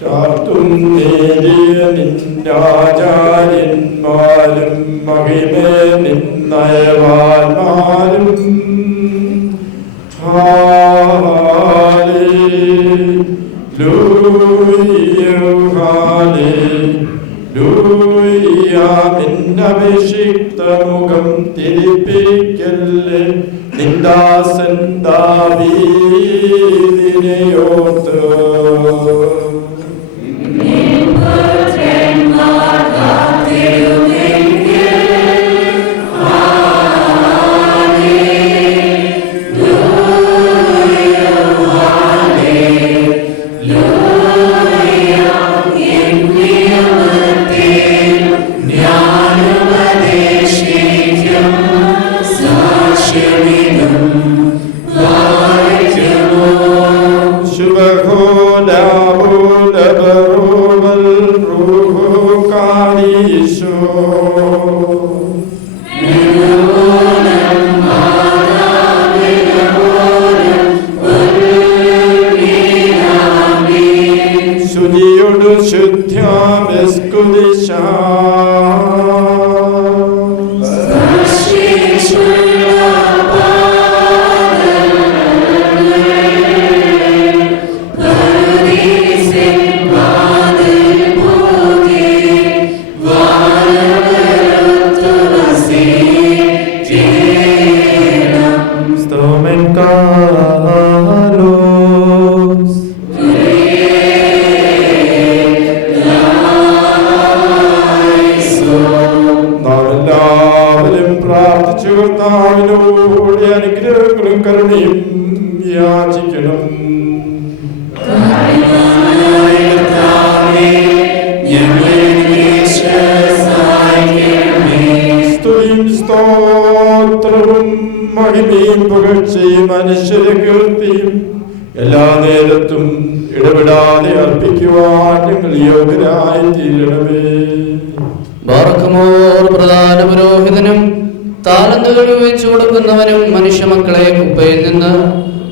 ചാർത്തും നേരിയ നിന്നാചാര്യന്മാരും മഹിമേ നിന്നയവാന്മാരും നിന്നഭിഷിക്തമുഖം തിരിപ്പിക്കല്ലേ നിന്ദാസൻ ദാവീദിനെയോർത്ത്. അനുഗ്രഹങ്ങളും കരുണയും യാചിക്കണം. സ്തുതിയും സ്തോത്രവും മഹിമയും പുകഴ്ചയും മനുഷ്യരെ കീർത്തിയും എല്ലാ നേരത്തും ഇടപെടാതെ അർപ്പിക്കുവാൻ ഞങ്ങൾ യോഗ്യരായി തീരണമേ. പ്രധാന പുരോഹിതനും താലന്തുകൾ വെച്ചു കൊടുക്കുന്നവനും മനുഷ്യമക്കളെ കുപ്പയിൽ നിന്ന്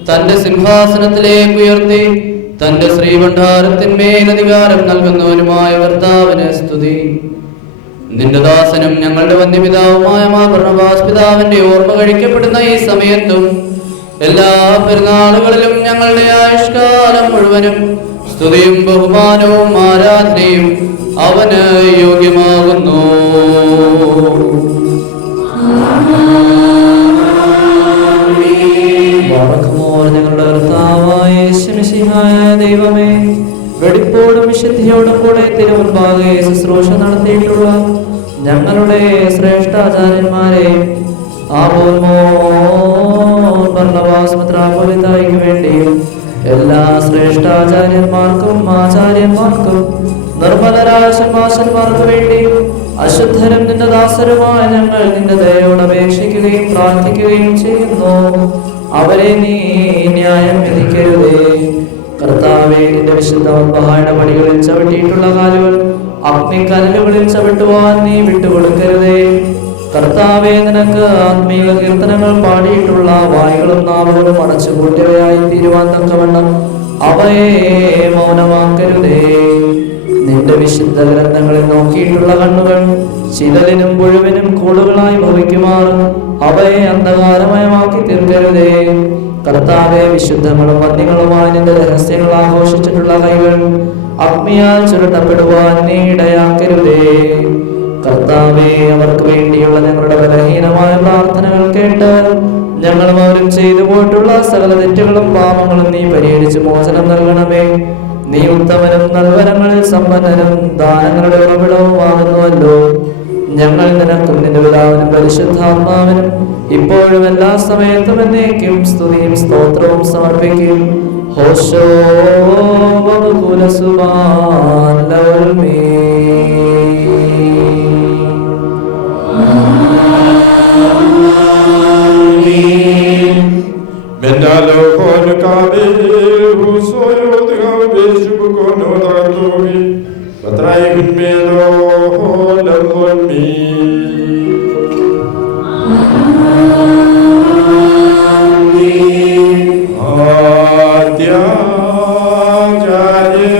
തന്റെ സിംഹാസനത്തിലേക്ക് ഉയർത്തി തന്റെ ശ്രീഭണ്ഡാരത്തിന്മേൽ അധികാരം നൽകുന്നവനുമായ കർത്താവിന് സ്തുതി. നിന്റെ ദാസനും ഞങ്ങളുടെ വന്യപിതാവുമായ ബർണ്ണബാസ് പിതാവിന്റെ ഓർമ്മ കഴിക്കപ്പെടുന്ന ഈ സമയത്തും എല്ലാ പെരുന്നാളുകളിലും ഞങ്ങളുടെ ആയുഷ്കാലം മുഴുവനും സ്തുതിയും ബഹുമാനവും ആരാധനയും അവന് യോഗ്യമാകുന്നു. ഞങ്ങളുടെ കർത്താവായ യേശുമിശിഹായ ദൈവമേ, വെടിപ്പോടും വിശുദ്ധിയോടും കൂടെ തിരുമുൻപാകെ ശുശ്രൂഷ നടത്തിയിട്ടുള്ള ഞങ്ങളുടെ ശ്രേഷ്ഠാചാര്യന്മാരെ ഭർണവാസ്മത്രാപവിതായിക്ക് വേണ്ടിയും എല്ലാ ശ്രേഷ്ഠാചാര്യന്മാർക്കും ആചാര്യന്മാർക്കും നിർമ്മലരായ ശമാശന്മാർക്ക് വേണ്ടിയും അശുദ്ധരും നിന്റെ ദാസരുമായ ഞങ്ങൾ നിന്റെ ദയയോട് അപേക്ഷിക്കുകയും പ്രാർത്ഥിക്കുകയും ചെയ്യുന്നു. അവരെ നീ ന്യായം വിധിക്കരുതേ. കർത്താവേ, നിന്റെ വിശുദ്ധ മദ്ബഹായുടെ പടികളിൽ ചവിട്ടിയിട്ടുള്ള കാലുകൾ അഗ്നിക്കനലുകളിൽ ചവിട്ടുവാൻ നീ വിട്ടുകൊടുക്കരുതേ. കർത്താവേ, നിനക്ക് ആത്മീയ കീർത്തനങ്ങൾ പാടിയിട്ടുള്ള വായുകളും നാവുകളും അടച്ചുകൂട്ടിയവയായി തീരുവാൻ തക്കവണ്ണം അവയെ മൗനമാക്കരുതേ. നിന്റെ വിശുദ്ധ ഗ്രന്ഥങ്ങളിൽ നോക്കിയിട്ടുള്ള കണ്ണുകൾ ചിതലിനും പുഴുവിനും കൂടുകളായി ഭവിക്കുമാറും അവയെ അന്ധകാരമയമാക്കി തീർക്കരുതേ. കർത്താവെ, വിശുദ്ധങ്ങളും വന്യങ്ങളുമായി നിന്റെ രഹസ്യങ്ങൾ ആഘോഷിച്ചിട്ടുള്ള കൈകൾ അഗ്നിയാൽ ചുരുട്ടപ്പെടുവാൻ നീ ഇടയാക്കരുതേ. കർത്താവെ, അവർക്ക് വേണ്ടിയുള്ള ഞങ്ങളുടെ ബലഹീനമായ പ്രാർത്ഥനകൾ കേട്ട് ഞങ്ങളും അവരും ചെയ്തു പോയിട്ടുള്ള സകല തെറ്റുകളും പാപങ്ങളും നീ പരിഹരിച്ച് മോചനം നൽകണമേ. നീ ഉത്തമനും നൽവരങ്ങളിൽ സമ്പന്നനും ദാനങ്ങളുടെ ഉറവിടവുമാകുന്നുവല്ലോ. ഞങ്ങൾ നിനക്കും നിന്റെ പിതാവിനും പരിശുദ്ധാത്മാവിനും ഇപ്പോഴും എല്ലാ സമയത്തും എന്നേക്കും സ്തുതിയും സ്തോത്രവും സമർപ്പിക്കും. ഹോശോ കുലസുബാൻ ലൗൽമീ. ആദ്യാചാര്യന്മാരെ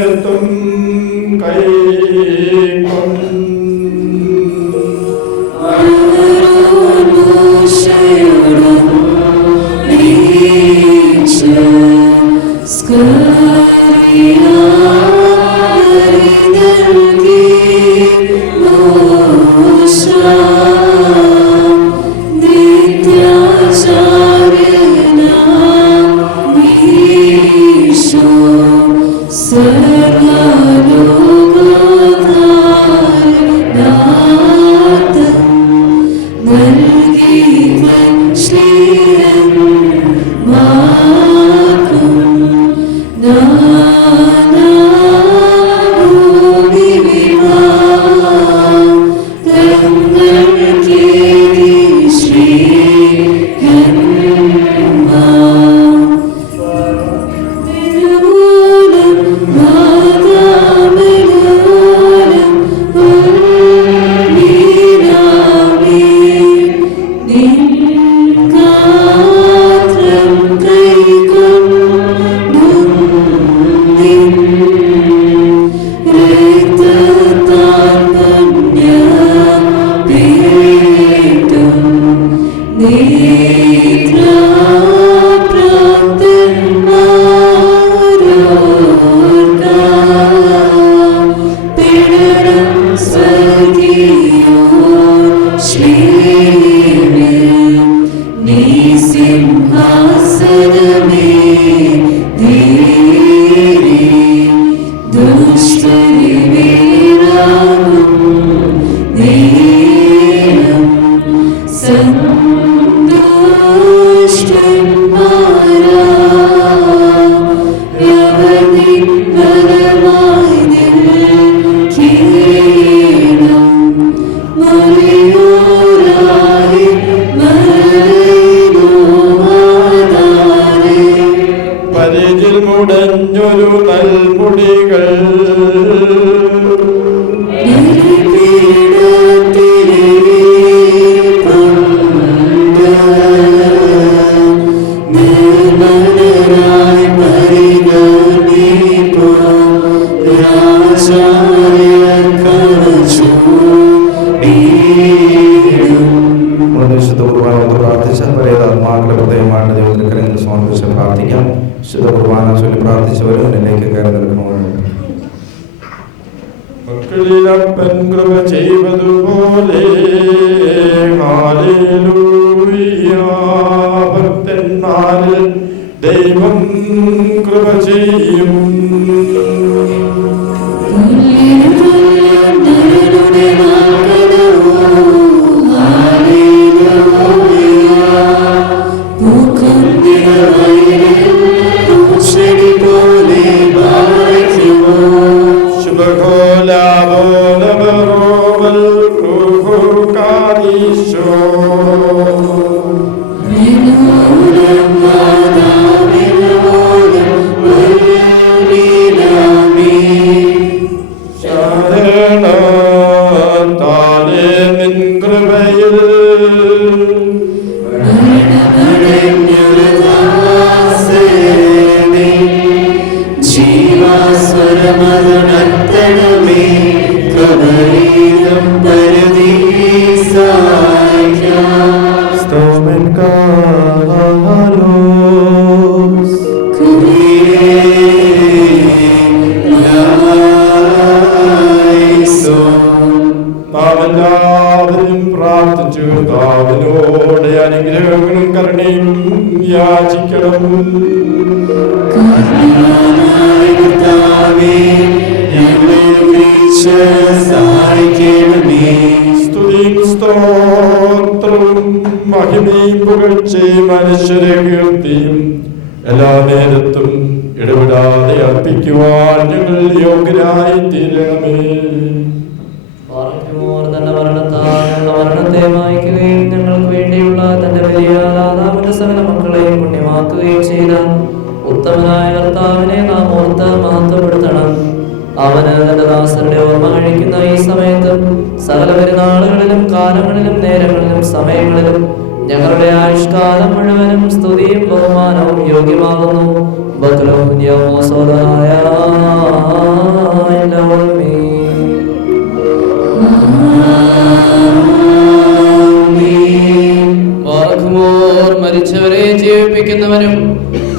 മരിച്ചവരെ ജീവിപ്പിക്കുന്നവനും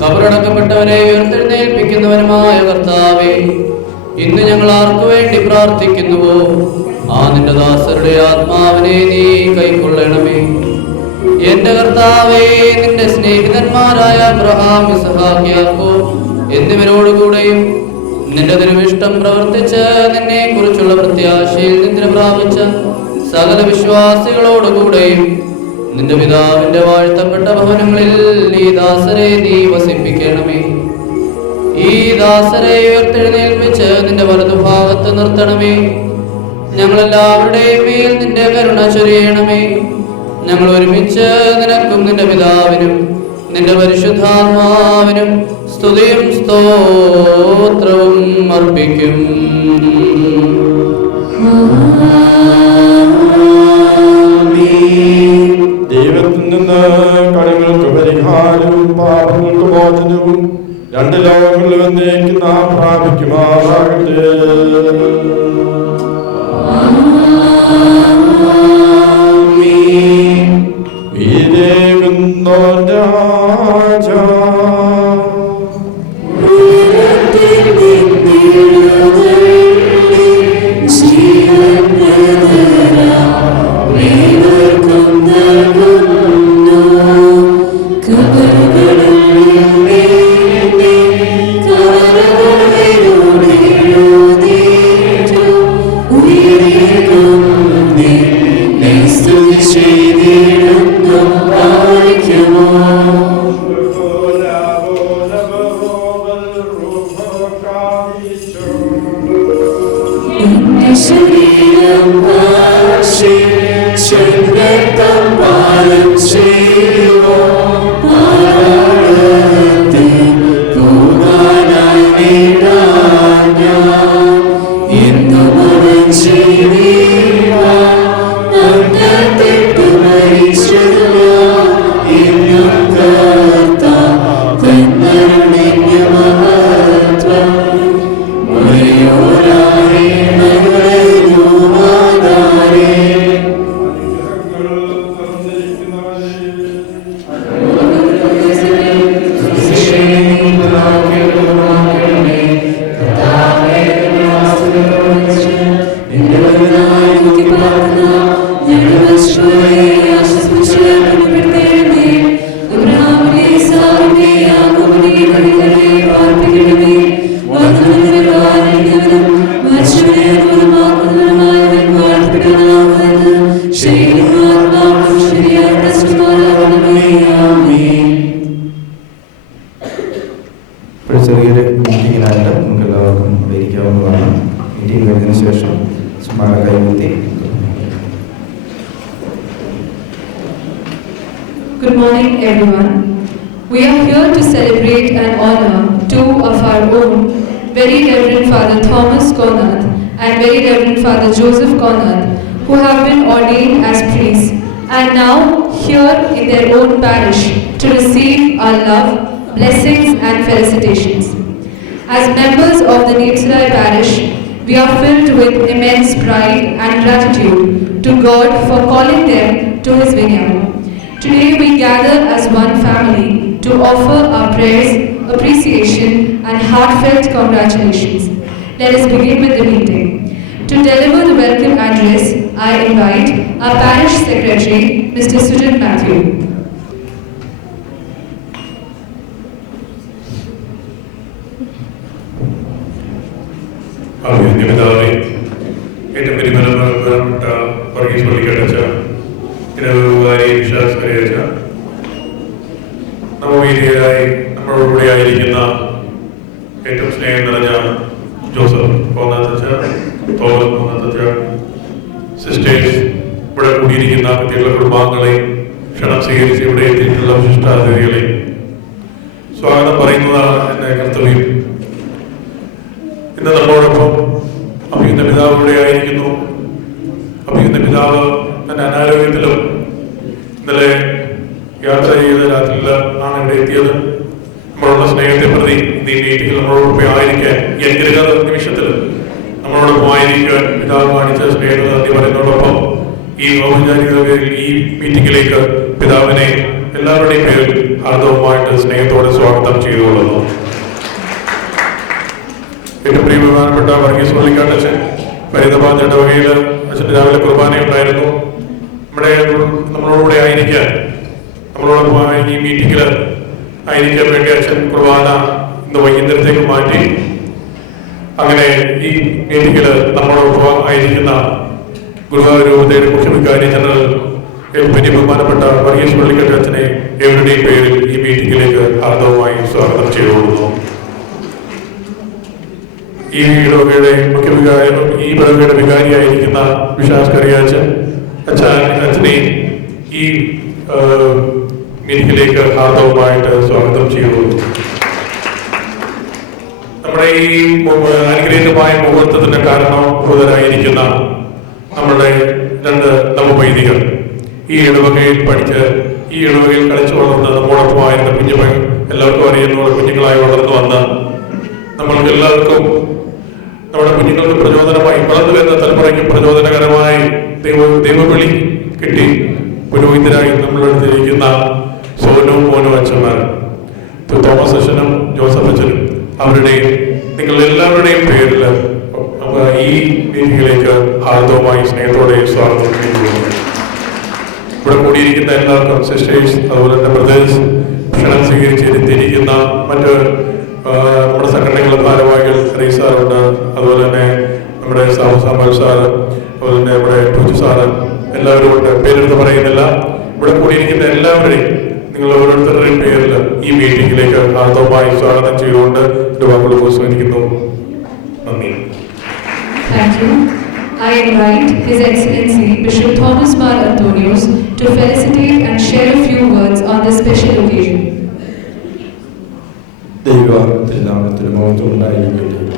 കബറടക്കപ്പെട്ടവരെ ഉയർത്തെഴുന്നേൽപ്പിക്കുന്നവനുമായ കർത്താവേ, ഇന്ന് ഞങ്ങൾ ആർക്കു വേണ്ടി പ്രാർത്ഥിക്കുന്നുവോ ആ നിന്റെ ദാസരുടെ ആത്മാവിനെ നീ കൈക്കൊള്ളണമേ. എന്റെ കർത്താവേ, നിന്റെ സ്നേഹിതന്മാരായ അബ്രഹാം, ഇസ്ഹാക്ക്, യാക്കോബ് എന്നിവരോടുകൂടെയും നിന്റെ തിരുവിഷ്ടം പ്രവർത്തിച്ച് നിന്നെ കുറിച്ചുള്ള പ്രത്യാശയിൽ നിദ്ര പ്രാപിച്ച സകല വിശ്വാസികളോടുകൂടെയും നിന്റെ പിതാവിന്റെ വാഴ്ത്തപ്പെട്ട ഭവനങ്ങളിൽ ഈ ദാസരെ നീ വസിപ്പിക്കണമേ. ഈ ദാസരെ ഉയർത്തെഴുന്നേൽപ്പിച്ച് നിന്റെ വലതുഭാഗത്ത് നിർത്തണമേ. ഞങ്ങളെല്ലാവരുടെയും മേൽ നിന്റെ കരുണ ചൊരിയണമേ. ഞങ്ങൾ ഒരുമിച്ച് നിനക്കും നിന്റെ പിതാവിനും നിന്റെ പരിശുദ്ധാത്മാവിനും സ്തുതിയും സ്തോത്രവും അർപ്പിക്കും. ദൈവത്തിൽ നിന്ന് കടങ്ങൾക്ക് പരിഹാരവും പാപങ്ങൾക്ക് മോചനവും രണ്ട് ലോകങ്ങളിൽ വന്നേക്ക് നാം പ്രാപിക്കുമാറാകട്ടെ. ചെറിയൊരു മീറ്റിങ്ങിനായിട്ട് നമുക്ക് എല്ലാവർക്കും ഇരിക്കാവുന്നതാണ്. മീറ്റിംഗ് കഴിഞ്ഞതിന് ശേഷം Sumara കൈമുത്തി. Good morning, everyone. We are here to celebrate and honor two of our own, Very Reverend Father Thomas Conant and Very Reverend Father Joseph Conant, who have been ordained as priests and now here in their own parish to receive our love, blessings and felicitations. As members of the Neepsalai parish, we are filled with immense pride and gratitude to God for calling them to His vineyard. Today we gather as one family to offer our prayers, appreciation and heartfelt congratulations. Let us begin with the meeting. To deliver the welcome address, I invite our parish secretary, Mr. Sujit Matthew. പിതാവേ, ഏറ്റവും പരിമലപ്പെട്ട വർഗീസ് പള്ളിക്കടച്ച ഇടവുകാരി വിശ്വാസകരച്ച നവവീതിയായി നമ്മളോടുകൂടി ആയിരിക്കുന്ന ഏറ്റവും സ്നേഹം നിറഞ്ഞ Joseph കോന്നാത്തച്ച, Thomas കോന്നാത്തച്ച, sisters, ഇവിടെ കൂടിയിരിക്കുന്ന വ്യക്തികളുടെ കുടുംബാംഗങ്ങളെ ക്ഷണം സ്വീകരിച്ച് ഇവിടെ എത്തിയിട്ടുള്ള വിശിഷ്ടാതിഥികളെ സ്വാഗതം പറയുന്നതാണ് എൻ്റെ കർത്തവ്യം. ഇന്ന് നമ്മോടൊപ്പം അഭിയുന്ന പിതാവ് ഇവിടെ ആയിരിക്കുന്നു. അഭിയുന്ന പിതാവ് തന്റെ അനാരോഗ്യത്തിലും ഇന്നലെ യാത്ര ചെയ്ത രാത്രിയിൽ ആണ് ഇവിടെ എത്തിയത്. നമ്മളുടെ സ്നേഹത്തെ പ്രതി ഈ മീറ്റിംഗിൽ നമ്മളോടൊപ്പം ആയിരിക്കാൻ ഈ അനുഗ്രഹ നിമിഷത്തിൽ നമ്മളോടൊപ്പം ആയിരിക്കാൻ പിതാവ് കാണിച്ച സ്നേഹത്തെ നന്ദി പറയുന്നതോടൊപ്പം ഈ ഔപചാരിക ഈ മീറ്റിംഗിലേക്ക് പിതാവിനെ എല്ലാവരുടെയും പേരിൽ ഹാർദവുമായിട്ട് സ്നേഹത്തോടെ സ്വാഗതം ചെയ്തുകൊള്ളുന്നു. ഏറ്റവും പ്രിയ ബഹുമാനപ്പെട്ട വർഗീസ് പള്ളിക്കാട്ടച്ഛൻ ഫരീദാബാദ് ഇടവകയിൽ അച്ഛൻ്റെ രാവിലെ കുർബാനയുണ്ടായിരുന്നു. നമ്മളോടുകൂടെ ആയിരിക്കാൻ, നമ്മളോടൊപ്പം ഈ മീറ്റിങ്ങിൽ ആയിരിക്കാൻ വേണ്ടി അച്ഛൻ കുർബാന ഇന്ന് വൈകുന്നേരത്തേക്ക് മാറ്റി. അങ്ങനെ ഈ മീറ്റിങ്ങിൽ നമ്മളോടൊപ്പം ആയിരിക്കുന്ന ഗുരുവായൂർ രൂപതയുടെ മുഖ്യ വികാരി ജനറൽ വലിയ ബഹുമാനപ്പെട്ട വർഗീസ് പള്ളിക്കട്ട് അച്ഛനെ എവരുടെയും പേരിൽ ഈ മീറ്റിംഗിലേക്ക് ഹാർദവമായി സ്വാഗതം ചെയ്തുകൊള്ളുന്നു. ഈ ഇടവകയുടെ മുഖ്യ വികാരി, ഈ ഇടവകയുടെ വികാരിയായിരിക്കുന്ന വിശാസ് കറിയാച്ചൻ അച്ഛനെയും ഈ മീറ്റിംഗിലേക്ക് ഹാർദവമായിട്ട് സ്വാഗതം ചെയ്തുകൊള്ളുന്നു. നമ്മുടെ ഈ അനുഗ്രഹീതമായ മുഹൂർത്തത്തിന്റെ കാരണഭൂതരായിരിക്കുന്ന നമ്മളുടെ 2 നവവൈദികർ, ഈ ഇടവകയിൽ പഠിച്ച് ഈ ഇടവകയിൽ കളിച്ചു വളർന്ന് നമ്മോടൊപ്പമായിരുന്ന എല്ലാവർക്കും അറിയുന്ന കുഞ്ഞുങ്ങളായി വളർന്നു വന്ന് നമ്മൾക്ക് എല്ലാവർക്കും നമ്മുടെ കുഞ്ഞുങ്ങൾക്ക് പ്രചോദനമായി, വളർന്നു വരുന്ന തലമുറയ്ക്ക് പ്രചോദനകരമായി ദൈവവിളി കിട്ടി പുരോഹിതരായി നമ്മളെടുത്തിരിക്കുന്ന സോനും മോനും അച്ഛന്മാർ, തോമസ് അച്ഛനും ജോസഫ് അച്ഛനും, അവരുടെയും നിങ്ങളെല്ലാവരുടെയും പേരിൽ ഈ മീറ്റിംഗിലേക്ക് ഹാർദവമായി സ്നേഹത്തോടെ സ്വാഗതം ചെയ്യുന്നു. ഇവിടെ കൂടിയിരിക്കുന്ന എല്ലാവർക്കും സിസ്റ്റേഴ്സ്, അതുപോലെ തന്നെ ബ്രദേഴ്സ്, ക്ഷണം സ്വീകരിച്ചിരിക്കുന്ന മറ്റ് നമ്മുടെ സംഘടനകളുടെ ഭാരവാഹികൾ, റീസാറുണ്ട്, അതുപോലെ തന്നെ നമ്മുടെ സാമൽ സാറ്, അതുപോലെ തന്നെ നമ്മുടെ പൂജ സാറ്, എല്ലാവരും ഉണ്ട്. പേരെടുത്ത് പറയുന്നില്ല. ഇവിടെ കൂടിയിരിക്കുന്ന എല്ലാവരുടെയും നിങ്ങൾ ഓരോരുത്തരുടെയും പേരിൽ ഈ മീറ്റിംഗിലേക്ക് ഹാർദവമായി സ്വാഗതം ചെയ്തുകൊണ്ട് എൻ്റെ വാക്കുകൾ ഉപസ്മരിക്കുന്നു. നന്ദി. Thank you. I invite His Excellency Bishop Thomas Mar Antonios to felicitate and share a few words on this special occasion. ദൈവത്തിനാമത്തിന് മഹത്വം ഉണ്ടായിരിക്കട്ടെ.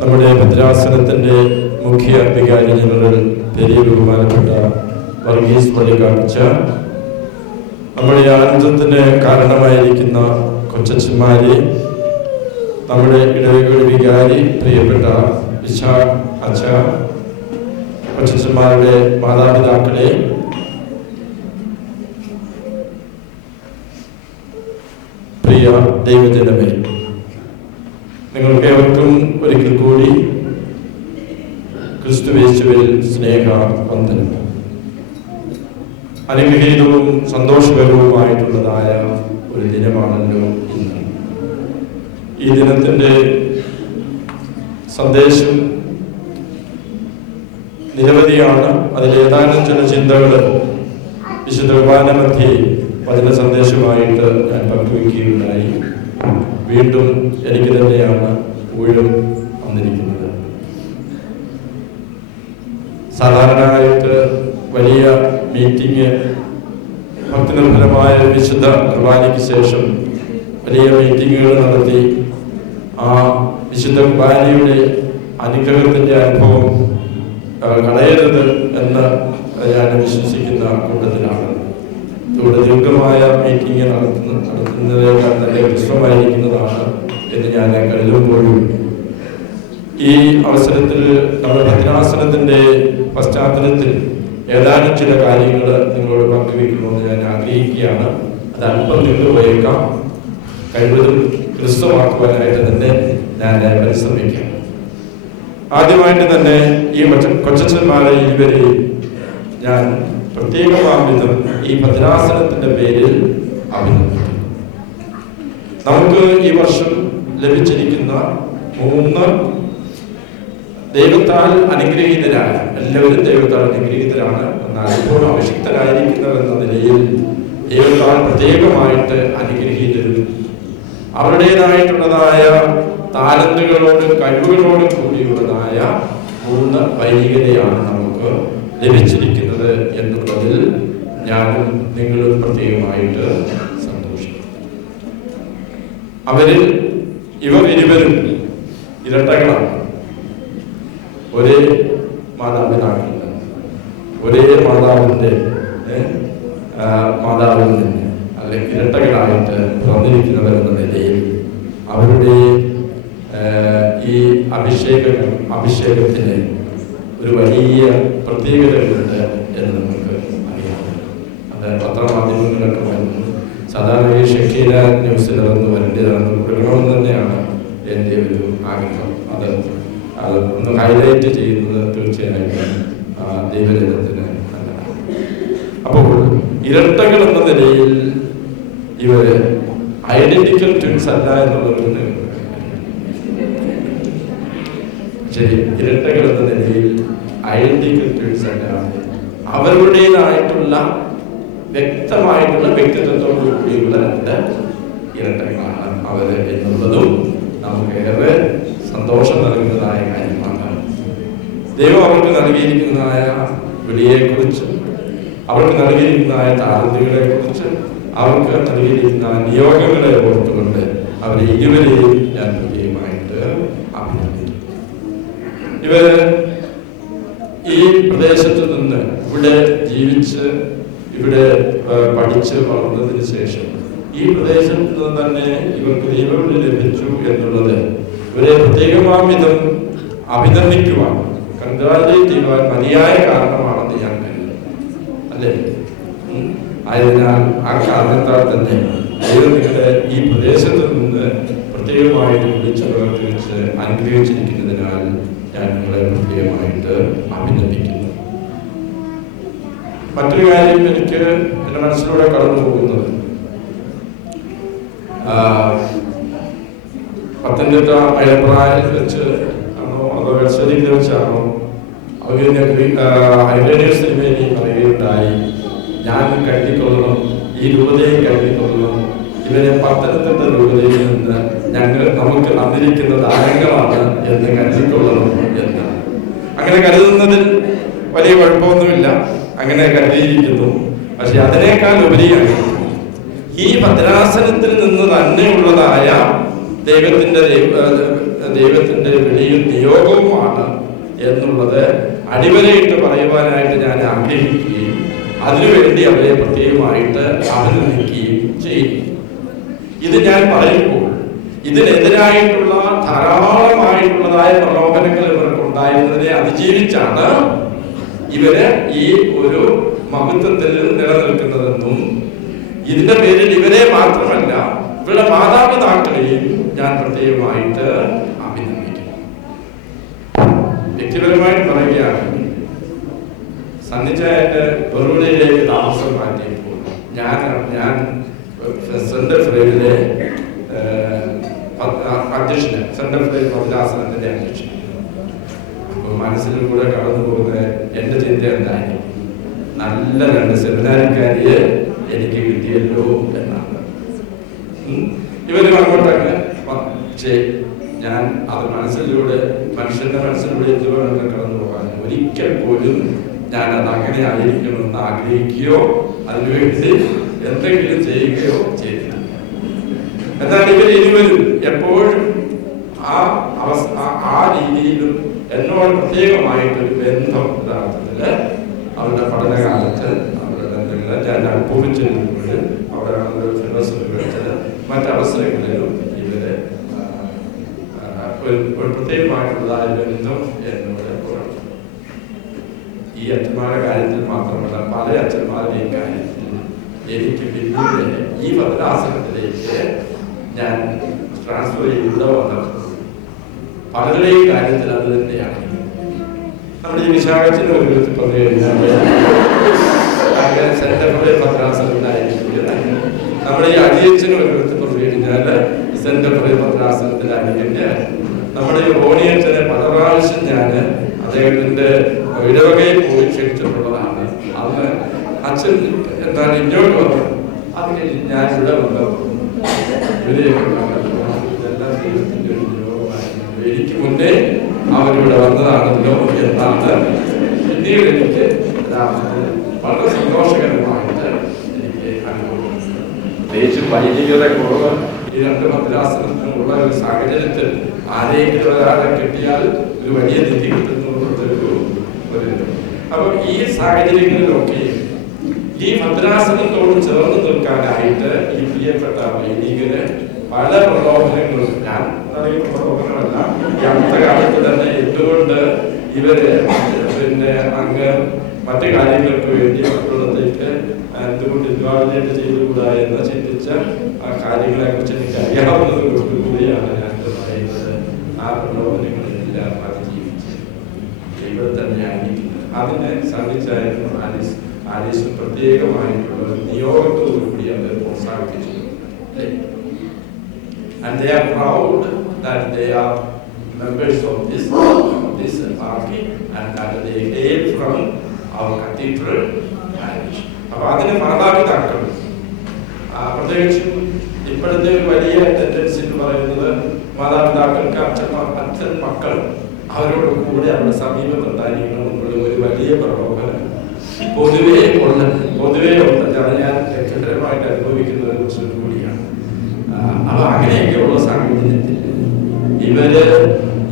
നമ്മുടെ ഭദ്രാസനത്തിൻ്റെ മുഖ്യ വികാരി ജനറൽ പെരിയ ബഹുമാനപ്പെട്ട വർഗീസ് പള്ളിക്കാട്ടച്ച, നമ്മുടെ ആനന്ദത്തിന് കാരണമായിരിക്കുന്ന കൊച്ചച്ഛന്മാരെ, നമ്മുടെ ഇടവകയുടെ വികാരി പ്രിയപ്പെട്ട അച്ഛ, കൊച്ചച്ഛന്മാരുടെ മാതാപിതാക്കളെ, പ്രിയ ദൈവജനമേ, നിങ്ങൾക്കേവർക്കും ഒരിക്കൽ കൂടി ക്രിസ്തുയേശുവിൽ സ്നേഹ വന്ദനം. അനുഗ്രഹീതവും സന്തോഷകരവുമായിട്ടുള്ളതായ ഒരു ദിനമാണല്ലോ ഇന്ന്. ഈ ദിനത്തിൻ്റെ സന്ദേശം നിരവധിയാണ്. അതിലേതാനും ചില ചിന്തകൾ വിശുദ്ധ കുർബാന മധ്യേ വചന സന്ദേശമായിട്ട് ഞാൻ പങ്കുവയ്ക്കുകയുണ്ടായി. വീണ്ടും എനിക്ക് തന്നെയാണ് ഊഴം വന്നിരിക്കുന്നത്. സാധാരണയായിട്ട് വലിയ മീറ്റിംഗ്, ഭക്തിനിർഭരമായ വിശുദ്ധ കുർബാനയ്ക്ക് ശേഷം വലിയ മീറ്റിങ്ങുകൾ നടത്തി ആ വിശുദ്ധ കുർബാനയുടെ അനുഗ്രഹത്തിൻ്റെ അനുഭവം കളയരുത് എന്ന് ഞാൻ വിശ്വസിക്കുന്ന കൂട്ടത്തിലാണ്. ഇവിടെ ദീർഘമായ മീറ്റിംഗ് നടത്തുന്നതിനേക്കാൾ നല്ല വിശ്രമമായിരിക്കുന്നതാണ് എന്ന് ഞാൻ കരുതുമ്പോഴും ഈ അവസരത്തിൽ നമ്മുടെ ഭദ്രാസനത്തിൻ്റെ പശ്ചാത്തലത്തിൽ ഏതാനും ചില കാര്യങ്ങൾ നിങ്ങളോട് പങ്കുവയ്ക്കണമെന്ന് ഞാൻ ആഗ്രഹിക്കുകയാണ്. അത് അല്പം നീണ്ടുപോയേക്കാം. കഴിവതും ക്രിസ്തുവാക്കുവാനായിട്ട് തന്നെ ഞാൻ പരിശ്രമിക്കാം. ആദ്യമായിട്ട് തന്നെ ഈ കൊച്ചച്ഛന്മാരെ ഇവരെ ഞാൻ പ്രത്യേകമാവിധം ഈ ഭദ്രാസനത്തിന്റെ പേരിൽ അഭിനന്ദിക്കുന്നു. നമുക്ക് ഈ വർഷം ലഭിച്ചിരിക്കുന്ന 3 ദൈവത്താൽ അനുഗ്രഹീതരായ, എല്ലാവരും ദൈവത്താൽ അനുഗ്രഹീതരാണ്, എന്നാൽ ഇപ്പോൾ അഭിഷിക്തരായിരിക്കുന്നവരെന്ന നിലയിൽ ദൈവത്താൽ പ്രത്യേകമായിട്ട് അനുഗ്രഹീതരും അവരുടേതായിട്ടുള്ളതായ താലന്തുകളോടും കഴിവുകളോടും കൂടിയുള്ളതായ 3 വൈദികരെയാണ് നമുക്ക് ലഭിച്ചിരിക്കുന്നത് എന്നുള്ളതിൽ ഞാനും നിങ്ങളും പ്രത്യേകമായിട്ട് സന്തോഷിക്കുന്നു. അവരിൽ ഇവർ ഇരുവരും ഇരട്ടകളാണ്. ഒരേ മാതാപിതാക്കൾ, ഒരേ മാതാവിൻ്റെ മാതാവിൽ നിന്ന് അല്ലെങ്കിൽ ഇരട്ടകളായിട്ട് വന്നിരിക്കുന്നവരെന്ന നിലയിൽ അവരുടെ ഈ അഭിഷേകത്തിന് ഒരു വലിയ പ്രത്യേകതകളുണ്ട് എന്ന് നമുക്ക് അറിയാം. അത് പത്രമാധ്യമങ്ങളിലൊക്കെ വരുന്നു. സാധാരണ ഈ ഷക്കീല ന്യൂസിൽ അതൊന്ന് വരേണ്ടതാണെന്ന് കൊടുക്കണമെന്ന് തന്നെയാണ് എൻ്റെ ഒരു ആഗ്രഹം. അത് ഒന്ന് ഹൈലൈറ്റ് ചെയ്യുന്നത് തീർച്ചയായിട്ടും ദൈവജനത്തിന് നല്ലതാണ്. അപ്പോൾ ഇരട്ടകൾ എന്ന നിലയിൽ ഇവര് ഐഡന്റിക്കൽ ട്വിൻസ് അല്ല എന്നുള്ളവരുണ്ട്. ശരി, ഇരട്ടകൾ എന്ന നിലയിൽ ഐഡന്റിക്കൽ ട്വിൻസ് അല്ല, അവരുടേതായിട്ടുള്ള വ്യക്തമായിട്ടുള്ള വ്യക്തിത്വത്തോടു കൂടിയുള്ള രണ്ട് ഇരട്ടകളാണ് അവര് എന്നുള്ളതും നമുക്കേറെ സന്തോഷം നൽകുന്നതായ കാര്യമാണ്. ദൈവം അവർക്ക് നൽകിയിരിക്കുന്നതായ വിളിയെക്കുറിച്ച്, അവർക്ക് നൽകിയിരിക്കുന്നതായ താലന്തുകളെ കുറിച്ച്, അവർക്ക് നൽകിയിരിക്കുന്ന നിയോഗങ്ങളെ ഓർത്തുകൊണ്ട് അവരെ ഇരുവരെയും ഞാൻ പ്രത്യേകമായിട്ട് അഭിനന്ദിക്കുന്നു. ഇവര് ഈ പ്രദേശത്ത് നിന്ന് ഇവിടെ ജീവിച്ച് ഇവിടെ പഠിച്ച് വളർന്നതിന് ശേഷം ഈ പ്രദേശത്ത് നിന്ന് തന്നെ ഇവർക്ക് ദൈവവിളി ലഭിച്ചു എന്നുള്ളത് ഇവരെ പ്രത്യേകമാം വിധം അഭിനന്ദിക്കുവാൻ, കൺഗ്രാജുലേറ്റ് ചെയ്യുവാൻ മതിയായ കാരണമാണെന്ന് ഞാൻ കരുതുന്നു. അല്ലേ? ആയതിനാൽ ആ കാരണത്താൽ തന്നെ ദൈവം നിങ്ങളെ ഈ പ്രദേശത്ത് നിന്ന് പ്രത്യേകമായിട്ട് വിളിച്ച് വേർതിരിച്ച് അനുഗ്രഹിച്ചിരിക്കുന്നതിനാൽ ഞാൻ നിങ്ങളെ പ്രത്യേകമായിട്ട് അഭിനന്ദിക്കുന്നു. മറ്റൊരു കാര്യം എനിക്ക് എൻ്റെ മനസ്സിലൂടെ കടന്നു പോകുന്നത്, പത്തനംതിട്ട അയൽപ്രായത്തിൽ വെച്ച് ആണോ അതോ വെച്ചരിയിൽ വെച്ചാണോ ഹൈലേനിയർ സിനിമയിൽ പറയുകയുണ്ടായി, ഞാൻ കരുതിക്കൊള്ളണം, ഈ രൂപതയെ കരുതിക്കൊള്ളണം, ഇവരെ പത്തനംതിട്ട രൂപതയിൽ നിന്ന് നമുക്ക് തന്നിരിക്കുന്ന ദാനങ്ങളാണ് എന്ന് കരുതിക്കൊള്ളണം എന്ന്. അങ്ങനെ കരുതുന്നതിൽ വലിയ കുഴപ്പമൊന്നുമില്ല, അങ്ങനെ കരുതിയിരിക്കുന്നു. പക്ഷെ അതിനേക്കാൾ ഉപരിയാണ് ഈ ഭദ്രാസനത്തിൽ നിന്ന് തന്നെയുള്ളതായ ദൈവത്തിന്റെ വിളിയും നിയോഗവുമാണ് എന്നുള്ളത് അടിവരയിട്ട് പറയുവാനായിട്ട് ഞാൻ ആഗ്രഹിക്കുകയും അതിനുവേണ്ടി അവരെ പ്രത്യേകമായിട്ട് അഭിനന്ദിക്കുകയും ചെയ്യും. ഇത് ഞാൻ പറയുമ്പോൾ ഇതിനെതിരായിട്ടുള്ള ധാരാളമായിട്ടുള്ളതായ പ്രലോഭനങ്ങൾ ഇവർക്ക് ഉണ്ടായിരുന്നതിനെ അതിജീവിച്ചാണ് ഇവര് ഈ ഒരു മഹത്വത്തിൽ നിലനിൽക്കുന്നതെന്നും ഇതിന്റെ പേരിൽ ഇവരെ മാത്രമല്ല ഇവരുടെ മാതാപിതാക്കളെയും ഞാൻ പ്രത്യേകമായിട്ട് അഭിനന്ദിക്കുന്നു. വ്യക്തിപരമായിട്ട് പറയുകയാണെങ്കിൽ സന്നിച്ചായന്റെ ബറൂലയിലേക്ക് താമസം മാറ്റിയപ്പോൾ ഞാൻ സെൻട്രൽ ഫ്രെയിമിലെ അധ്യക്ഷന്, സെൻട്രൽ ഫ്രെയിം ഭദ്രാസനത്തിന്റെ അധ്യക്ഷൻ. അപ്പോൾ മനസ്സിലൂടെ കടന്നു പോകുന്ന എന്റെ ചിന്ത എന്തായി, നല്ല രണ്ട് സെമിനാരിക്കാരിയെ എനിക്ക് കിട്ടിയല്ലോ എന്നാണ്. ഇവരും അങ്ങോട്ടൊക്കെ പക്ഷേ ഞാൻ അത് മനുഷ്യന്റെ മനസ്സിലൂടെ എന്തുവേണമെന്ന് കടന്നു പോകാൻ ഒരിക്കൽ പോലും ഞാൻ അത് അങ്ങനെ ആയിരിക്കണമെന്ന് ആഗ്രഹിക്കുകയോ അതിനുവേണ്ടി എന്തെങ്കിലും ചെയ്യുകയോ ചെയ്തില്ല. എന്നാൽ ഇരുവരും എപ്പോഴും ആ രീതിയിലും എന്നോട് പ്രത്യേകമായിട്ടൊരു ബന്ധം യഥാർത്ഥത്തില് അവരുടെ പഠനകാലത്ത് അവരുടെ ബന്ധങ്ങൾ ഞാൻ അനുഭവിച്ചിരുന്നത് അവിടെ ഫിലോസഫി വെച്ചത് മറ്റവസരങ്ങളിലും ഇവര് ഒരു പ്രത്യേകമായിട്ടുള്ളതായ ബന്ധം എന്നോട് പുറത്തു. ഈ അച്ഛന്മാരുടെ കാര്യത്തിൽ മാത്രമല്ല പല അച്ഛന്മാരുടെയും കാര്യത്തിൽ എനിക്ക് പിന്നീട് ഈ ഭദ്രാസനത്തിലേക്ക് ഞാൻ ട്രാൻസ്ഫർ ചെയ്ത് വന്നത് പലരുടെയും കാര്യത്തിൽ അത് തന്നെയാണ്. നമ്മുടെ ഈ വിശാഖത്തിന് ഒരു വിധത്തിൽ പറഞ്ഞു കഴിഞ്ഞാൽ സെന്ററിലെ ഭദ്രാസനത്തിലായിരിക്കും. നമ്മുടെ ഈ അജിയച്ചന് ഒരു വിധത്തിൽ പറഞ്ഞു കഴിഞ്ഞാൽ സെന്ററിലെ ഭദ്രാസനത്തിലായിരിക്കും. നമ്മുടെ ഈ റോണിയച്ചനെ പല പ്രാവശ്യം ഞാൻ അദ്ദേഹത്തിന്റെ ഇടവകയിൽ പോയി ക്ഷണിച്ചിട്ടുള്ളതാണ്. അന്ന് അച്ഛൻ എന്താണ് ഇങ്ങോട്ട് വന്നു, അത് കഴിഞ്ഞ് ഞാൻ ഇവിടെ വന്നപ്പോൾ ഇതെല്ലാം ദൈവത്തിന്റെ ഒരു നിയോഗമായിരുന്നു. എനിക്ക് മുന്നേ അവരിവിടെ വന്നതാണല്ലോ എന്നാണ് പിന്നീട് എനിക്ക് വളരെ സന്തോഷകരമായിട്ട് എനിക്ക് അനുഭവം. പ്രത്യേകിച്ച് വൈദികത കുറവ് ഈ രണ്ട് ഭദ്രാസനത്തിനുള്ള ഒരു സാഹചര്യത്തിൽ ആരെങ്കിലും ഒരാളെ കിട്ടിയാൽ ഒരു വലിയ നിധി കിട്ടുന്നൊരു അപ്പൊ ഈ സാഹചര്യങ്ങളിലൊക്കെ ഈ ഭദ്രാസനത്തോട് ചേർന്ന് നിൽക്കാനായിട്ട് ഈ പ്രിയപ്പെട്ട വൈദികര് പല പ്രലോഭനങ്ങളും, ഞാൻ പ്രലോഭനമല്ല, ഈ അടുത്ത കാലത്ത് തന്നെ എന്തുകൊണ്ട് ഇവര് പിന്നെ അങ്ങ് മറ്റു കാര്യങ്ങൾക്ക് വേണ്ടി മറ്റുള്ളത്തേക്ക് എന്തുകൊണ്ട് ഇൻവാൾവ്മെന്റ് ചെയ്തുകൂടാ എന്ന് ചിന്തിച്ച ആ കാര്യങ്ങളെ കുറിച്ച് എനിക്ക് അറിയാവുന്നത് കൂടിയാണ് ഞാൻ പറയുന്നത്. അതിനെ സാധിച്ചായിരുന്നു ആലീസ് പ്രത്യേകമായിട്ടുള്ള നിയോഗത്തോടുകൂടി അത് പ്രോത്സാഹിപ്പിച്ചു. And they are proud that they are members of this party and that they hail from our cathedral parish. അപ്പോൾ അതിന് മാതാപിതാക്കൾ പ്രത്യേകിച്ചും ഇപ്പോഴത്തെ ഒരു വലിയ ടെൻഡൻസി എന്ന് പറയുന്നത് മാതാപിതാക്കൾക്ക് അച്ഛൻ മക്കൾ അവരോട് കൂടെ അവരുടെ സമീപത്തുണ്ടായിരിക്കണം എന്നുള്ള ഒരു വലിയ പ്രലോഭനം പൊതുവേ ഉണ്ട്. ഞാൻ വ്യക്തിപരമായിട്ട് അനുഭവിക്കുന്ന ഒരു പ്രശ്നം കൂടിയാണ്. അപ്പൊ അങ്ങനെയൊക്കെയുള്ള സാഹചര്യത്തിൽ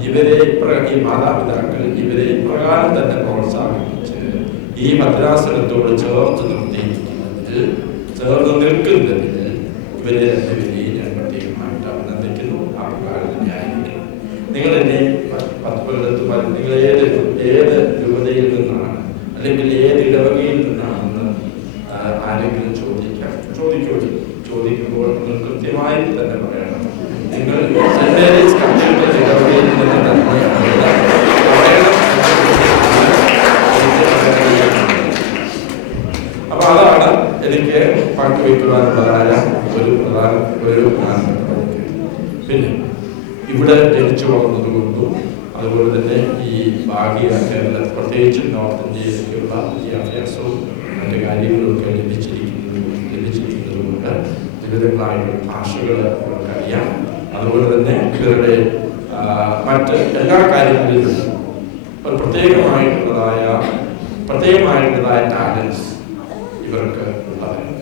ഇവരെ ഈ മാതാപിതാക്കൾ ഇവരെ ഇപ്രകാരം തന്നെ പ്രോത്സാഹിപ്പിച്ച് ഈ ഭദ്രാസനത്തോട് ചേർന്ന് നിൽക്കുന്നതിൽ ഇവരെ രണ്ടുപേരെയും ഞാൻ പ്രത്യേകമായിട്ട് അഭിനന്ദിക്കുന്നു. ആ പ്രകാരം ന്യായീകരിക്കുന്നു. നിങ്ങൾ എന്നെ നിങ്ങൾ ഏത് രൂപതയിൽ നിന്നാണ് അല്ലെങ്കിൽ ഏത് ഇടവകയിൽ നിന്നാണെന്ന് ആരെങ്കിലും ചോദിക്കുമ്പോൾ നിങ്ങൾ കൃത്യമായി തന്നെ പറയണം. നിങ്ങൾ സെന്റ് മേരീസ് കത്തീഡ്രൽ ഇടവകയിൽ നിന്ന് തന്നെയാണ്. അപ്പൊ അതാണ് എനിക്ക് പങ്കുവയ്ക്കുവാനുള്ളതായ ഒരു പ്രധാനപ്പെട്ട. പിന്നെ ഇവിടെ ജനിച്ചു വളർന്നതുകൊണ്ടും അതുപോലെ തന്നെ ഈ ഭാഗ്യ കേരളത്തിൽ പ്രത്യേകിച്ചും നോർത്ത് ഇന്ത്യയിലേക്കുള്ള വിദ്യാഭ്യാസവും മറ്റു കാര്യങ്ങളൊക്കെ ലഭിച്ചിരിക്കുന്നത് കൊണ്ട് വിവിധങ്ങളായിട്ടുള്ള ഭാഷകൾ അറിയാം. അതുപോലെ തന്നെ ഇവരുടെ മറ്റ് എല്ലാ കാര്യങ്ങളിലും പ്രത്യേകമായിട്ടുള്ളതായ ടാലൻസ് ഇവർക്ക് ഉള്ളതാണ്.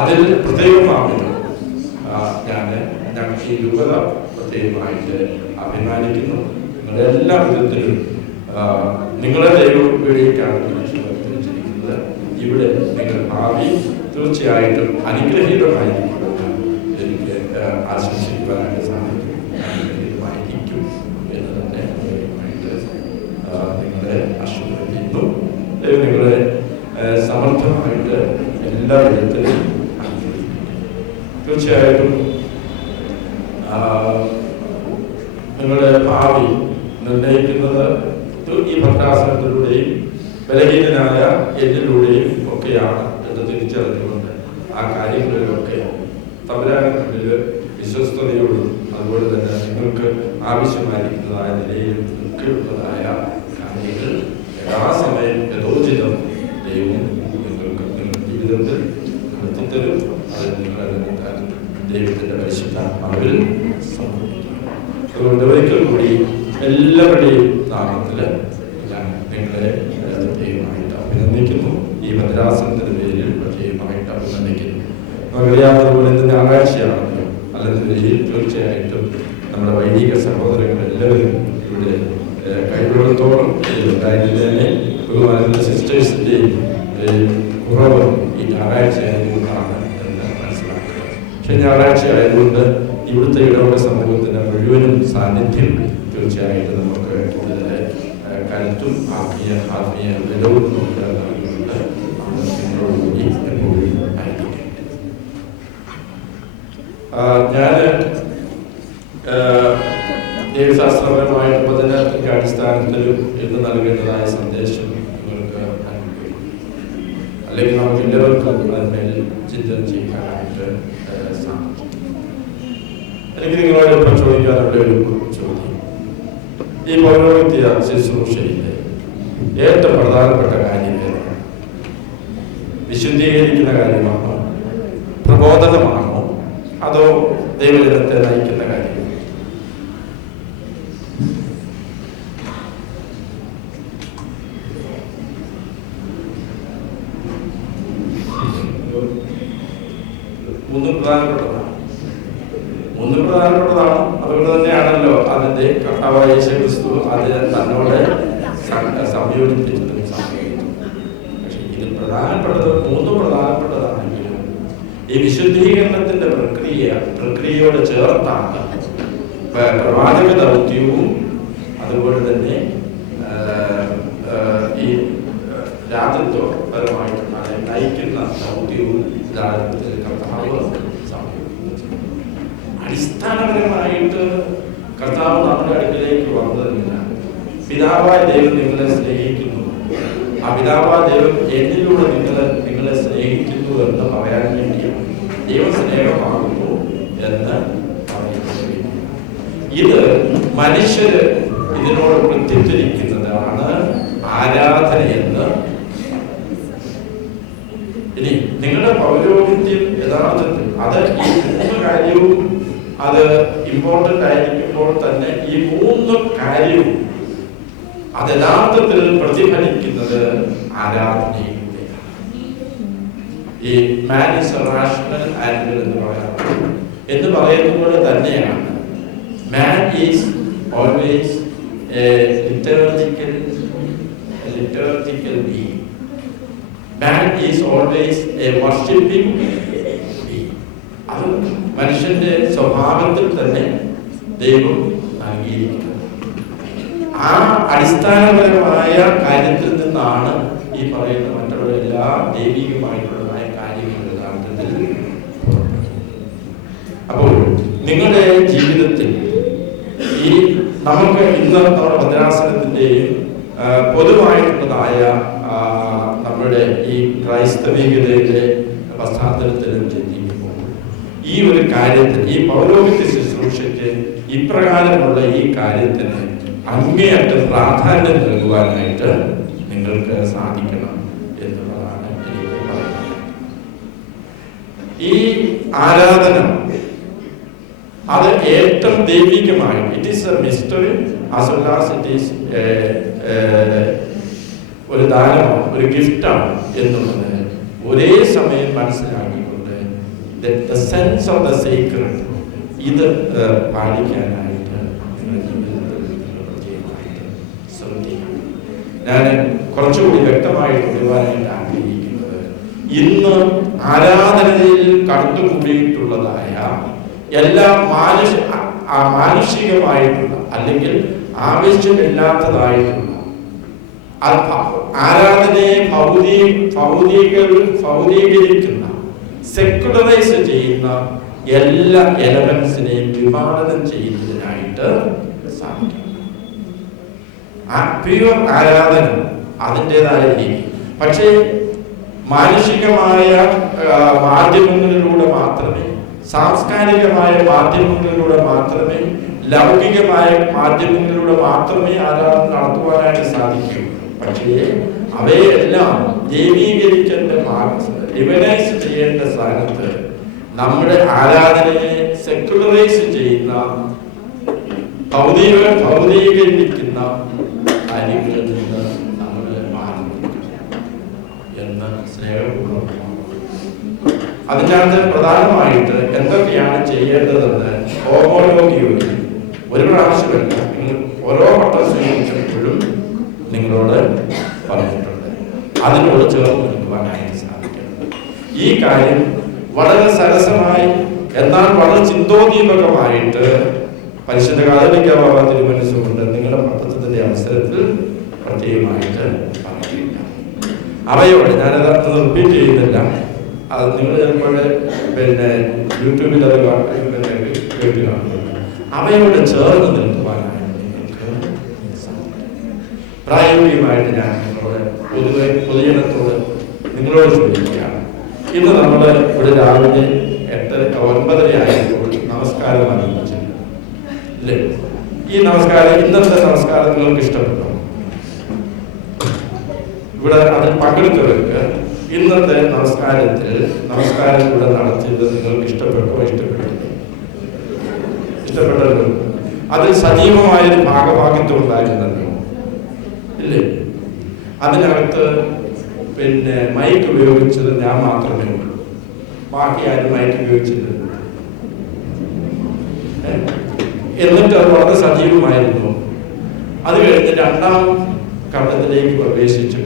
അതിൽ പ്രത്യേകമായിട്ട് ഞാൻ ഈ രൂപത പ്രത്യേകമായിട്ട് അഭിമാനിക്കുന്നു. നിങ്ങളുടെ എല്ലാ വിധത്തിലും നിങ്ങളെ ദൈവവേദിക്കാണ് തിരിച്ചിരിക്കുന്നത്. ഇവിടെ നിങ്ങൾ ഭാവി തീർച്ചയായിട്ടും അനുഗ്രഹീതമായിരിക്കുമെന്ന് എനിക്ക് ആശംസിക്കുവാനായിട്ട് സാധിക്കും. അനുഗ്രഹീതമായിരിക്കും എന്ന് തന്നെ നിങ്ങളെ ആശീർവദിക്കുന്നു. നിങ്ങളെ സമർത്ഥമായിട്ട് എല്ലാ വിധത്തിലും തീർച്ചയായിട്ടും നിങ്ങളുടെ ഭാവി നിർണയിക്കുന്നത് ഈ ഭദ്രാസനത്തിലൂടെയും ബലഹീനനായ എന്നിലൂടെയും ഒക്കെയാണ് എന്ന് തിരിച്ചറിഞ്ഞുകൊണ്ട് ആ കാര്യങ്ങളിലൊക്കെ തമ്പുരാന്റെ മുന്നിൽ വിശ്വസ്തയോടും അതുപോലെ തന്നെ നിങ്ങൾക്ക് ആവശ്യമായിരിക്കുന്നതായ നിലയിൽ ഒക്കെയുള്ളതായ കാര്യങ്ങൾ യഥാസമയം യഥോചിതം ദൈവം നിങ്ങൾക്ക് നിങ്ങളുടെ ജീവിതത്തിൽ നടത്തിത്തരും. അത് നിങ്ങളെ ദൈവത്തിന്റെ പരിശുദ്ധ അളവിൽ സംഭവിക്കും. അതുകൊണ്ട് ഒരിക്കൽ കൂടി എല്ലാവരുടെയും നാമത്തിൽ ഞാൻ നിങ്ങളെ പ്രത്യേകമായിട്ട് അഭിനന്ദിക്കുന്നു. ഈ ഭദ്രാസനത്തിന്റെ പേരിൽ പ്രത്യേകമായിട്ട് അഭിനന്ദിക്കുന്നു. നമുക്കറിയാവുന്നതുപോലെ ഇന്ന് ഞായറാഴ്ചയാണല്ലോ. അല്ലെങ്കിൽ നിലയിൽ തീർച്ചയായിട്ടും നമ്മുടെ വൈദിക സഹോദരങ്ങളെല്ലാവരും ഇവിടെ കഴിവുകളത്തോളം ഉണ്ടായിരുന്നതിനെ ബഹുമാനത്തിന്റെ സിസ്റ്റേഴ്സിന്റെയും കുറവ് ഈ ഞായറാഴ്ച ആയതുകൊണ്ടാണ് എന്ന് മനസ്സിലാക്കുക. പക്ഷെ ഞായറാഴ്ച ആയതുകൊണ്ട് ഇവിടുത്തെ ഇടവക സമൂഹത്തിന്റെ മുഴുവനും സാന്നിധ്യം തീർച്ചയായിട്ടും നമുക്ക് കൂടുതൽ കരുത്തും ആത്മീയ ബലവും നമുക്ക് നൽകുന്നുണ്ട്. നിങ്ങളോടുകൂടി എപ്പോഴും ആയിരിക്കും. ഞാൻ ദൈവശാസ്ത്രപരമായിട്ട് വചനത്തിന്റെ അടിസ്ഥാനത്തിലും ഇന്ന് നൽകേണ്ടതായ സന്ദേശം നിങ്ങൾക്ക് അല്ലെങ്കിൽ നമുക്ക് എല്ലാവർക്കും അതിന്മേൽ ചിന്തനം ചെയ്യാനായിട്ട് സാധിക്കും. എനിക്ക് നിങ്ങളോട് ഇപ്പം ചോദിക്കാനുള്ള ഒരു ചോദ്യം, ഈ പൗരോഹിത്യ ശുശ്രൂഷയിലെ ഏറ്റവും പ്രധാനപ്പെട്ട കാര്യം ഏതാണ്? വിശുദ്ധീകരിക്കുന്ന കാര്യമാണോ, പ്രബോധനമാണോ, അതോ ദൈവജനത്തെ നയിക്കുന്ന കാര്യം? മൂന്ന് പ്രധാനപ്പെട്ടതാണ്. അതുകൊണ്ട് തന്നെയാണല്ലോ അതിന്റെ കർത്താവായ യേശു ക്രിസ്തു അതിനെ തന്നോട് സംയോജിപ്പിച്ചതും സംഭവിച്ചതും. പക്ഷെ ഇത് മൂന്ന് പ്രധാനപ്പെട്ടതാണെങ്കിലും ഈ വിശുദ്ധീകരണത്തിന്റെ പ്രക്രിയയോട് ചേർത്താണ് പ്രവാചക ദൗത്യവും അതുപോലെ തന്നെ ഈ രാജ്യത്വപരമായിട്ടുള്ള നയിക്കുന്ന ദൗത്യവും കർത്താവ് അടിസ്ഥാനപരമായിട്ട് കർത്താവ് നമ്മുടെ അടുക്കിലേക്ക് വന്നതില്ല. പിതാവായ ദൈവം നിങ്ങളെ സ്നേഹിക്കുന്നു, ആ പിതാവായ ദൈവം എന്നിലൂടെ നിങ്ങളെ സ്നേഹിക്കുന്നു എന്ന് പറയാൻ വേണ്ടിയാണ്. ദൈവം സ്നേഹമാകുന്നു എന്ന് പറയുന്നത്. ഇത് മനുഷ്യര് ഇതിനോട് പ്രത്യുദ്ധരിക്കുന്നതാണ് ആരാധനയെന്ന്. ഇനി നിങ്ങളുടെ പൗരോഹിത്യം യഥാർത്ഥത്തിൽ അത് ഈ 3 കാര്യവും അത് ഇമ്പോർട്ടന്റ് ആയിരിക്കുമ്പോൾ തന്നെ ഈ 3 കാര്യവും അത് യഥാർത്ഥത്തിൽ പ്രതിഫലിക്കുന്നത് ആരാധനയിലൂടെയാണ്. ഈ man is A rational animal എന്ന് പറയുന്നത് തന്നെയാണ് man is always a liturgical being. Man is always a worshipping being. അത് മനുഷ്യന്റെ സ്വഭാവത്തിൽ തന്നെ ദൈവം നൽകിയിരിക്കുന്നു. ആ അടിസ്ഥാനപരമായ കാര്യത്തിൽ നിന്നാണ് ഈ പറയുന്ന മറ്റുള്ള എല്ലാ ദൈവികമായിട്ടുള്ളതായ കാര്യങ്ങളും യഥാർത്ഥത്തിൽ. അപ്പോൾ നിങ്ങളുടെ ജീവിതത്തിൽ ഈ നമുക്ക് ഇന്ന് നമ്മുടെ ഭദ്രാസനത്തിന്റെയും പൊതുവായിട്ടുള്ളതായ നമ്മുടെ ഈ ക്രൈസ്തവികതയുടെ പശ്ചാത്തലത്തിലും ചിന്തിക്കുമ്പോൾ ഈ ഒരു കാര്യത്തിൽ ഈ പൗരോഹിത്യ ശുശ്രൂഷയ്ക്ക് ഇപ്രകാരമുള്ള ഈ കാര്യത്തിന് അങ്ങേയറ്റം പ്രാധാന്യം നൽകുവാനായിട്ട് നിങ്ങൾക്ക് സാധിക്കണം എന്നുള്ളതാണ് എനിക്ക് പറയുന്നത്. ഈ ആരാധന അത് ഏറ്റവും ദൈവികമായി, it is a mystery as well as it is ഒരു ദാനമാണ്, ഒരു ഗിഫ്റ്റാണ് എന്നുള്ളത് ഒരേ സമയം മനസ്സിലാക്കിക്കൊണ്ട് the sense of the secret ഇത് പാലിക്കാനായിട്ട് ശ്രദ്ധിക്കണം. ഞാൻ കുറച്ചുകൂടി വ്യക്തമായിട്ട് പറയുവാനായിട്ട് ആഗ്രഹിക്കുന്നത്, ഇന്ന് ആരാധനയിൽ കടന്നുകൂടിയിട്ടുള്ളതായ എല്ലാ മാനുഷികമായിട്ടുള്ള അല്ലെങ്കിൽ ആവശ്യമില്ലാത്തതായിട്ടുള്ള ആരാധനയെ ഭൗതികീകരിക്കുന്ന സെക്കുലറൈസ് ചെയ്യുന്ന എല്ലാ എലമെന്റ്സിനെയും വിമാനം ചെയ്യുന്നതിനായിട്ട് സാധിക്കും. ആ പ്യുവർ ആരാധന അതിൻ്റെതായ രീതി. പക്ഷേ മാനുഷികമായ മാധ്യമങ്ങളിലൂടെ മാത്രമേ, സാംസ്കാരികമായ മാധ്യമങ്ങളിലൂടെ മാത്രമേ, ലൗകികമായ മാധ്യമങ്ങളിലൂടെ മാത്രമേ ആരാധന നടത്തുവാനായിട്ട് സാധിക്കൂ. പക്ഷേ അവയെല്ലാം ദൈവീകരിക്കേണ്ട, ഡിവൈനൈസ് ചെയ്യേണ്ട സ്ഥാനത്ത് നമ്മുടെ ആരാധനയെ സെക്കുലറൈസ് ചെയ്യുന്ന, ഭൗതികീകരിക്കുന്ന കാര്യങ്ങളിൽ നിന്ന് നമ്മൾ മാറി എന്ന് സ്നേഹപൂർവ്വം. അതിനകത്ത് പ്രധാനമായിട്ട് എന്തൊക്കെയാണ് ചെയ്യേണ്ടതെന്ന് ഹോമോലോഗിയോയിൽ ഒരു പ്രാവശ്യമല്ല, നിങ്ങൾ ഓരോ വട്ടം സ്വീകരിച്ചപ്പോഴും നിങ്ങളോട് പറഞ്ഞിട്ടുണ്ട്. അതിനോട് ചേർന്ന് നിൽക്കുവാനായിട്ട് സാധിക്കണം. ഈ കാര്യം വളരെ സരസമായി എന്നാൽ വളരെ ചിന്തോദീപകമായിട്ട് പരിശുദ്ധ കാതോലിക്ക ബാബ തിരുമനസ്സുകൊണ്ട് നിങ്ങളുടെ പത്രത്തിന്റെ അവസരത്തിൽ പ്രത്യേകമായിട്ട് പറഞ്ഞില്ല. അവയോട് ഞാനത് റിപ്പീറ്റ് ചെയ്യുന്നില്ല, അത് നിങ്ങൾ ചിലപ്പോൾ യൂട്യൂബിൽ അത് കേട്ട് കാണുന്നു. അവയോട് ചേർന്ന് നിൽക്കുവാനായിട്ട് നിങ്ങൾക്ക് പ്രായോഗികമായിട്ട് ഞാൻ നിങ്ങളോട് പൊതുജനത്തോട് നിങ്ങളോട് ചോദിക്കുകയാണ്. ഇന്ന് നമ്മൾ ഇവിടെ രാവിലെ 8-9 ആയപ്പോൾ നമസ്കാരം ആരംഭിച്ചിട്ടുണ്ട് അല്ലേ? ഈ നമസ്കാരം, ഇന്നത്തെ നമസ്കാരം നിങ്ങൾക്ക് ഇഷ്ടപ്പെട്ടോ? ഇവിടെ അതിൽ പങ്കെടുത്തവർക്ക് ഇന്നത്തെ നമസ്കാരം ഇവിടെ നടത്തിയത് നിങ്ങൾക്ക് ഇഷ്ടപ്പെട്ടോ? ഇഷ്ടപ്പെട്ടല്ലോ? അതിൽ സജീവമായൊരു ഭാഗഭാഗിത്വം ഉണ്ടായിരുന്നല്ലോ ഇല്ലേ? അതിനകത്ത് മൈക്ക് ഉപയോഗിച്ചത് ഞാൻ മാത്രമേ ഉള്ളൂ, ബാക്കി ആരും മൈക്ക് ഉപയോഗിച്ചില്ല. എന്നിട്ട് അത് വളരെ സജീവമായിരുന്നു. അത് കഴിഞ്ഞ് 2ാം ഘട്ടത്തിലേക്ക് പ്രവേശിച്ചു.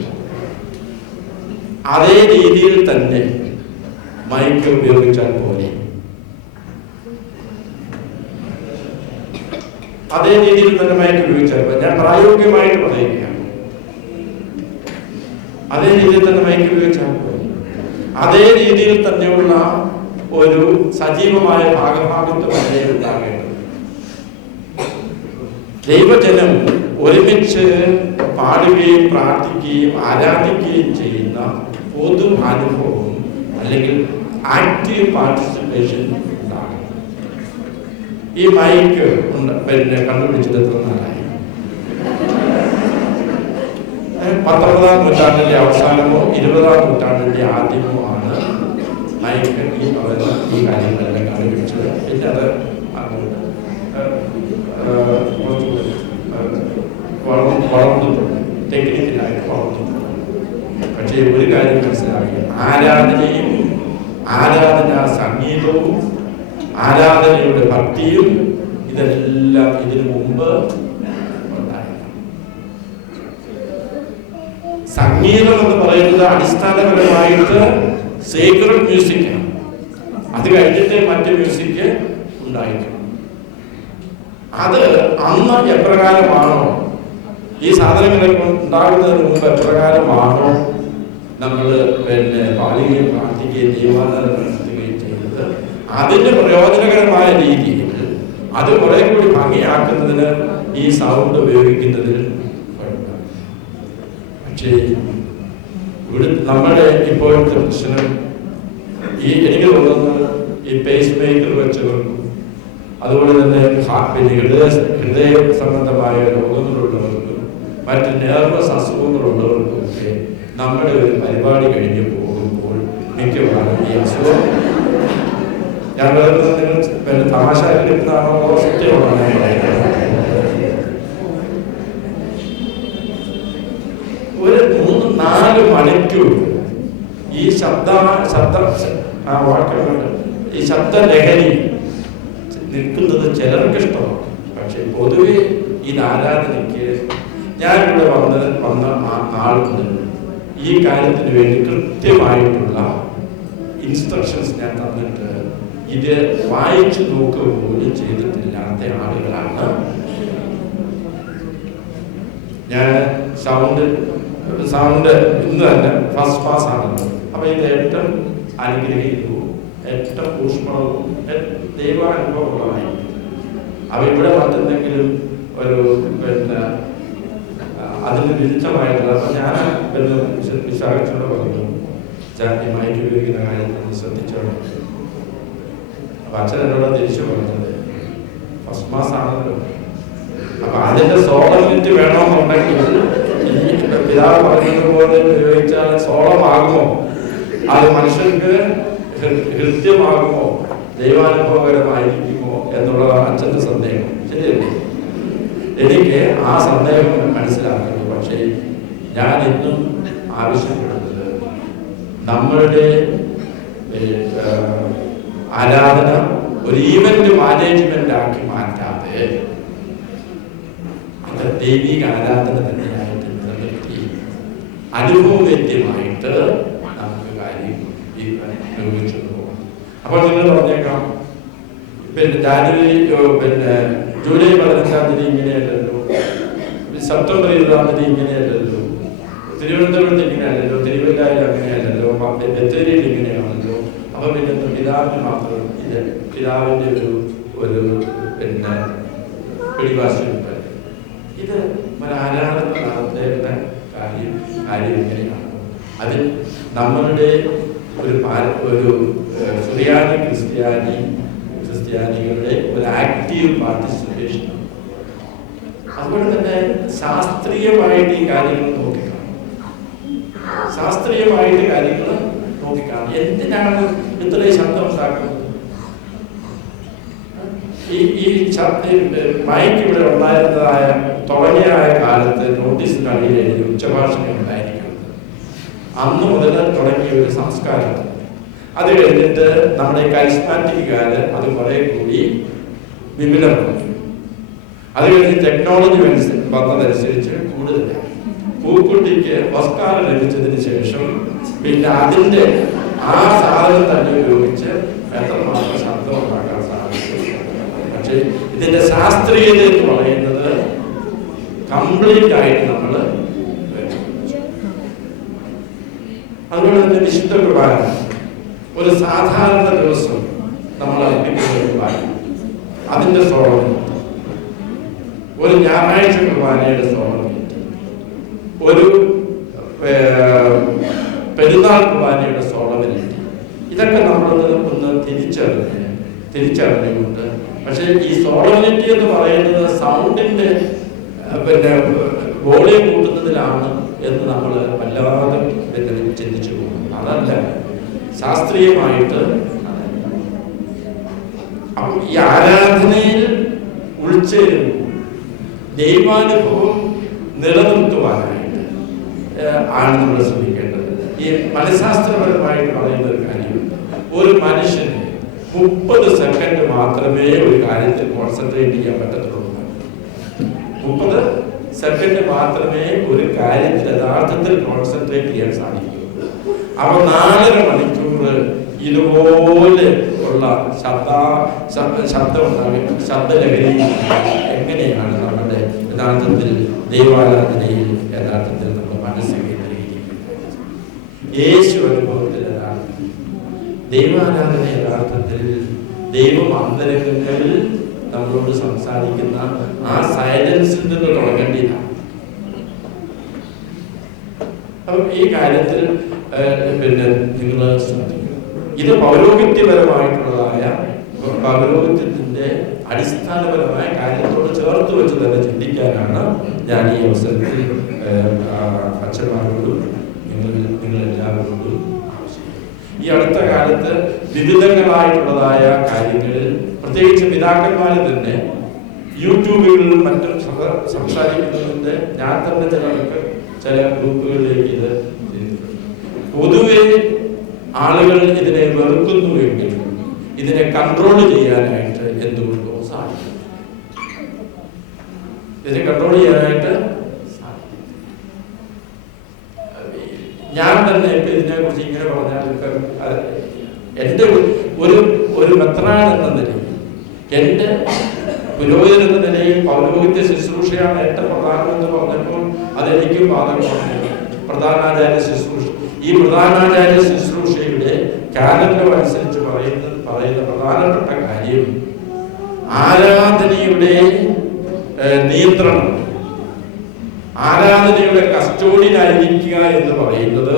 അതേ രീതിയിൽ തന്നെ മൈക്ക് ഉപയോഗിച്ചാൽ പോലെ, അതേ രീതിയിൽ തന്നെ മൈക്ക് ഉപയോഗിച്ചാൽ പോലെ. ഞാൻ പ്രായോഗികമായിട്ട് പറയുകയാണ്, അതേ രീതിയിൽ തന്നെ മൈക്ക് ഉപയോഗിച്ചാൽ പോലെ. അതേ രീതിയിൽ തന്നെയുള്ള ഒരു സജീവമായ ഭാഗഭാഗത്വം അതിനെ ഉണ്ടാകേണ്ടത്. ദൈവജനം ഒരുമിച്ച് പാടുകയും പ്രാർത്ഥിക്കുകയും ആരാധിക്കുകയും ചെയ്യുന്ന പൊതു അനുഭവം അല്ലെങ്കിൽ ആക്റ്റീവ് പാർട്ടിസിപ്പേഷൻ ഉണ്ടാകും. ഈ മൈക്ക് പിന്നെ കണ്ടുപിടിച്ചിട്ട് എത്ര നാളായി? 19-ാം നൂറ്റാണ്ടിന്റെ അവസാനമോ 20-ാം നൂറ്റാണ്ടിന്റെ ആദ്യമോ ആണ് മൈക്ക് ഈ കാര്യങ്ങളെല്ലാം കണ്ടുപിടിച്ചത്. പിന്നെ അത് വളർന്നിട്ടുണ്ട്, ടെക്നിക്കലായിട്ട് വളർന്നിട്ടുണ്ട്. പക്ഷേ ഒരു കാര്യം മനസ്സിലാക്കി, ആരാധനയും ആരാധനാ സംഗീതവും ആരാധനയുടെ ഭക്തിയും ഇതെല്ലാം ഇതിനു മുമ്പ് ഉണ്ടായിരുന്നു. സംഗീതം എന്ന് പറയുന്നത് അടിസ്ഥാനപരമായിട്ട് സേക്രഡ് മ്യൂസിക്കാണ്. അത് കഴിഞ്ഞിട്ട് മറ്റ് മ്യൂസിക് ഉണ്ടായിരിക്കും. അത് അന്ന് എപ്രകാരമാണോ, ഈ സാധനങ്ങളൊക്കെ ഉണ്ടാകുന്നതിന് മുമ്പ് എപ്രകാരമാണോ നമ്മൾ പിന്നെ പാടുകയും പ്രാർത്ഥിക്കുകയും ദൈവാരാധന നടത്തുകയും ചെയ്യുന്നത്, അതിന്റെ പ്രയോജനകരമായ രീതിയിൽ അത് കുറെ കൂടി ഭംഗിയാക്കുന്നതിന് ഈ സൗണ്ട് ഉപയോഗിക്കുന്നതിൽ കുഴപ്പമില്ല. പക്ഷേ ഇവിടെ നമ്മുടെ ഇപ്പോഴത്തെ പ്രശ്നം എനിക്ക് തോന്നുന്നത് ഈ പേസ് മേക്കർ വെച്ചവർക്കും അതുപോലെ തന്നെ പിന്നെ ഹൃദയ സംബന്ധമായ രോഗങ്ങളുള്ളവർക്കും മറ്റ് നെർവസ് അസുഖങ്ങളുള്ളവർക്കും ഒക്കെ നമ്മുടെ ഒരു പരിപാടി കഴിഞ്ഞ് പോകുമ്പോൾ മിക്കവാറും ഈ അസുഖം, ഞാൻ പറയുന്നത് നിങ്ങൾ പിന്നെ തമാശ കിട്ടുന്നതാണോ സത്യമാണോ? ഒരു 3-4 മണിക്കൂർ ഈ ഈ ശബ്ദലഹരി നിൽക്കുന്നത് ചിലർക്ക് ഇഷ്ടമാണ്. പക്ഷെ പൊതുവെ ഈ ആരാധനയ്ക്ക് ഞാനിവിടെ വന്ന നാൾ മുതൽ ഈ കാര്യത്തിന് വേണ്ടി കൃത്യമായിട്ടുള്ള ഇൻസ്ട്രക്ഷൻസ് ഞാൻ തന്നിട്ട് ഇത് വായിച്ചു നോക്കുക പോലും ചെയ്തിട്ടില്ലാത്ത ആളുകളാണ്. ഞാൻ സൗണ്ട് ഇന്ന് തന്നെ ഫസ്റ്റ് പാസ് ആണല്ലോ. അപ്പൊ ഇത് ഏറ്റവും അനുഗ്രഹീതവും ഏറ്റവും ഊഷ്മളവും ദൈവാനുഭവമുള്ളതായിരിക്കും. അപ്പൊ ഇവിടെ മറ്റെന്തെങ്കിലും ഒരു പിന്നെ അതിന് വിരുദ്ധമായിട്ടുള്ള, അപ്പൊ ഞാൻ പിന്നെ വിശാഖിച്ചോട് പറഞ്ഞു, ഈ മൈക്ക് ഉപയോഗിക്കുന്ന കാര്യം നമ്മൾ ശ്രദ്ധിച്ചോളൂ. അപ്പൊ അച്ഛൻ എന്നോട് തിരിച്ചു പറഞ്ഞത് ഫസ്റ്റ് മാസ് ആണല്ലോ. അപ്പൊ അതിന്റെ സോളമിറ്റ് വേണമെന്നുണ്ടെങ്കിൽ ഈ പിതാവ് പറയുന്നത് പോലെ ഉപയോഗിച്ചാൽ സോളമാകുമോ, അത് മനുഷ്യർക്ക് ഹൃദ്യമാകുമോ, ദൈവാനുഭവകരമായിരിക്കുമോ എന്നുള്ളതാണ് അച്ഛൻ്റെ സന്ദേഹം. ശരിയല്ലേ? എനിക്ക് ആ സന്ദേഹം മനസ്സിലാക്കുന്നു. പക്ഷേ ഞാൻ ഇന്നും ആവശ്യപ്പെടുന്നത് നമ്മളുടെ ആരാധന ഒരു ഈവന്റ് മാനേജ്മെന്റ് ആക്കി മാറ്റാതെ അത് ദൈവിക ആരാധന തന്നെയായിട്ട് നിലനിർത്തി അനുഭവവേദ്യമായിട്ട് നമുക്ക് കാര്യം നിർവഹിച്ചു പോകാം. അപ്പോൾ നിങ്ങൾ പറഞ്ഞേക്കാം, പിന്നെ ജൂലൈ 15-ാം തീയതി ഇങ്ങനെയല്ലല്ലോ, സെപ്റ്റംബർ 20-ാം തീയതി ഇങ്ങനെയല്ലല്ലോ, തിരുവനന്തപുരത്ത് ഇങ്ങനെയല്ലല്ലോ, തിരുവല്ലയിൽ അങ്ങനെയല്ലല്ലോ, ബത്തേരിയിൽ ഇങ്ങനെയാണല്ലോ. അപ്പൊ പിന്നെ പിതാവിന് മാത്രം ഇത് പിതാവിന്റെ ഒരു പിന്നെ പിടിവാശിയുണ്ട്. ഇത് ഒരു ആരാധന നടത്തേണ്ട കാര്യം ഇങ്ങനെയാണ്. അതിൽ നമ്മളുടെ ഒരു സുറിയാനി ക്രിസ്ത്യാനികളുടെ ഒരു ആക്റ്റീവ് പാർട്ടിസിപ്പേഷൻ. അതുപോലെ തന്നെ ശാസ്ത്രീയമായിട്ട് ഈ കാര്യങ്ങൾ നോക്കിക്കാണും. എന്തിനാണ് ഇത്രയും ശബ്ദം ഉണ്ടാക്കുന്നത്? ഈ മൈക്ക് ഇവിടെ ഉണ്ടായിരുന്നതായ തുടങ്ങിയ കാലത്ത് നോട്ടീസിന് അടിയിൽ എഴുതി ഉച്ചഭാഷണം ഉണ്ടായിരിക്കുന്നത് അന്ന് മുതൽ തുടങ്ങിയ ഒരു സംസ്കാരമാണ്. അത് കഴിഞ്ഞിട്ട് നമ്മുടെ കരിസ്മാറ്റിക്കാര് അത് കുറെ കൂടി വിപുലമായി. അത് കഴിഞ്ഞ് ടെക്നോളജി വന്നതനുസരിച്ച് കൂടുതലായി. പൂക്കുട്ടിക്ക് ഓസ്കാർ ലഭിച്ചതിന് ശേഷം പിന്നെ അതിന്റെ ആ സാധനം തന്നെ ഉപയോഗിച്ച് എത്രമാത്രം ശബ്ദം ഉണ്ടാക്കാൻ സാധിക്കും. പക്ഷെ ഇതിന്റെ ശാസ്ത്രീയത എന്ന് പറയുന്നത് കംപ്ലീറ്റ് ആയിട്ട് നമ്മൾ അതുപോലെ തന്നെ വിശുദ്ധ കുർബാന ഒരു സാധാരണ ദിവസം നമ്മൾ അർപ്പിക്കുന്ന കുർബാന അതിന്റെ സോളം, ഒരു ഞായറാഴ്ച കുർബാനയുടെ സോളം, ഒരു പെരുന്നാൾ കുർബാനയുടെ സോളമിലിറ്റി, ഇതൊക്കെ നമ്മളൊന്ന് തിരിച്ചറിഞ്ഞുകൊണ്ട്. പക്ഷേ ഈ സോളമിലിറ്റി എന്ന് പറയുന്നത് സൗണ്ടിന്റെ വോളിയം കൂട്ടുന്നതിലാണ് എന്ന് നമ്മൾ വല്ലാതെ ചിന്തിച്ചു പോകും. അതല്ല ശാസ്ത്രീയമായിട്ട്. ഈ ആരാധനയിൽ ഉൾച്ചേരുന്നു ദൈവാനുഭവം നിലനിർത്തുവാനായിട്ട് ആണ് നമ്മൾ ശ്രമിക്കേണ്ടത്. ഈ മനഃശാസ്ത്രപരമായിട്ട് പറയുന്ന ഒരു കാര്യം, ഒരു മനുഷ്യന് 30 സെക്കൻഡ് മാത്രമേ ഒരു കാര്യത്തിൽ കോൺസെൻട്രേറ്റ് ചെയ്യാൻ പറ്റത്തുള്ളൂ. 30 സെക്കൻഡ് മാത്രമേ ഒരു കാര്യത്തിൽ യഥാർത്ഥത്തിൽ കോൺസെൻട്രേറ്റ് ചെയ്യാൻ സാധിക്കൂ. അപ്പൊ 4.5 മണിക്കൂർ ഇതുപോലെ ഉള്ള ശബ്ദലഹരി എങ്ങനെയാണ് നമ്മുടെ യഥാർത്ഥത്തിൽ ദൈവാരാധനയിൽ യഥാർത്ഥത്തിൽ നമ്മുടെ മനസ്സ് കേന്ദ്രീകരിക്കുന്നത്? യേശു അനുഭവത്തിൽ ദൈവാരാധന യഥാർത്ഥത്തിൽ ദൈവം അന്തരംഗങ്ങളിൽ നമ്മളോട് സംസാരിക്കുന്ന ആ സൈലൻസിൽ നിന്ന് തുടങ്ങേണ്ടതാണ്. അപ്പം ഈ കാര്യത്തിൽ നിങ്ങൾ ശ്രദ്ധിക്കുക. ഇത് പൗരോഹിത്യത്തിന്റെ അടിസ്ഥാനപരമായ കാര്യത്തോട് ചേർത്ത് വെച്ച് തന്നെ ചിന്തിക്കാനാണ് ഞാൻ ഈ അവസരത്തിൽ അച്ഛന്മാരോടും നിങ്ങളെല്ലാവരോടും ആവശ്യപ്പെടുന്നത്. ഈ അടുത്ത കാലത്ത് വിവിധങ്ങളായിട്ടുള്ളതായ കാര്യങ്ങളിൽ പ്രത്യേകിച്ച് പിതാക്കന്മാർ തന്നെ യൂട്യൂബുകളിലും മറ്റും സംസാരിക്കുന്നതിന്റെ ഞാൻ തന്നെ ചില ഗ്രൂപ്പുകളിലേക്ക് ഇത് പൊതുവെ ആളുകൾ ഇതിനെ വെറുക്കുന്നുവെങ്കിൽ ഇതിനെ കൺട്രോൾ ചെയ്യാനായിട്ട് എന്തുകൊണ്ടോ സാധിക്കും. ഇതിനെ കൺട്രോൾ ചെയ്യാനായിട്ട് ഞാൻ തന്നെ ഇപ്പൊ ഇതിനെ കുറിച്ച് ഇങ്ങനെ പറഞ്ഞാൽ എന്റെ ഒരു മെത്രാൻ എന്ന നിലയിൽ, എന്റെ പുരോഹിതൻ എന്ന നിലയിൽ പൗരോഹിത്യ ശുശ്രൂഷയാണ് ഏറ്റവും പ്രധാനമെന്ന് പറഞ്ഞപ്പോൾ അതെനിക്കും ബാധകമാണ്. പ്രധാനാചാര്യ ശുശ്രൂഷ, ഈ പ്രധാനാചാര്യ ശുശ്രൂഷയുടെ കാലണ്ടർ അനുസരിച്ച് പറയുന്ന പ്രധാനപ്പെട്ട കാര്യം ആരാധനയുടെ നിയന്ത്രണം, ആരാധനയുടെ കസ്റ്റോഡിയനായിരിക്കുക എന്ന് പറയുന്നത്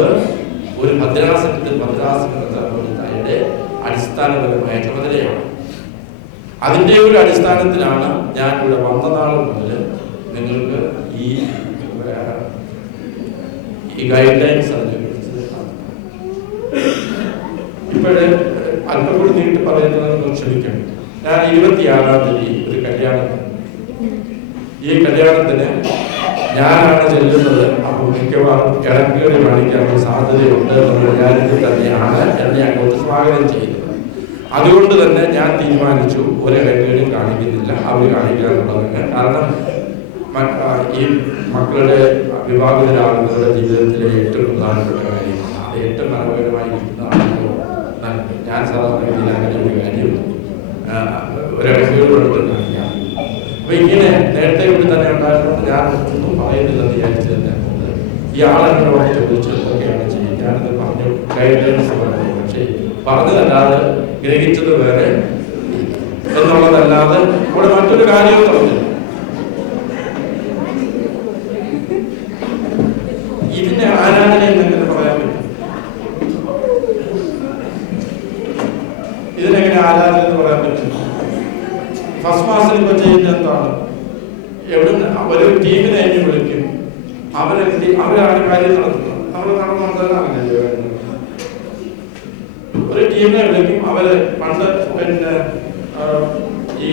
ഒരു ഭദ്രാസനത്തിന്റെ അടിസ്ഥാനപരമായ ചുമതലയാണ്. അതിന്റെ ഒരു അടിസ്ഥാനത്തിലാണ് ഞാൻ ഇവിടെ വന്ന നാൾ മുതൽ നിങ്ങൾക്ക് ഈ ഗൈഡ് ലൈൻസ് അതിനെക്കുറിച്ച് ഇപ്പോഴേ അല്പം കൂടി നീട്ടി പറയുന്നത് ക്ഷമിക്കണം. ഞാൻ 26-ാം തീയതി ഒരു കല്യാണം, ഈ കല്യാണത്തിന് ഞാനാണ് ചെല്ലുന്നത്. അപ്പോൾ മിക്കവാറും ഇടക്കേറി കാണിക്കാനുള്ള സാധ്യതയുണ്ട് എന്നുള്ള കാര്യത്തിൽ തന്നെയാണ് എന്നെ അങ്ങോട്ട് സ്വാഗതം ചെയ്യുന്നത്. അതുകൊണ്ട് തന്നെ ഞാൻ തീരുമാനിച്ചു ഒരു ഇടക്കേടും കാണിക്കുന്നില്ല, അവർ കാണിക്കാനുള്ളതൊക്കെ. കാരണം ഈ മക്കളുടെ വിവാഹിതരാകുന്നവരുടെ ജീവിതത്തിലെ ഏറ്റവും പ്രധാനപ്പെട്ട കാര്യമാണ്. അത് ഏറ്റവും മനോഹരമായിരിക്കുന്നതാണല്ലോ നല്ലത്. ഞാൻ സാധാരണ രീതിയിൽ അങ്ങനെ ഒരു കാര്യം ഒരിടക്കേടുകൊണ്ട് കാണിക്കാം. അപ്പൊ ഇങ്ങനെ നേരത്തെ ഇവിടെ തന്നെ ഉണ്ടായിരുന്നത് ഞാൻ ഒന്നും പറയുന്നില്ലെന്ന് വിചാരിച്ചു തന്നെ ഈ ആളെന്നോട് ചോദിച്ചു എന്തൊക്കെയാണ് ചെയ്യുക. ഞാനത് പറഞ്ഞു, ഗൈഡ് ലൈൻസ് പറഞ്ഞു. പക്ഷേ പറഞ്ഞതല്ലാതെ ഗ്രഹിച്ചത് വേറെ എന്നുള്ളതല്ലാതെ ഇവിടെ മറ്റൊരു കാര്യവും പറഞ്ഞു. ഇതിന്റെ ആരാധന എന്നെങ്ങനെ പറയാൻ പറ്റും? ഇതിനെങ്ങനെ ആരാധന എന്ന് പറയാൻ പറ്റും? ഫസ്റ്റ് മാസിൽ ഇപ്പൊ ചെയ്യുന്ന എന്താണ്? എവിടുന്ന് ഒരു ടീമിനെ എന്നെ വിളിക്കും, അവരാണ് കാര്യം നടത്തുന്നത്. നമ്മൾ നടന്നതാണ് ഒരു ടീമിനെ വിളിക്കും. അവര് പണ്ട് ഈ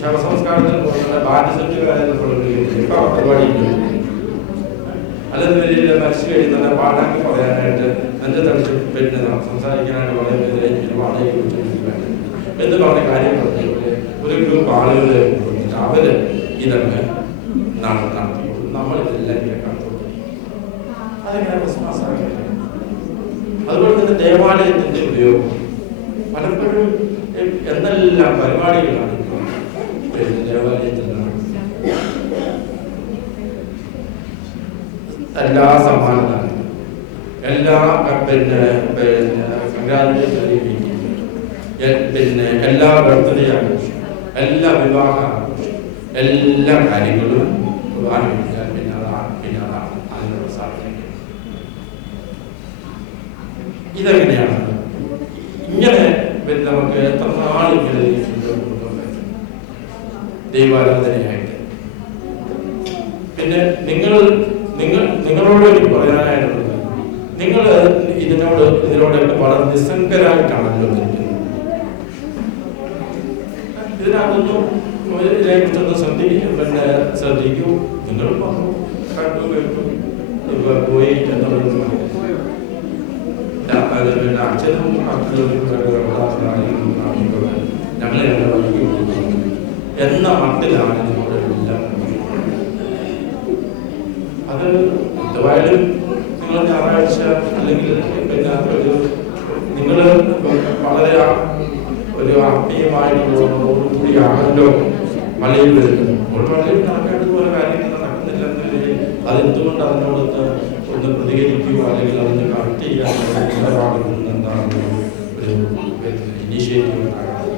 ശവസംസ്കാരത്തിന് പോകുന്ന ബാൻഡ് സെറ്റുകാരെ നമ്മൾ വിളിക്കുന്നത്. ഇപ്പൊ പരിപാടിയില്ല. അല്ലെങ്കിൽ വലിയ മരിച്ചു കഴിയുന്ന പാടാക്കി പറയാനായിട്ട് നെഞ്ച തളിച്ച് സംസാരിക്കാനായിട്ട് പറയുന്നത് എനിക്ക് വാടകയെ കുറിച്ച് എന്ന് പറഞ്ഞ കാര്യം പറഞ്ഞ ഒരു ഗ്രൂപ്പ് ആളുകളെ അവര് ഇതൊക്കെ നടത്തി. നമ്മളിതെല്ലാം ഇങ്ങനെ കണ്ടുകൊണ്ടിരിക്കും. അതെങ്ങനെ ക്രിസ്മസ് ആകില്ല. അതുപോലെ തന്നെ ദേവാലയത്തിന്റെ ഉപയോഗം പലപ്പോഴും എന്തെല്ലാം പരിപാടികളാണ് ദേവാലയത്തിൽ എല്ലാ സമ്മാനങ്ങളും, എല്ലാ എല്ലാ ബർത്ത്ഡേ ആഘോഷം, എല്ലാ വിവാഹ ആഘോഷം, എല്ലാ കാര്യങ്ങളും പിന്നെ അതാണ് ഇതെങ്ങനെയാണ് ഇങ്ങനെ നമുക്ക് എത്ര നാളിങ്ങനെ ദൈവാരാധനയായിട്ട്? പിന്നെ നിങ്ങളോട് എനിക്ക് പറയാനായിട്ടുള്ളത്, നിങ്ങൾ ഇതിനോടൊക്കെ വളരെ നിസ്സംഗരായിട്ടാണല്ലോ നിൽക്കുന്നത്. ഇതിനകത്തൊന്നും ഇതിനെക്കുറിച്ചൊന്ന് ശ്രദ്ധിക്കൂ. നിങ്ങൾ കണ്ടു കേട്ടു പോയി എന്നുള്ളത് അച്ഛനും ഞങ്ങളെ എന്ന മട്ടിലാണ് നിങ്ങളുടെ എല്ലാം. അത് എന്തുവായാലും നിങ്ങൾ ഞായറാഴ്ച അല്ലെങ്കിൽ പിന്നെ നിങ്ങൾ വളരെ ഒരു ആത്മീയമായിട്ടുള്ളതോടുകൂടിയാണല്ലോ മലയിൽ വരുന്നത്. അപ്പോൾ മലയിൽ നടക്കേണ്ടതുപോലെ കാര്യങ്ങൾ നടക്കുന്നില്ലെന്നില്ലെങ്കിൽ അതെന്തുകൊണ്ട് അതിനോടൊത്ത് ഒന്ന് പ്രതികരിക്കുകയോ അല്ലെങ്കിൽ അതിന് കറക്റ്റ് ചെയ്യാൻ നിങ്ങളുടെ ഭാഗത്ത് നിന്ന് എന്താണ് ഒരു ഇനീഷ്യേറ്റീവ് ഉണ്ടാകുന്നത്?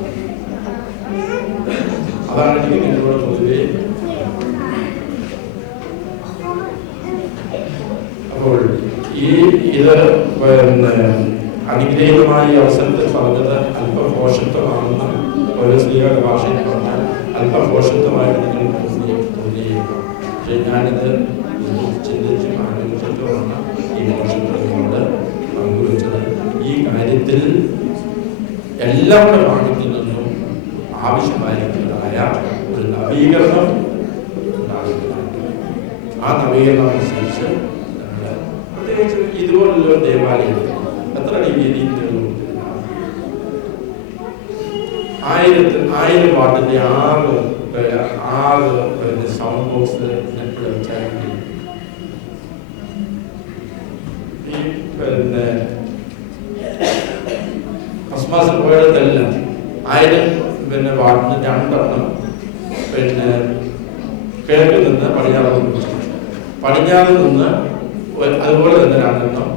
അതാണ് എനിക്ക് നിങ്ങളോട് പൊതുവെ. അപ്പോൾ ഇത് അനുഗ്രഹീതമായ അവസരത്തിൽ പറഞ്ഞത് അല്പഘോഷത്വമാണെന്ന് ഓരോ സ്ത്രീകളുടെ ഭാഷയിൽ പറഞ്ഞാൽ അല്പഘോഷത്വമായിട്ട് നിങ്ങൾ തോന്നിയേക്കാം. പക്ഷെ ഞാനിത് ചിന്തിച്ചും ആലോചിച്ചിട്ടുമാണ് ഈ മോശങ്ങളോട് പങ്കുവച്ചത്. ഈ കാര്യത്തിൽ എല്ലാവരുടെ ഭാഗത്തു നിന്നും ആവശ്യമായിരിക്കുന്നതായ ഒരു നവീകരണം ഉണ്ടാകുന്നതാണ്. ആ നവീകരണം അനുസരിച്ച് പ്രത്യേകിച്ച് ഇതുപോലുള്ള ദേവാലയം എത്ര രീതിയിൽ 1000 വാട്ടിന്റെ 6 സൗണ്ട് ബോക്സ് വെച്ചാൽ പിന്നെ ക്രിസ്മസ് പോയതല്ല 1000 വാട്ടിന് 2 എണ്ണം കിഴക്ക് നിന്ന് പടിഞ്ഞാറ് നിന്ന് അതുപോലെ തന്നെ 2 എണ്ണം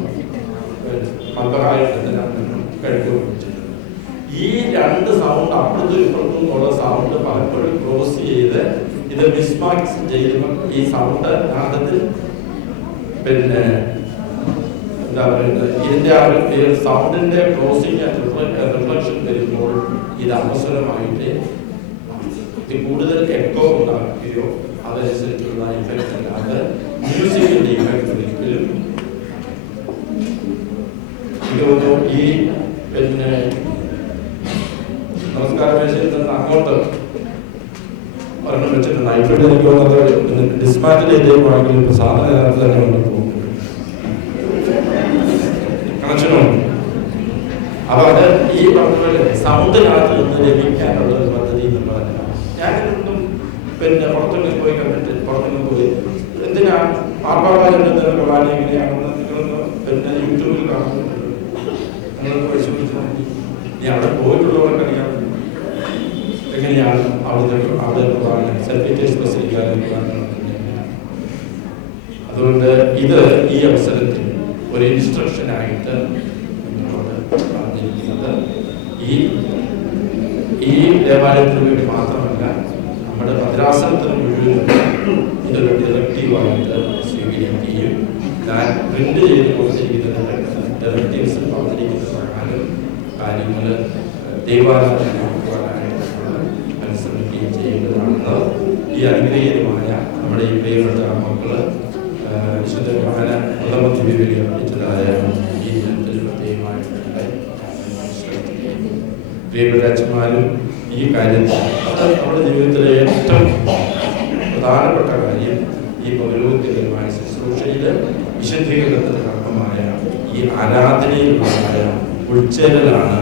മദ്ബഹായിൽ നിന്ന് 2 എണ്ണം കിഴക്ക് വെച്ചിട്ടുണ്ട്. ഈ 2 സൗണ്ട് അപ്പുറത്തും ഇപ്പുറത്തും ഉള്ള സൗണ്ട് പലപ്പോഴും ക്രോസ് ചെയ്ത് ഇത് മിസ്മാക്സ് ചെയ്യുമ്പോൾ ഈ സൗണ്ട് യഥാർത്ഥത്തിൽ എന്താ പറയുന്നത് ഇതിന്റെ സൗണ്ടിന്റെ ക്രോസിംഗ് റിഫ്ലക്ഷൻ വരുമ്പോൾ ഇത് അവസരമായിട്ട് ഇത് കൂടുതൽ എക്കോ ഉണ്ടാക്കുകയോ അതനുസരിച്ചുള്ള ഇഫക്റ്റ് അല്ലാതെ മ്യൂസിക്കിന്റെ ഇഫക്റ്റ് ഒരിക്കലും ഈ നമസ്കാര മേശയിൽ നിന്ന് അങ്ങോട്ട് ഒരെണ്ണം വെച്ചിട്ടുണ്ട്. ഇവിടെ എനിക്ക് തോന്നുന്നത് ഡിസ്മാറ്റിൽ ചെയ്തേക്കുവാണെങ്കിൽ സാധന നേരത്തെ തന്നെ കൊണ്ട് പോകും കണക്ഷനുണ്ട്. അപ്പൊ അത് ഈ പറഞ്ഞ സൗണ്ടിനകത്ത് നിന്ന് ലഭിക്കാനുള്ള ഒരു പദ്ധതി എന്നുള്ളതല്ല. ഞാനിതൊന്നും പുറത്തുനിന്ന് പോയി കണ്ടിട്ട് പുറത്തുനിന്ന് പോയി എന്തിനാ പാർപ്പാപ്പാലിന്റെ പ്രധാനം എങ്ങനെയാണെന്ന് നിങ്ങളൊന്ന് യൂട്യൂബിൽ കാണുന്നുണ്ട്. നിങ്ങൾക്ക് പരിശോധിച്ചു ഇനി അവിടെ പോയിട്ടുള്ളവർക്ക് അറിയാം എങ്ങനെയാണ് അവിടെ പ്രധാനം സെർട്ടിഫിക്കറ്റ് സ്പെസിഫിക്കാനും. അതുകൊണ്ട് ഇത് ഈ അവസരത്തിൽ ഒരു ഇൻസ്ട്രക്ഷനായിട്ട് പറഞ്ഞിരിക്കുന്നത് ഈ ദേവാലയത്തിന് വേണ്ടി മാത്രമല്ല നമ്മുടെ ഭദ്രാസനത്തിന് മുഴുവൻ ഇതൊരു ഡയറക്റ്റീവായിട്ട് സ്വീകരിക്കുകയും ഞാൻ പ്രിന്റ് ചെയ്ത് കൊടുത്തിരിക്കുന്ന ഡയറക്റ്റീവ്സിൽ പറഞ്ഞിരിക്കുന്ന പ്രകാരം കാര്യങ്ങൾ ദൈവാരാധന അനുസരിക്കുകയും ചെയ്യേണ്ടതാണെന്ന് ഈ അനുഗ്രഹീതമായ നമ്മുടെ ഈ പ്രിയപ്പെട്ട മക്കള് വിശുദ്ധ യോഹന ഉള്ളമദ്വീപിൽ പഠിച്ചതായ ഈ ദിനത്തിൽ പ്രത്യേകമായിട്ടുണ്ട്. പ്രിയപ്പെട്ട അച്ഛന്മാരും ഈ കാര്യത്തിൽ നമ്മുടെ ജീവിതത്തിലെ ഏറ്റവും പ്രധാനപ്പെട്ട കാര്യം ഈ പൗരോഹിത്യപരമായ ശുശ്രൂഷയിൽ വിശുദ്ധീകരണത്തിന് കർമ്മമായ ഈ ആരാധനയിലുള്ളതായ ഉൾച്ചേരലാണ്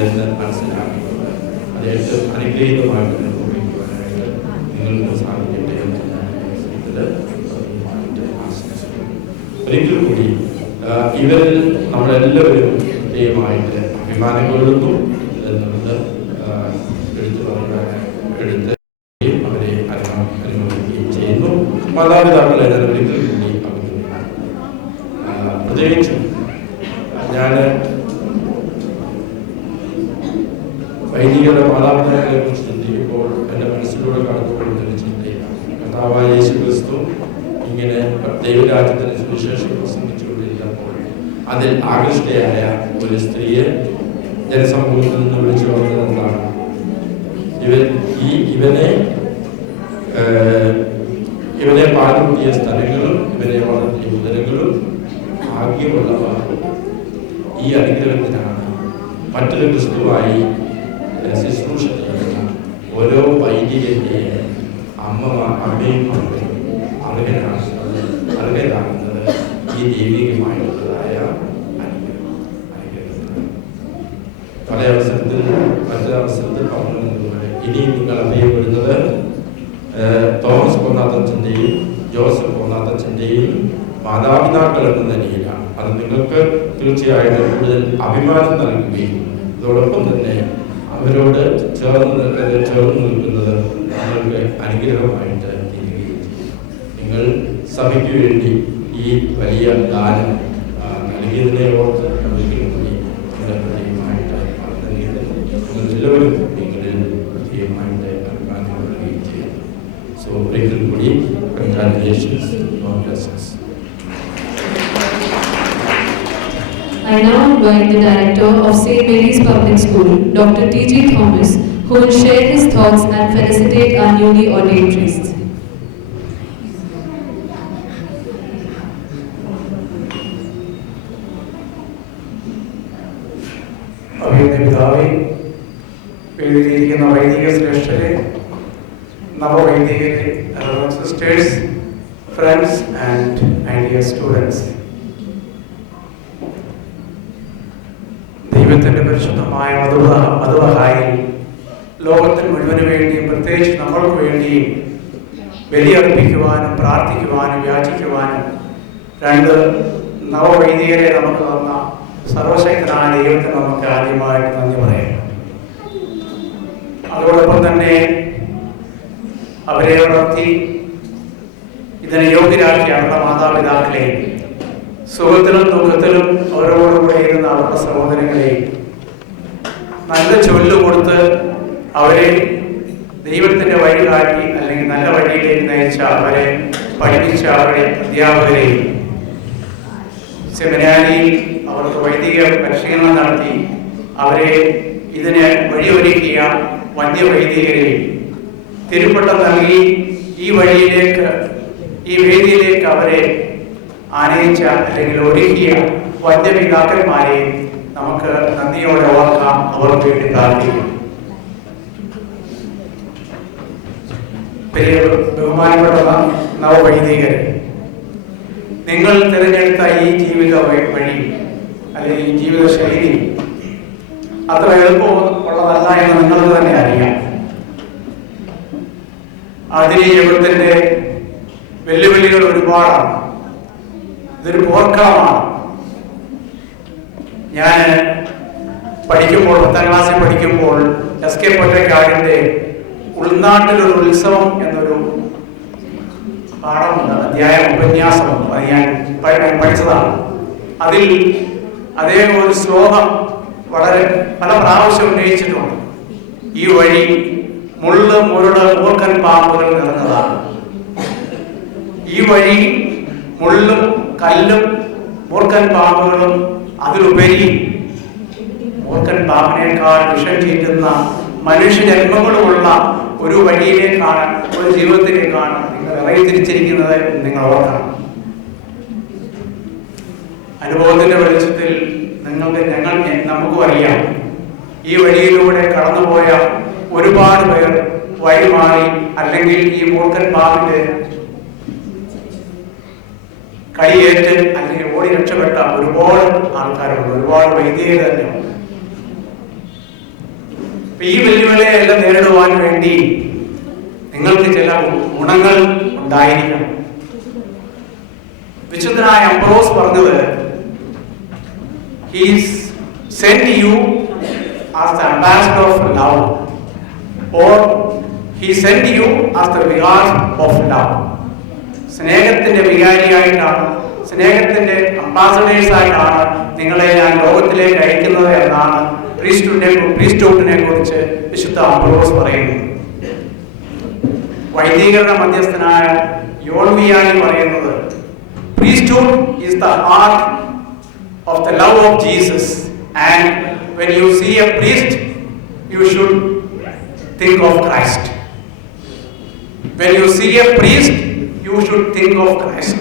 എന്ന് മനസ്സിലാക്കുന്നത്. അത് ഏറ്റവും അനുഗ്രഹീതമായിട്ട് നിർവഹിക്കുവാനായിട്ട് നിങ്ങൾക്ക് സാധിക്കട്ടെ എന്ന് ഒരിക്കൽ കൂടി ഇവരിൽ നമ്മളെല്ലാവരും പ്രത്യേകമായിട്ട് അഭിമാനം കൊള്ളുന്നു എന്നുള്ളത് എടുത്ത് അവരെ അനുമോദിക്കുകയും ചെയ്യുന്നു. മാതാപിതാക്കളെ ഒരിക്കൽ കൂടി പ്രത്യേകിച്ചും ഞാൻ വൈദികരുടെ മാതാപിതാക്കളെ കുറിച്ച് ചിന്തിക്കുമ്പോൾ എൻ്റെ മനസ്സിലൂടെ കടന്നുകൊള്ളുന്നൊരു ചിന്തയാണ് കർത്താവായ യേശു ക്രിസ്തു ഇങ്ങനെ ദൈവരാജ്യത്തിന് സുവിശേഷം പ്രസംഗിച്ചുകൊണ്ടിരുന്നപ്പോൾ അതിൽ ആകൃഷ്ടയായ ഒരു സ്ത്രീയെ ജനസമൂഹത്തിൽ നിന്ന് വിളിച്ചു പറഞ്ഞത് എന്താണ്? ഇവനെ പാലുകൂട്ടിയ സ്ഥലങ്ങളും ഇവനെ വളർത്തിയ ഉദരങ്ങളും ഭാഗ്യമുള്ളവ. ഈ അനുഗ്രഹത്തിനാണ് മറ്റൊരു ക്രിസ്തുവായി ശുശ്രൂഷ ചെയ്യുന്ന ഓരോ വൈദികന്റെ അമ്മയും അർഹരാകുന്നത് ഈ ദൈവികമായിട്ടുള്ളതായ മറ്റൊരവസരത്തിൽ പറഞ്ഞതുപോലെ ഇനിയും നിങ്ങൾ അറിയപ്പെടുന്നത് തോമസ് കോന്നാത്തച്ഛൻ്റെയും ജോസഫ് കോന്നാത്തച്ഛൻ്റെയും മാതാപിതാക്കൾ എന്ന നിലയിലാണ്. അത് നിങ്ങൾക്ക് തീർച്ചയായിട്ടും കൂടുതൽ അഭിമാനം നൽകുകയും അതോടൊപ്പം തന്നെ അവരോട് ചേർന്ന് നിൽക്കുന്നത് നിങ്ങൾക്ക് അനുഗ്രഹമായിട്ട് തീരുകയും നിങ്ങൾ സഭയ്ക്ക് വേണ്ടി ഈ വലിയ ദാനം നൽകിയതിനെ ഓർത്ത് ഒരിക്കലും കൂടി നിങ്ങളുടെ ഹൃദയമായിട്ട് നിങ്ങൾ എല്ലാവരും നിങ്ങളിൽ ഹൃദയമായിട്ട് അഭിമാനം നൽകുകയും ചെയ്യുന്നു. സോ ഒരിക്കൽ കൂടി congratulations. I now invite the director of St. Mary's Public School, Dr. T.G. Thomas, who will share his thoughts and felicitate our newly ordained priests. പിതാവേ, എഴുതിയിരിക്കുന്ന വൈദിക ശ്രേഷ്ഠരെ, നവവൈദികരെ, sisters, friends and dear students, ദൈവത്തിൻ്റെ പരിശുദ്ധമായ മധുബഹായിൽ ലോകത്തിന് മുഴുവന് വേണ്ടിയും പ്രത്യേകിച്ച് നമ്മൾക്ക് വേണ്ടിയും ബലിയർപ്പിക്കുവാനും പ്രാർത്ഥിക്കുവാനും യാചിക്കുവാനും രണ്ട് നവവൈദികരെ നമുക്ക് തന്ന സർവശക്തനായ ദൈവത്തിന് നമുക്ക് ആദ്യമായിട്ട് നന്ദി പറയാം. അതോടൊപ്പം തന്നെ അവരെ വളർത്തി ഇതിനെ യോഗ്യരാക്കിയ അവരുടെ മാതാപിതാക്കളെയും സുഖത്തിലും ദുഃഖത്തിലും അവരോടുകൂടെ ഇരുന്ന അവരുടെ സഹോദരങ്ങളെയും നല്ല ചൊല്ലു കൊടുത്ത് അവരെ ദൈവത്തിൻ്റെ വഴി കാട്ടി അല്ലെങ്കിൽ നല്ല വഴിയിലേക്ക് നയിച്ച അവരെ പഠിപ്പിച്ച അവരുടെ അധ്യാപകരെയും സെമിനാരിയിൽ അവർക്ക് വൈദിക പരിശീലനം നടത്തി അവരെ ഇതിന് വഴിയൊരുക്കിയ വന്യവൈദികരെയും തിരുപ്പട്ടം നൽകി ഈ വഴിയിലേക്ക് ഈ വേദിയിലേക്ക് അവരെ ആനയിച്ച അല്ലെങ്കിൽ ഒരുക്കിയ വന്യപിതാക്കന്മാരെയും നമുക്ക് നന്ദിയോടെ ഓർക്കാം. അവർക്ക് വേണ്ടി പ്രാർത്ഥിക്കും. ബഹുമാനപ്പെട്ട നവവൈദികർ, നിങ്ങൾ തിരഞ്ഞെടുത്ത ഈ ജീവിത വഴി അല്ലെങ്കിൽ ഈ ജീവിത ശൈലി അത്ര എളുപ്പമുള്ളതല്ല എന്ന് നിങ്ങൾക്ക് തന്നെ അറിയാം. അതിന് ജീവിതത്തിന്റെ വെല്ലുവിളികൾ ഒരുപാടാണ്. ഇതൊരു പോർക്കളമാണ്. ഞാൻ പഠിക്കുമ്പോൾ 10ാം ക്ലാസ്സിൽ പഠിക്കുമ്പോൾ എസ്.കെ. പൊറ്റക്കാടിന്റെ ഉൾനാട്ടിലൊരു ഉത്സവം എന്നൊരു പാഠമുണ്ട്, അധ്യായം ഉപന്യാസമുണ്ട്. അത് ഞാൻ പഠിച്ചതാണ്. അതിൽ അദ്ദേഹം ഒരു ശ്ലോകം വളരെ പല പ്രാവശ്യം ഉന്നയിച്ചിട്ടുണ്ട്. ഈ വഴി മുള്ള് മുരട് മൂർഖൻ പാമ്പുകൾ നിറഞ്ഞതാണ്. ഈ വഴി മുള്ളും കല്ലും മൂർഖൻ പാമ്പുകളും അതിലുപരി മൂർഖൻ പാമ്പിനേക്കാൾ വിഷം ചീറ്റുന്ന മനുഷ്യജന്മങ്ങളുമുള്ള ഒരു വഴിയിലേക്കാണ്, ഒരു ജീവിതത്തിലേക്കാണ് നിങ്ങൾ ഇറങ്ങി തിരിച്ചിരിക്കുന്നത് നിങ്ങൾ ഓർക്കണം. അനുഭവത്തിന്റെ വെളിച്ചത്തിൽ നമുക്കും അറിയാം, ഈ വഴിയിലൂടെ കടന്നുപോയ ഒരുപാട് പേർ വഴിമാറി അല്ലെങ്കിൽ ഈ മൂർഖൻ പാമ്പിന്റെ കൈയേറ്റ് അല്ലെങ്കിൽ ഓടി രക്ഷപ്പെട്ട ഒരുപാട് ആൾക്കാരുണ്ട്, ഒരുപാട് വൈദികർ തന്നെ. ഈ വെല്ലുവിളിയെല്ലാം നേരിടുവാൻ വേണ്ടി നിങ്ങൾക്ക് ചില ഗുണങ്ങൾ ഉണ്ടായിരിക്കണം. വിശുദ്ധനായ അംബ്രോസ് പറഞ്ഞത്, he sent you as the ambassador of love, or he sent you as the vicar of love. സ്നേഹത്തിന്റെ വികാരിയായിട്ടാണ്, സ്നേഹത്തിന്റെ അംബാസഡേഴ്സ് ആയിട്ടാണ് നിങ്ങളെ ഞാൻ ലോകത്തിലേക്ക് അയക്കുന്നത് എന്നാണ് പ്രീസ്റ്റ്ഹുഡിനെ കുറിച്ച് വിശുദ്ധ അംബ്രോസ് പറയുന്നത്. വൈദികരുടെ മധ്യസ്ഥനായ യോൾവിയാനി പറയുന്നത്, priesthood is the art of the love of Jesus. And when you see a priest, you should think of Christ. When you see a priest, you should think of Christ.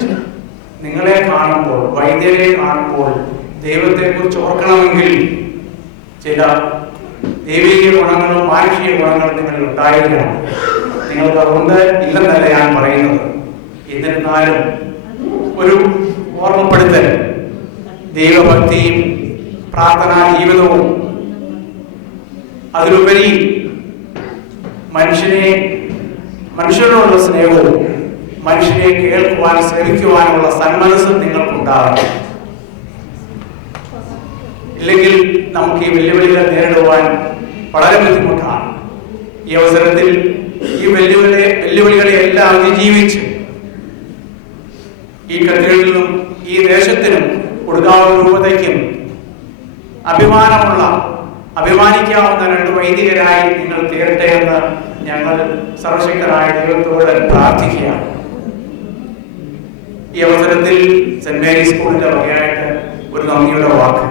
നിങ്ങളെ കാണുമ്പോൾ, വൈദ്യരെ കാണുമ്പോൾ ദൈവത്തെക്കുറിച്ച് ഓർക്കണമെങ്കിൽ ചില ദൈവിക ഗുണങ്ങളും മാനുഷിക ഗുണങ്ങളും നിങ്ങളിൽ ഉണ്ടായിരിക്കണം. നിങ്ങൾക്ക് അതുകൊണ്ട് ഇല്ലെന്നല്ല ഞാൻ പറയുന്നത്. എന്നിരുന്നാലും ഒരു ഓർമ്മപ്പെടുത്തൽ, ദൈവഭക്തിയും പ്രാർത്ഥനാ ജീവിതവും അതിലുപരി മനുഷ്യനോടുള്ള സ്നേഹവും മനുഷ്യനെ കേൾക്കുവാൻ ശ്രമിക്കുവാനുള്ള സന്മനസ്സും നിങ്ങൾക്കുണ്ടാകണം. ഇല്ലെങ്കിൽ നമുക്ക് ഈ വെല്ലുവിളികളെ നേരിടുവാൻ വളരെ ബുദ്ധിമുട്ടാണ്. ഈ അവസരത്തിൽ ഈ വെല്ലുവിളികളെ എല്ലാം അതിജീവിച്ച് ഈ കത്തീഡ്രലിനും ഈ ദേശത്തിനും കൊടുങ്ങാവൂർ രൂപതയ്ക്കും അഭിമാനിക്കാവുന്ന 2 വൈദികരായി നിങ്ങൾ തീരട്ടെ എന്ന് ഞങ്ങൾ സർവശക്തനായ ദൈവത്തോട് പ്രാർത്ഥിക്കുകയാണ്. ഈ അവസരത്തിൽ സെന്റ് മേരീസ് സ്കൂളിന്റെ വകയായിട്ട് ഒരു നന്ദിയുടെ വാക്ക്.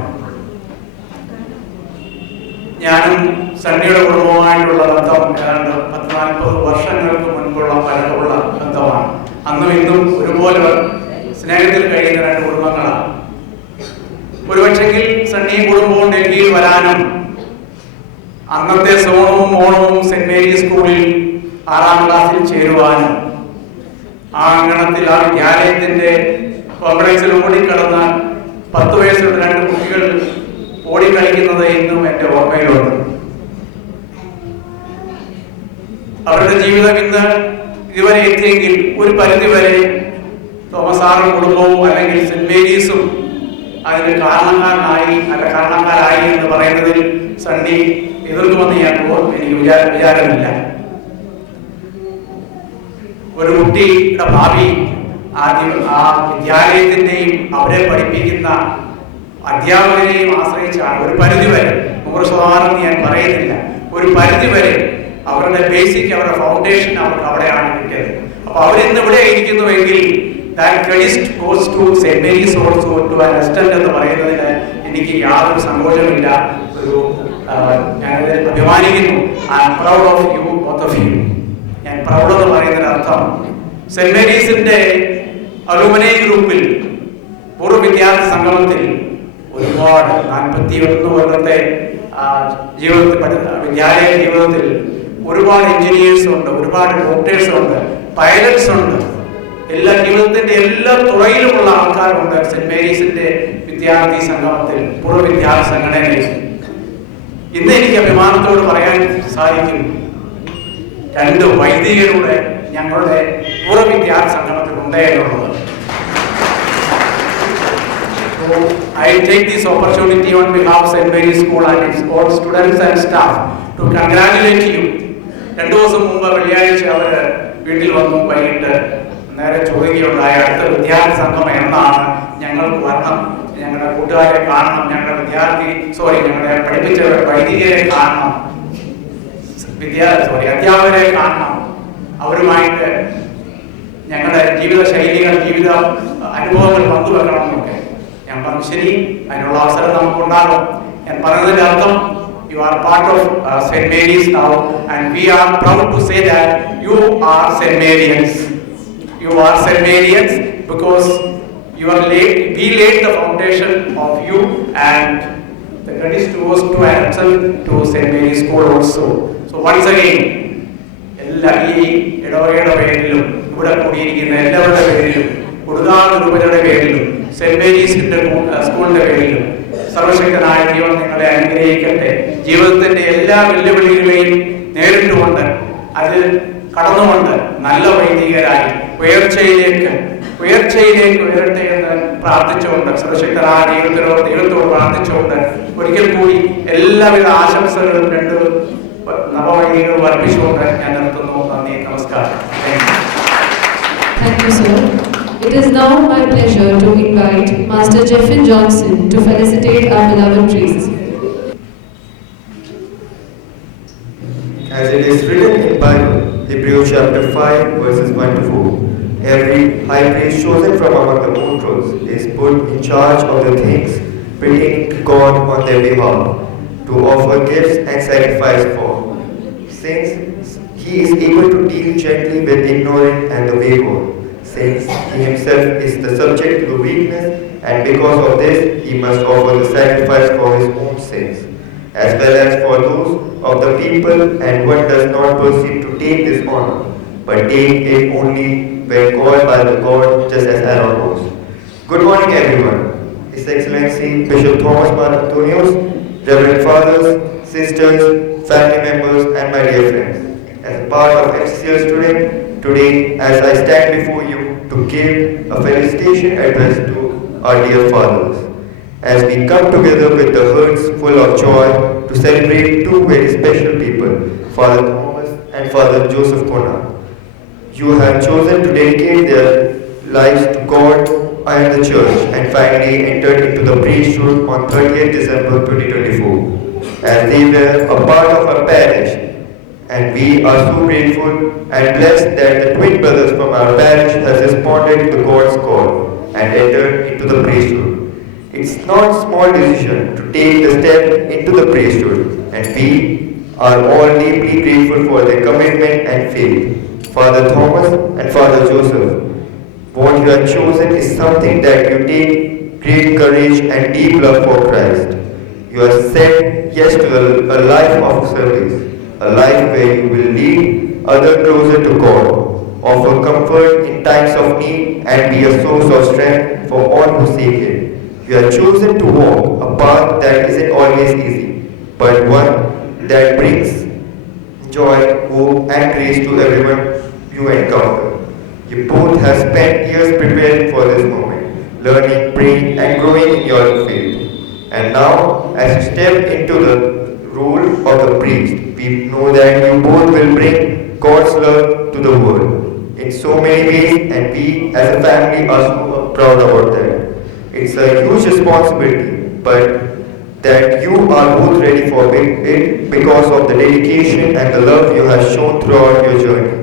ഞാനും സണ്ണിയുടെ കുടുംബവുമായിട്ടുള്ള ബന്ധം ഏതാണ്ട് 40 വർഷങ്ങൾക്ക് മുൻപുള്ള പലതുള്ള ബന്ധമാണ്. അന്നും ഇന്നും ഒരുപോലെ സ്നേഹത്തിൽ കഴിയുന്ന 2 കുടുംബങ്ങളാണ്. ഒരുപക്ഷെങ്കിൽ സണ്ണിയും കുടുംബവും ഡൽഹിയിൽ വരാനും അന്നത്തെ സോണവും ഓണവും സെന്റ് മേരീസ് സ്കൂളിൽ 6ാം ക്ലാസ്സിൽ ചേരുവാനും ആ അങ്കണത്തിൽ ആ വിദ്യാലയത്തിന്റെ കോംപ്ലക്സിൽ ഓടിക്കടന്ന് 10 വയസ്സുള്ള 2 കുട്ടികൾ ഓടിക്കളിക്കുന്നത് ഇന്നും എന്റെ ഓർമ്മയിലുണ്ട്. അവരുടെ ജീവിതം ഇന്ന് ഇതുവരെ എത്തിയെങ്കിൽ ഒരു പരിധിവരെ തോമസ് ആറും കുടുംബവും അല്ലെങ്കിൽ സെന്റ് മേരീസും അതിന് കാരണക്കാരായി എന്ന് പറയുന്നതിൽ സണ്ണി എതിർക്കുമെന്ന് എനിക്ക് വിചാരമില്ല. ഒരു കുട്ടിയുടെ ഭാവി ആദ്യം ആ വിദ്യാലയത്തിന്റെയും അവരെ പഠിപ്പിക്കുന്ന അധ്യാപകരെയും ആശ്രയിച്ചാണ്. ഒരു പരിധിവരെ 100% ഞാൻ പറയുന്നില്ല, ഒരു പരിധിവരെ അവരുടെ ബേസിക്, അവരുടെ ഫൗണ്ടേഷൻ അവർക്ക് അവിടെയാണ് കിട്ടിയത്. അപ്പൊ അവരിന്ന് ഇവിടെ ഇരിക്കുന്നുവെങ്കിൽ that credit goes to St. Mary's also to an extent എന്ന് പറയുന്നതിന് എനിക്ക് യാതൊരു സങ്കോചമില്ല. ഞാനത് അഭിമാനിക്കുന്നു. I am proud of you, both of you. ഞാൻ പ്രൗഡ് എന്ന് പറയുന്നതിന് അർത്ഥം സെന്റ് മേരീസിന്റെ അലുമിനി ഗ്രൂപ്പിൽ പൂർവ്വ വിദ്യാർത്ഥി സംഗമത്തിൽ ഒരുപാട് 41 കൊല്ലത്തെ വിദ്യാലയ ജീവിതത്തിൽ ഒരുപാട് എഞ്ചിനീയേഴ്സ് ഉണ്ട്, ഒരുപാട് ഡോക്ടേഴ്സ് ഉണ്ട്, പൈലറ്റ്സ് ഉണ്ട്. എല്ലാ ജീവിതത്തിന്റെ എല്ലാ തുറയിലുമുള്ള ആൾക്കാരുണ്ട് സെന്റ് മേരീസിന്റെ വിദ്യാർത്ഥി സംഗമത്തിൽ, പൂർവ്വ വിദ്യാർത്ഥി സംഘടനയിൽ. ഇന്ന് എനിക്ക് അഭിമാനത്തോട് പറയാൻ സാധിക്കും, 2 വൈദികരുടെ ഞങ്ങളുടെ പൂർവ്വ വിദ്യാർത്ഥി സംഗമത്തിൽ ഉണ്ട് എന്നുള്ളത്. So I take this opportunity on behalf of St. Mary's School and its all students and staff to congratulate you. 2 ദിവസം മുമ്പ് വെള്ളിയാഴ്ച അവര് വീട്ടിൽ വന്നു. വൈകിട്ട് നേരെ ചോദിക്കുകയുണ്ടായ അടുത്ത വിദ്യാർത്ഥി സംഘം എന്നാണ്, ഞങ്ങൾക്ക് വരണം, ഞങ്ങളുടെ കൂട്ടുകാരെ കാണണം, ഞങ്ങളുടെ ഞങ്ങളെ പഠിപ്പിച്ച വൈദികരെ കാണണം, അധ്യാപകരെ കാണണം, അവരുമായിട്ട് ഞങ്ങളുടെ ജീവിത ശൈലികൾ, ജീവിത അനുഭവങ്ങൾ പങ്കുവെക്കണം എന്നൊക്കെ. ഞാൻ പറഞ്ഞു ശരി, അതിനുള്ള അവസരം നമുക്കുണ്ടാകും. ഞാൻ പറഞ്ഞതിന്റെ അർത്ഥം you are part of St. Mary's now and we are proud to say that you are St. Maryans. You are St. Maryans because we laid the foundation of you and the credit goes to St. Mary's School also. So once again, എല്ലാ ഈ ഇടവകയുടെ പേരിലും ഇവിടെ കൂടിയിരിക്കുന്ന എല്ലാവരുടെ പേരിലും കൊടുങ്ങാവൂർ രൂപതയുടെ പേരിലും സെന്റ് മേരീസിന്റെ സ്കൂളിന്റെ പേരിലും സർവശക്തനായ ദൈവം നിങ്ങളെ അനുഗ്രഹിക്കട്ടെ. ജീവിതത്തിന്റെ എല്ലാ വെല്ലുവിളികളെയും നേരിട്ടുകൊണ്ട് അത് കടന്നുകൊണ്ട് നല്ല വൈദികരായി ഉയർച്ചയിലേക്ക് ഉയരട്ടെ എന്ന് പ്രാർത്ഥിച്ചുകൊണ്ട്, സർവശക്തനായ ദൈവത്തോട് പ്രാർത്ഥിച്ചുകൊണ്ട് ഒരിക്കൽ കൂടി എല്ലാവിധ ആശംസകളും 2 നവവൈദികരും അർപ്പിച്ചുകൊണ്ട് ഞാൻ നിർത്തുന്നു. നന്ദി, നമസ്കാരം. Thank you, sir. It is now my pleasure to invite Master Jeffin Johnson to felicitate our beloved priest. As it is written in Bible, Hebrews chapter 5 verses 1 to 4, every high priest chosen from among the mortals is put in charge of the things pertaining to God on their behalf, to offer gifts and sacrifice for. Since he is able to deal gently with ignorant and the wayward, since he himself is the subject to the weakness, and because of this he must offer the sacrifice for his own sins, as well as for those of the people, and one does not proceed to take this honor, but take it only when called by the God, just as Aaron was. Good morning, everyone. His Excellency Bishop Thomas Marantonios, Reverend Fathers, Sisters, family members, and my dear friends. As a part of FCL today, as I stand before you to give a felicitation address to our dear fathers, as we come together with the hearts full of joy to celebrate two very special people, Father Thomas and Father Joseph Conant. You have chosen to dedicate their lives to God and the Church, and finally entered into the priesthood on 30th December 2024, as they were a part of our parish. And we are so grateful and blessed that the twin brothers from our parish has responded to God's call and entered into the priesthood. It's not a small decision to take the step into the priesthood, and we are all deeply grateful for their commitment and faith. Father Thomas and Father Joseph, what you have chosen is something that you take great courage and deep love for Christ. You have said yes to a life of service, a life where you will lead others closer to God, offer comfort in times of need, and be a source of strength for all who seek it. You have chosen to walk a path that isn't always easy, but one that brings joy, hope, and grace to everyone you encounter. You both have spent years preparing for this moment, learning, praying, and growing in your faith. And now, as you step into the role of the priest, we know that you both will bring God's love to the world in so many ways, and we as a family are so proud about that. It's a huge responsibility, but that you are both ready for it because of the dedication and the love you have shown throughout your journey.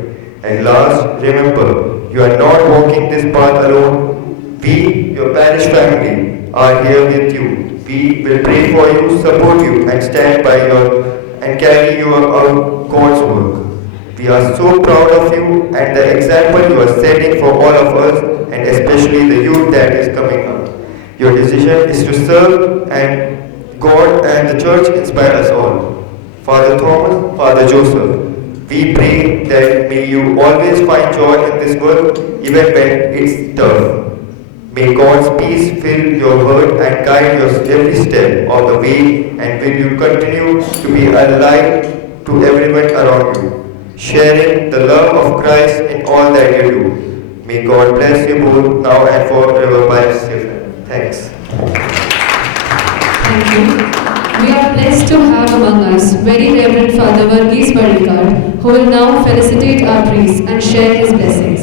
And last, remember, you are not walking this path alone. We, your parish family, are here with you. We will pray for you, support you, and stand by and carry you out God's work. We are so proud of you and the example you are setting for all of us, and especially the youth that is coming up. Your decision is to serve, and God and the Church inspire us all. Father Thomas, Father Joseph, we pray that may you always find joy in this work, even when it's tough. May God's peace fill your heart and guide your every step of the way, and will you continue to be a light to everyone around you, sharing the love of Christ in all that you do. May God bless you both now and forever by His Spirit. Thanks. Thank you. We are blessed to have among us Very Reverend Father Varghese Vazhikar, who will now felicitate our priest and share his blessings.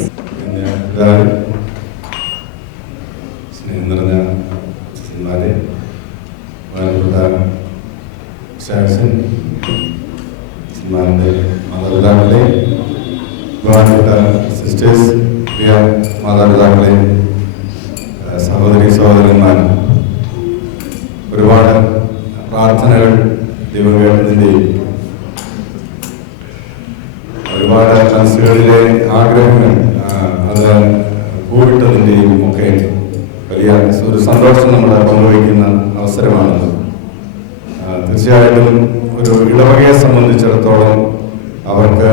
Sisters, പ്രിയ മാതാപിതാക്കളെ, സഹോദരി സഹോദരന്മാർ, ഒരുപാട് പ്രാർത്ഥനകൾ ദൈവം കേട്ടതിൻ്റെയും ഒരുപാട് മനസ്സുകളിലെ ആഗ്രഹങ്ങൾ അത് കൂടിട്ടതിൻ്റെയും ഒക്കെ വലിയ ഒരു സന്തോഷം നമ്മൾ പങ്കുവയ്ക്കുന്ന അവസരമാണത്. തീർച്ചയായിട്ടും ഒരു ഇടവകയെ സംബന്ധിച്ചിടത്തോളം അവർക്ക്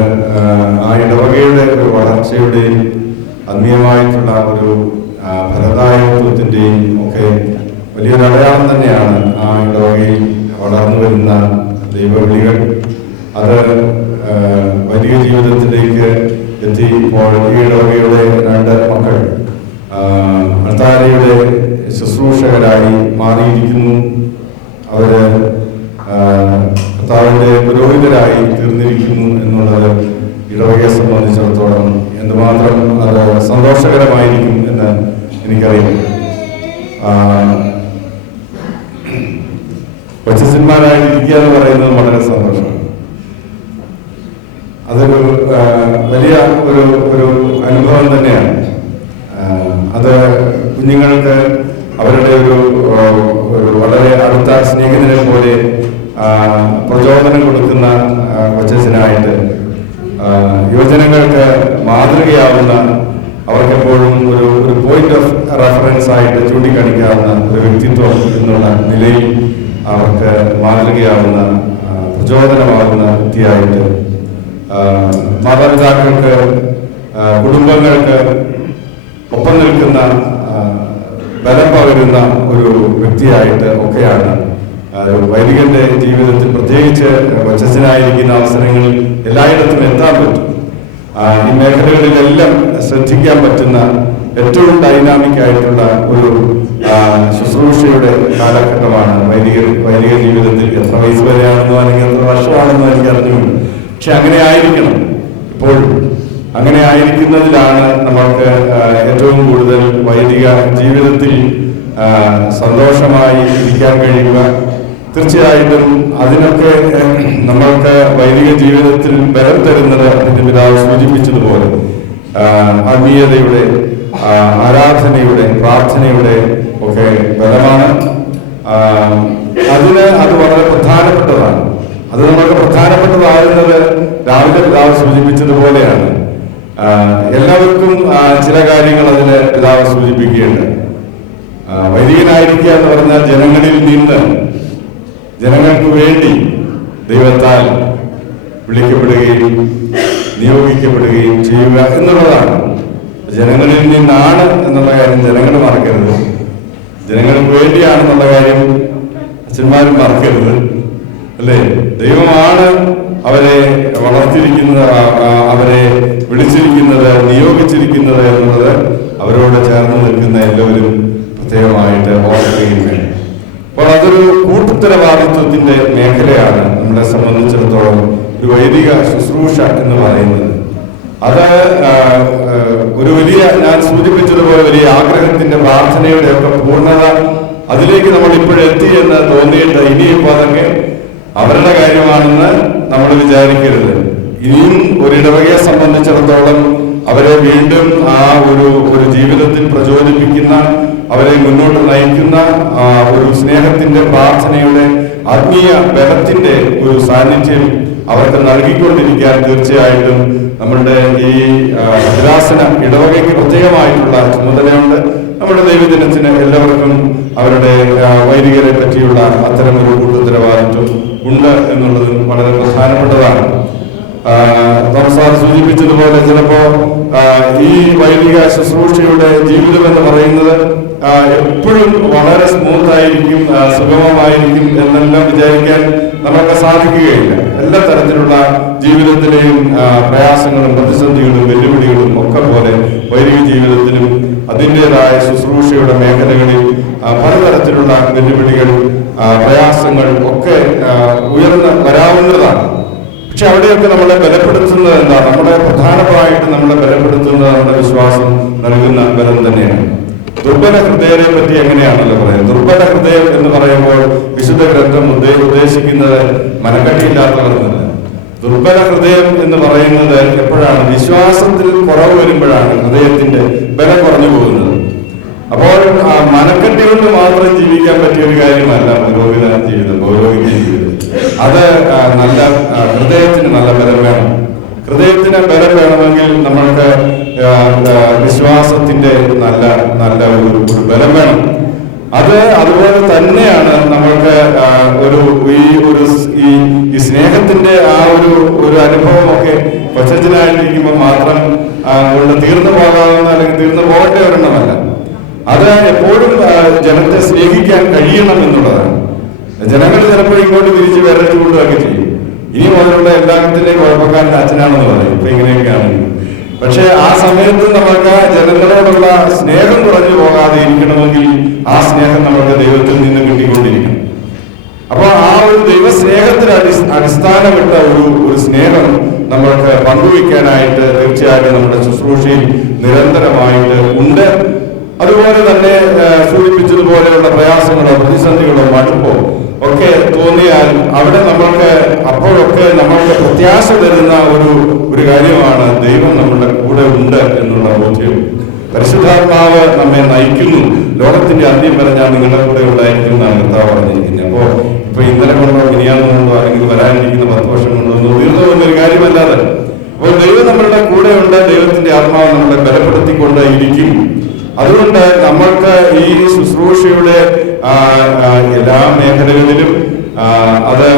ആ ഇടവകയുടെ ഒരു വളർച്ചയുടെയും ആത്മീയമായിട്ടുള്ള ഒരു ഫലദായത്വത്തിൻ്റെയും ഒക്കെ വലിയൊരു അടയാളം തന്നെയാണ് ആ ഇടവകയിൽ വളർന്നു വരുന്ന ദൈവവിളികൾ. അത് വലിയ ജീവിതത്തിലേക്ക് എത്തി. ഇപ്പോൾ ഈ ഇടവകയുടെ 2 മക്കൾ അൾത്താരയുടെ ശുശ്രൂഷകരായി മാറിയിരിക്കുന്നു. അവര് കർത്താവിന്റെ പുരോഹിതരായി തീർന്നിരിക്കുന്നു എന്നുള്ളത് ഇടവകയെ സംബന്ധിച്ചിടത്തോളം എന്തുമാത്രം അത് സന്തോഷകരമായിരിക്കും എന്ന് എനിക്കറിയാം. കൊച്ചന്മാരായിട്ടിരിക്കുക എന്ന് പറയുന്നത് വളരെ സന്തോഷമാണ്. അതൊരു വലിയ ഒരു അനുഭവം തന്നെയാണ്. അത് കുഞ്ഞുങ്ങൾക്ക് അവരുടെ ഒരു വളരെ സ്നേഹിതനെ പോലെ പ്രചോദനം കൊടുക്കുന്ന കൊച്ചച്ഛനായിട്ട് യുവജനങ്ങൾക്ക് മാതൃകയാവുന്ന, അവർക്കെപ്പോഴും ഒരു പോയിന്റ് ഓഫ് റെഫറൻസ് ആയിട്ട് ചൂണ്ടിക്കാണിക്കാവുന്ന ഒരു വ്യക്തിത്വം എന്നുള്ള നിലയിൽ അവർക്ക് മാതൃകയാവുന്ന, പ്രചോദനമാകുന്ന വ്യക്തിയായിട്ട് മാതാപിതാക്കൾക്ക്, കുടുംബങ്ങൾക്ക് ഒപ്പം നിൽക്കുന്ന, ബലം പകരുന്ന ഒരു വ്യക്തിയായിട്ട് ഒക്കെയാണ് വൈദികന്റെ ജീവിതത്തിൽ, പ്രത്യേകിച്ച് കൊച്ചച്ഛനായിരിക്കുന്ന അവസരങ്ങളിൽ എല്ലായിടത്തും എത്താൻ പറ്റും. ഈ മേഖലകളിലെല്ലാം ശ്രദ്ധിക്കാൻ പറ്റുന്ന ഏറ്റവും ഡൈനാമിക് ആയിട്ടുള്ള ഒരു ശുശ്രൂഷയുടെ കാലഘട്ടമാണ് വൈദിക ജീവിതത്തിൽ. എത്ര വയസ്സ് വരെയാണെന്നോ അല്ലെങ്കിൽ എത്ര വർഷമാണെന്നോ എനിക്ക് അറിഞ്ഞുകൊണ്ട്, പക്ഷെ അങ്ങനെ ആയിരിക്കണം. ഇപ്പോഴും അങ്ങനെ ആയിരിക്കുന്നതിലാണ് നമ്മൾക്ക് ഏറ്റവും കൂടുതൽ വൈദിക ജീവിതത്തിൽ സന്തോഷമായി ഇരിക്കാൻ കഴിയുക. തീർച്ചയായിട്ടും അതിനൊക്കെ നമ്മൾക്ക് വൈദിക ജീവിതത്തിൽ ബലം തരുന്നത് അതിന്റെ പിതാവ് സൂചിപ്പിച്ചതുപോലെ ആത്മീയതയുടെ, ആരാധനയുടെ, പ്രാർത്ഥനയുടെ ഒക്കെ ബലമാണ്. അത് വളരെ പ്രധാനപ്പെട്ടതാണ്. അത് നമുക്ക് പ്രധാനപ്പെട്ടതാകുന്നത് രാവിലെ പിതാവ് സൂചിപ്പിച്ചതുപോലെയാണ്. എല്ലാവർക്കും ചില കാര്യങ്ങൾ അതിന് പിതാവ് സൂചിപ്പിക്കുകയുണ്ട്. വൈദികനായിരിക്കുക എന്ന് പറഞ്ഞാൽ ജനങ്ങളിൽ നിന്ന്, ജനങ്ങൾക്ക് വേണ്ടി ദൈവത്താൽ വിളിക്കപ്പെടുകയും നിയോഗിക്കപ്പെടുകയും ചെയ്യുക എന്നുള്ളതാണ്. ജനങ്ങളിൽ നിന്നാണ് എന്നുള്ള കാര്യം ജനങ്ങൾ മറക്കരുത്. ജനങ്ങൾക്ക് വേണ്ടിയാണെന്നുള്ള കാര്യം അച്ഛന്മാരും മറക്കരുത്, അല്ലേ? ദൈവമാണ് അവരെ വളർത്തിയിരിക്കുന്നത്, അവരെ വിളിച്ചിരിക്കുന്നത്, നിയോഗിച്ചിരിക്കുന്നത് എന്നുള്ളത് അവരോട് ചേർന്ന് നിൽക്കുന്ന എല്ലാവരും പ്രത്യേകമായിട്ട് ഓർക്കുകയും വേണം. അപ്പോൾ അതൊരു കൂട്ടുത്തരവാദിത്വത്തിന്റെ മേഖലയാണ് നമ്മളെ സംബന്ധിച്ചിടത്തോളം ഒരു വൈദിക ശുശ്രൂഷ എന്ന് പറയുന്നത്. അത് ഒരു വലിയ, ഞാൻ സൂചിപ്പിച്ചതുപോലെ വലിയ ആഗ്രഹത്തിന്റെ, പ്രാർത്ഥനയുടെ ഒക്കെ പൂർണ്ണത അതിലേക്ക് നമ്മൾ ഇപ്പോഴെത്തി എന്ന് തോന്നിയിട്ട് ഇനിയിപ്പോൾ അതൊക്കെ അവരുടെ കാര്യമാണെന്ന് നമ്മൾ വിചാരിക്കരുത്. ഇനിയും ഒരിടവകയെ സംബന്ധിച്ചിടത്തോളം അവരെ വീണ്ടും ആ ഒരു ജീവിതത്തിൽ പ്രചോദിപ്പിക്കുന്ന, അവരെ മുന്നോട്ട് നയിക്കുന്ന ഒരു സ്നേഹത്തിന്റെ, പ്രാർത്ഥനയുടെ, ആത്മീയ ബലത്തിന്റെ ഒരു സാന്നിധ്യം അവർക്ക് നൽകിക്കൊണ്ടിരിക്കാൻ തീർച്ചയായിട്ടും നമ്മളുടെ ഈ ഭദ്രാസന ഇടവകയ്ക്ക് പ്രത്യേകമായിട്ടുള്ള ചുമതലയുണ്ട്. നമ്മുടെ ദൈവദിനത്തിന് എല്ലാവർക്കും അവരുടെ വൈദികരെ പറ്റിയുള്ള അത്തരമൊരു കൂട്ടുത്തരവാദിത്വം ഉണ്ട് എന്നുള്ളതും വളരെ പ്രധാനപ്പെട്ടതാണ്. സാർ സൂചിപ്പിച്ചതുപോലെ ചിലപ്പോ ഈ വൈദിക ശുശ്രൂഷയുടെ ജീവിതം എന്ന് പറയുന്നത് എപ്പോഴും വളരെ സ്മൂത്ത് ആയിരിക്കും, സുഗമമായിരിക്കും എന്നെല്ലാം വിചാരിക്കാൻ നമുക്ക് സാധിക്കുകയില്ല. എല്ലാ തരത്തിലുള്ള ജീവിതത്തിലെയും പ്രയാസങ്ങളും, പ്രതിസന്ധികളും, വെല്ലുവിളികളും ഒക്കെ പോലെ വൈദിക ജീവിതത്തിലും അതിൻ്റെതായ ശുശ്രൂഷയുടെ മേഖലകളിൽ പലതരത്തിലുള്ള വെല്ലുവിളികൾ, പ്രയാസങ്ങൾ ഒക്കെ ഉയർന്ന് വരാവുന്നതാണ്. പക്ഷെ അവിടെയൊക്കെ നമ്മളെ ബലപ്പെടുത്തുന്നത് എന്താണ്? നമ്മുടെ പ്രധാനമായിട്ട് നമ്മളെ ബലപ്പെടുത്തുന്നത് നമ്മുടെ വിശ്വാസം നൽകുന്ന ബലം തന്നെയാണ്. ദുർബല ഹൃദയരെ പറ്റി എങ്ങനെയാണല്ലോ പറയുന്നത്? ദുർബല ഹൃദയം എന്ന് പറയുമ്പോൾ വിശുദ്ധ ഗ്രന്ഥം ഉദ്ദേശിക്കുന്നത് മനക്കട്ടിയില്ലാത്തവർന്നല്ല. ദുർബല ഹൃദയം എന്ന് പറയുന്നത് എപ്പോഴാണ്? വിശ്വാസത്തിൽ കുറവ് വരുമ്പോഴാണ് ഹൃദയത്തിന്റെ ബലം കുറഞ്ഞു പോകുന്നത്. അപ്പോൾ മനക്കെട്ടി കൊണ്ട് മാത്രം ജീവിക്കാൻ പറ്റിയ ഒരു കാര്യമല്ല പൗരോഹിത ജീവിതം, പൗരോഹിക ജീവിതം. അത് നല്ല ഹൃദയത്തിന് നല്ല ബലം വേണം. ഹൃദയത്തിന് ബലം വേണമെങ്കിൽ നമ്മൾക്ക് വിശ്വാസത്തിന്റെ നല്ല ഒരു ബലം വേണം. അത് അതുപോലെ തന്നെയാണ് നമ്മൾക്ക് ഈ സ്നേഹത്തിന്റെ ഒരു അനുഭവമൊക്കെ കൊച്ചച്ഛനായിട്ടിരിക്കുമ്പോൾ മാത്രം കൊണ്ട് തീർന്നു പോകാവുന്ന അല്ലെങ്കിൽ തീർന്നു പോകേണ്ട ഒരെണ്ണമല്ല. അത് എപ്പോഴും ജനത്തെ സ്നേഹിക്കാൻ കഴിയണം എന്നുള്ളതാണ്. ജനങ്ങൾ ചിലപ്പോൾ ഇങ്ങോട്ട് തിരിച്ച് വിരലിട്ട് കൊണ്ടുവൊക്കെ ചെയ്യും. ഇനി മുതലുള്ള എല്ലാത്തിന്റെയും കുഴപ്പക്കാരൻ്റെ അച്ഛനാണെന്ന് പറയും. ഇപ്പൊ ഇങ്ങനെയൊക്കെയാണെങ്കിൽ പക്ഷെ ആ സമയത്ത് നമുക്ക് ജനങ്ങളോടുള്ള സ്നേഹം കുറഞ്ഞു പോകാതെ ഇരിക്കണമെങ്കിൽ ആ സ്നേഹം നമുക്ക് ദൈവത്തിൽ നിന്ന് കിട്ടിക്കൊണ്ടിരിക്കണം. അപ്പൊ ആ ഒരു ദൈവസ്നേഹത്തിന് അടിസ്ഥാനമിട്ട ഒരു സ്നേഹം നമ്മൾക്ക് പങ്കുവയ്ക്കാനായിട്ട് തീർച്ചയായിട്ടും നമ്മുടെ ശുശ്രൂഷയിൽ നിരന്തരമായിട്ട് ഉണ്ട്. അതുപോലെ തന്നെ സൂചിപ്പിച്ചതുപോലെയുള്ള പ്രയാസങ്ങളോ, പ്രതിസന്ധികളോ, മടുപ്പോ ഒക്കെ തോന്നിയാൽ അവിടെ നമ്മൾക്ക് അപ്പോഴൊക്കെ നമ്മൾക്ക് പ്രത്യാശ തരുന്ന ഒരു കാര്യമാണ് ദൈവം നമ്മളുടെ കൂടെ ഉണ്ട് എന്നുള്ള ബോധ്യം. പരിശുദ്ധാത്മാവ് നമ്മെ നയിക്കുന്നു. ലോകത്തിന്റെ അന്ത്യം വരെ ഞാൻ നിങ്ങളുടെ കൂടെ ഉണ്ടായിരിക്കും എന്നാണ് കർത്താവ് പറഞ്ഞിരിക്കുന്നത്. അപ്പോൾ ഇപ്പൊ ഇന്നലെ കൊണ്ടോ മിനിയാന്ന് കൊണ്ടോ അല്ലെങ്കിൽ വരാനിരിക്കുന്ന 10 വർഷം കൊണ്ടോ ഒന്നും തീർന്നു പോകുന്നൊരു കാര്യമല്ലാതെ, അപ്പോൾ ദൈവം നമ്മളുടെ കൂടെയുണ്ട്. ദൈവത്തിന്റെ ആത്മാവ് നമ്മളെ ബലപ്പെടുത്തിക്കൊണ്ട് ഇരിക്കും. അതുകൊണ്ട് നമ്മൾക്ക് ഈ ശുശ്രൂഷയുടെ എല്ലാ മേഖലകളിലും അത്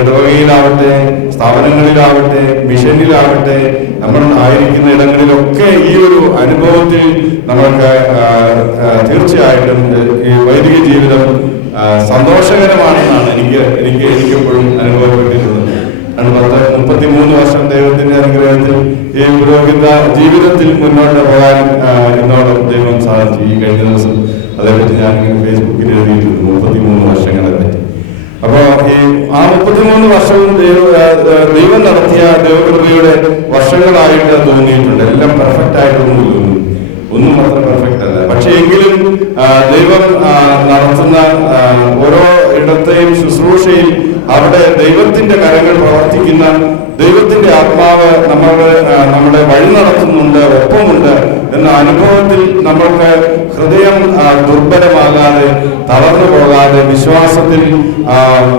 ഇടവകയിലാവട്ടെ, സ്ഥാപനങ്ങളിലാവട്ടെ, മിഷനിലാവട്ടെ, നമ്മൾ ആയിരിക്കുന്ന ഇടങ്ങളിലൊക്കെ ഈ ഒരു അനുഭവത്തിൽ നമ്മൾക്ക് തീർച്ചയായിട്ടും ഈ വൈദിക ജീവിതം സന്തോഷകരമാണെന്നാണ് എനിക്കെപ്പോഴും അനുഭവപ്പെട്ടിട്ടുള്ളത്. 33 വർഷം ദൈവത്തിന്റെ അനുഗ്രഹത്തിൽ ഈ പുരോഹിത ജീവിതത്തിൽ മുന്നോട്ട് പോകാൻ എന്നോട് ദൈവം സാധിച്ചു. ഈ കഴിഞ്ഞ ദിവസം അതേപറ്റി ഞാനിങ്ങനെ ഫേസ്ബുക്കിൽ എഴുതിയിട്ടുണ്ട് 33 വർഷങ്ങളെ പറ്റി. അപ്പോ ഈ 33 വർഷവും ദൈവം നടത്തിയ ദൈവകൃപയുടെ വർഷങ്ങളായിട്ട് തോന്നിയിട്ടുണ്ട്. എല്ലാം പെർഫെക്റ്റ് ആയിട്ടൊന്നും തോന്നുന്നു, ഒന്നും അത്ര പെർഫെക്റ്റ് അല്ല. പക്ഷെ എങ്കിലും ദൈവം നടത്തുന്ന ഓരോ ഇടത്തെയും ശുശ്രൂഷയിൽ അവിടെ ദൈവത്തിന്റെ കരങ്ങൾ പ്രവർത്തിക്കുന്ന, ദൈവത്തിന്റെ ആത്മാവ് നമ്മളെ വഴി നടത്തുന്നുണ്ട്, ഒപ്പമുണ്ട് എന്ന അനുഭവത്തിൽ നമ്മൾക്ക് ഹൃദയം ദുർബലമാകാതെ, തളർന്നു പോകാതെ, വിശ്വാസത്തിൽ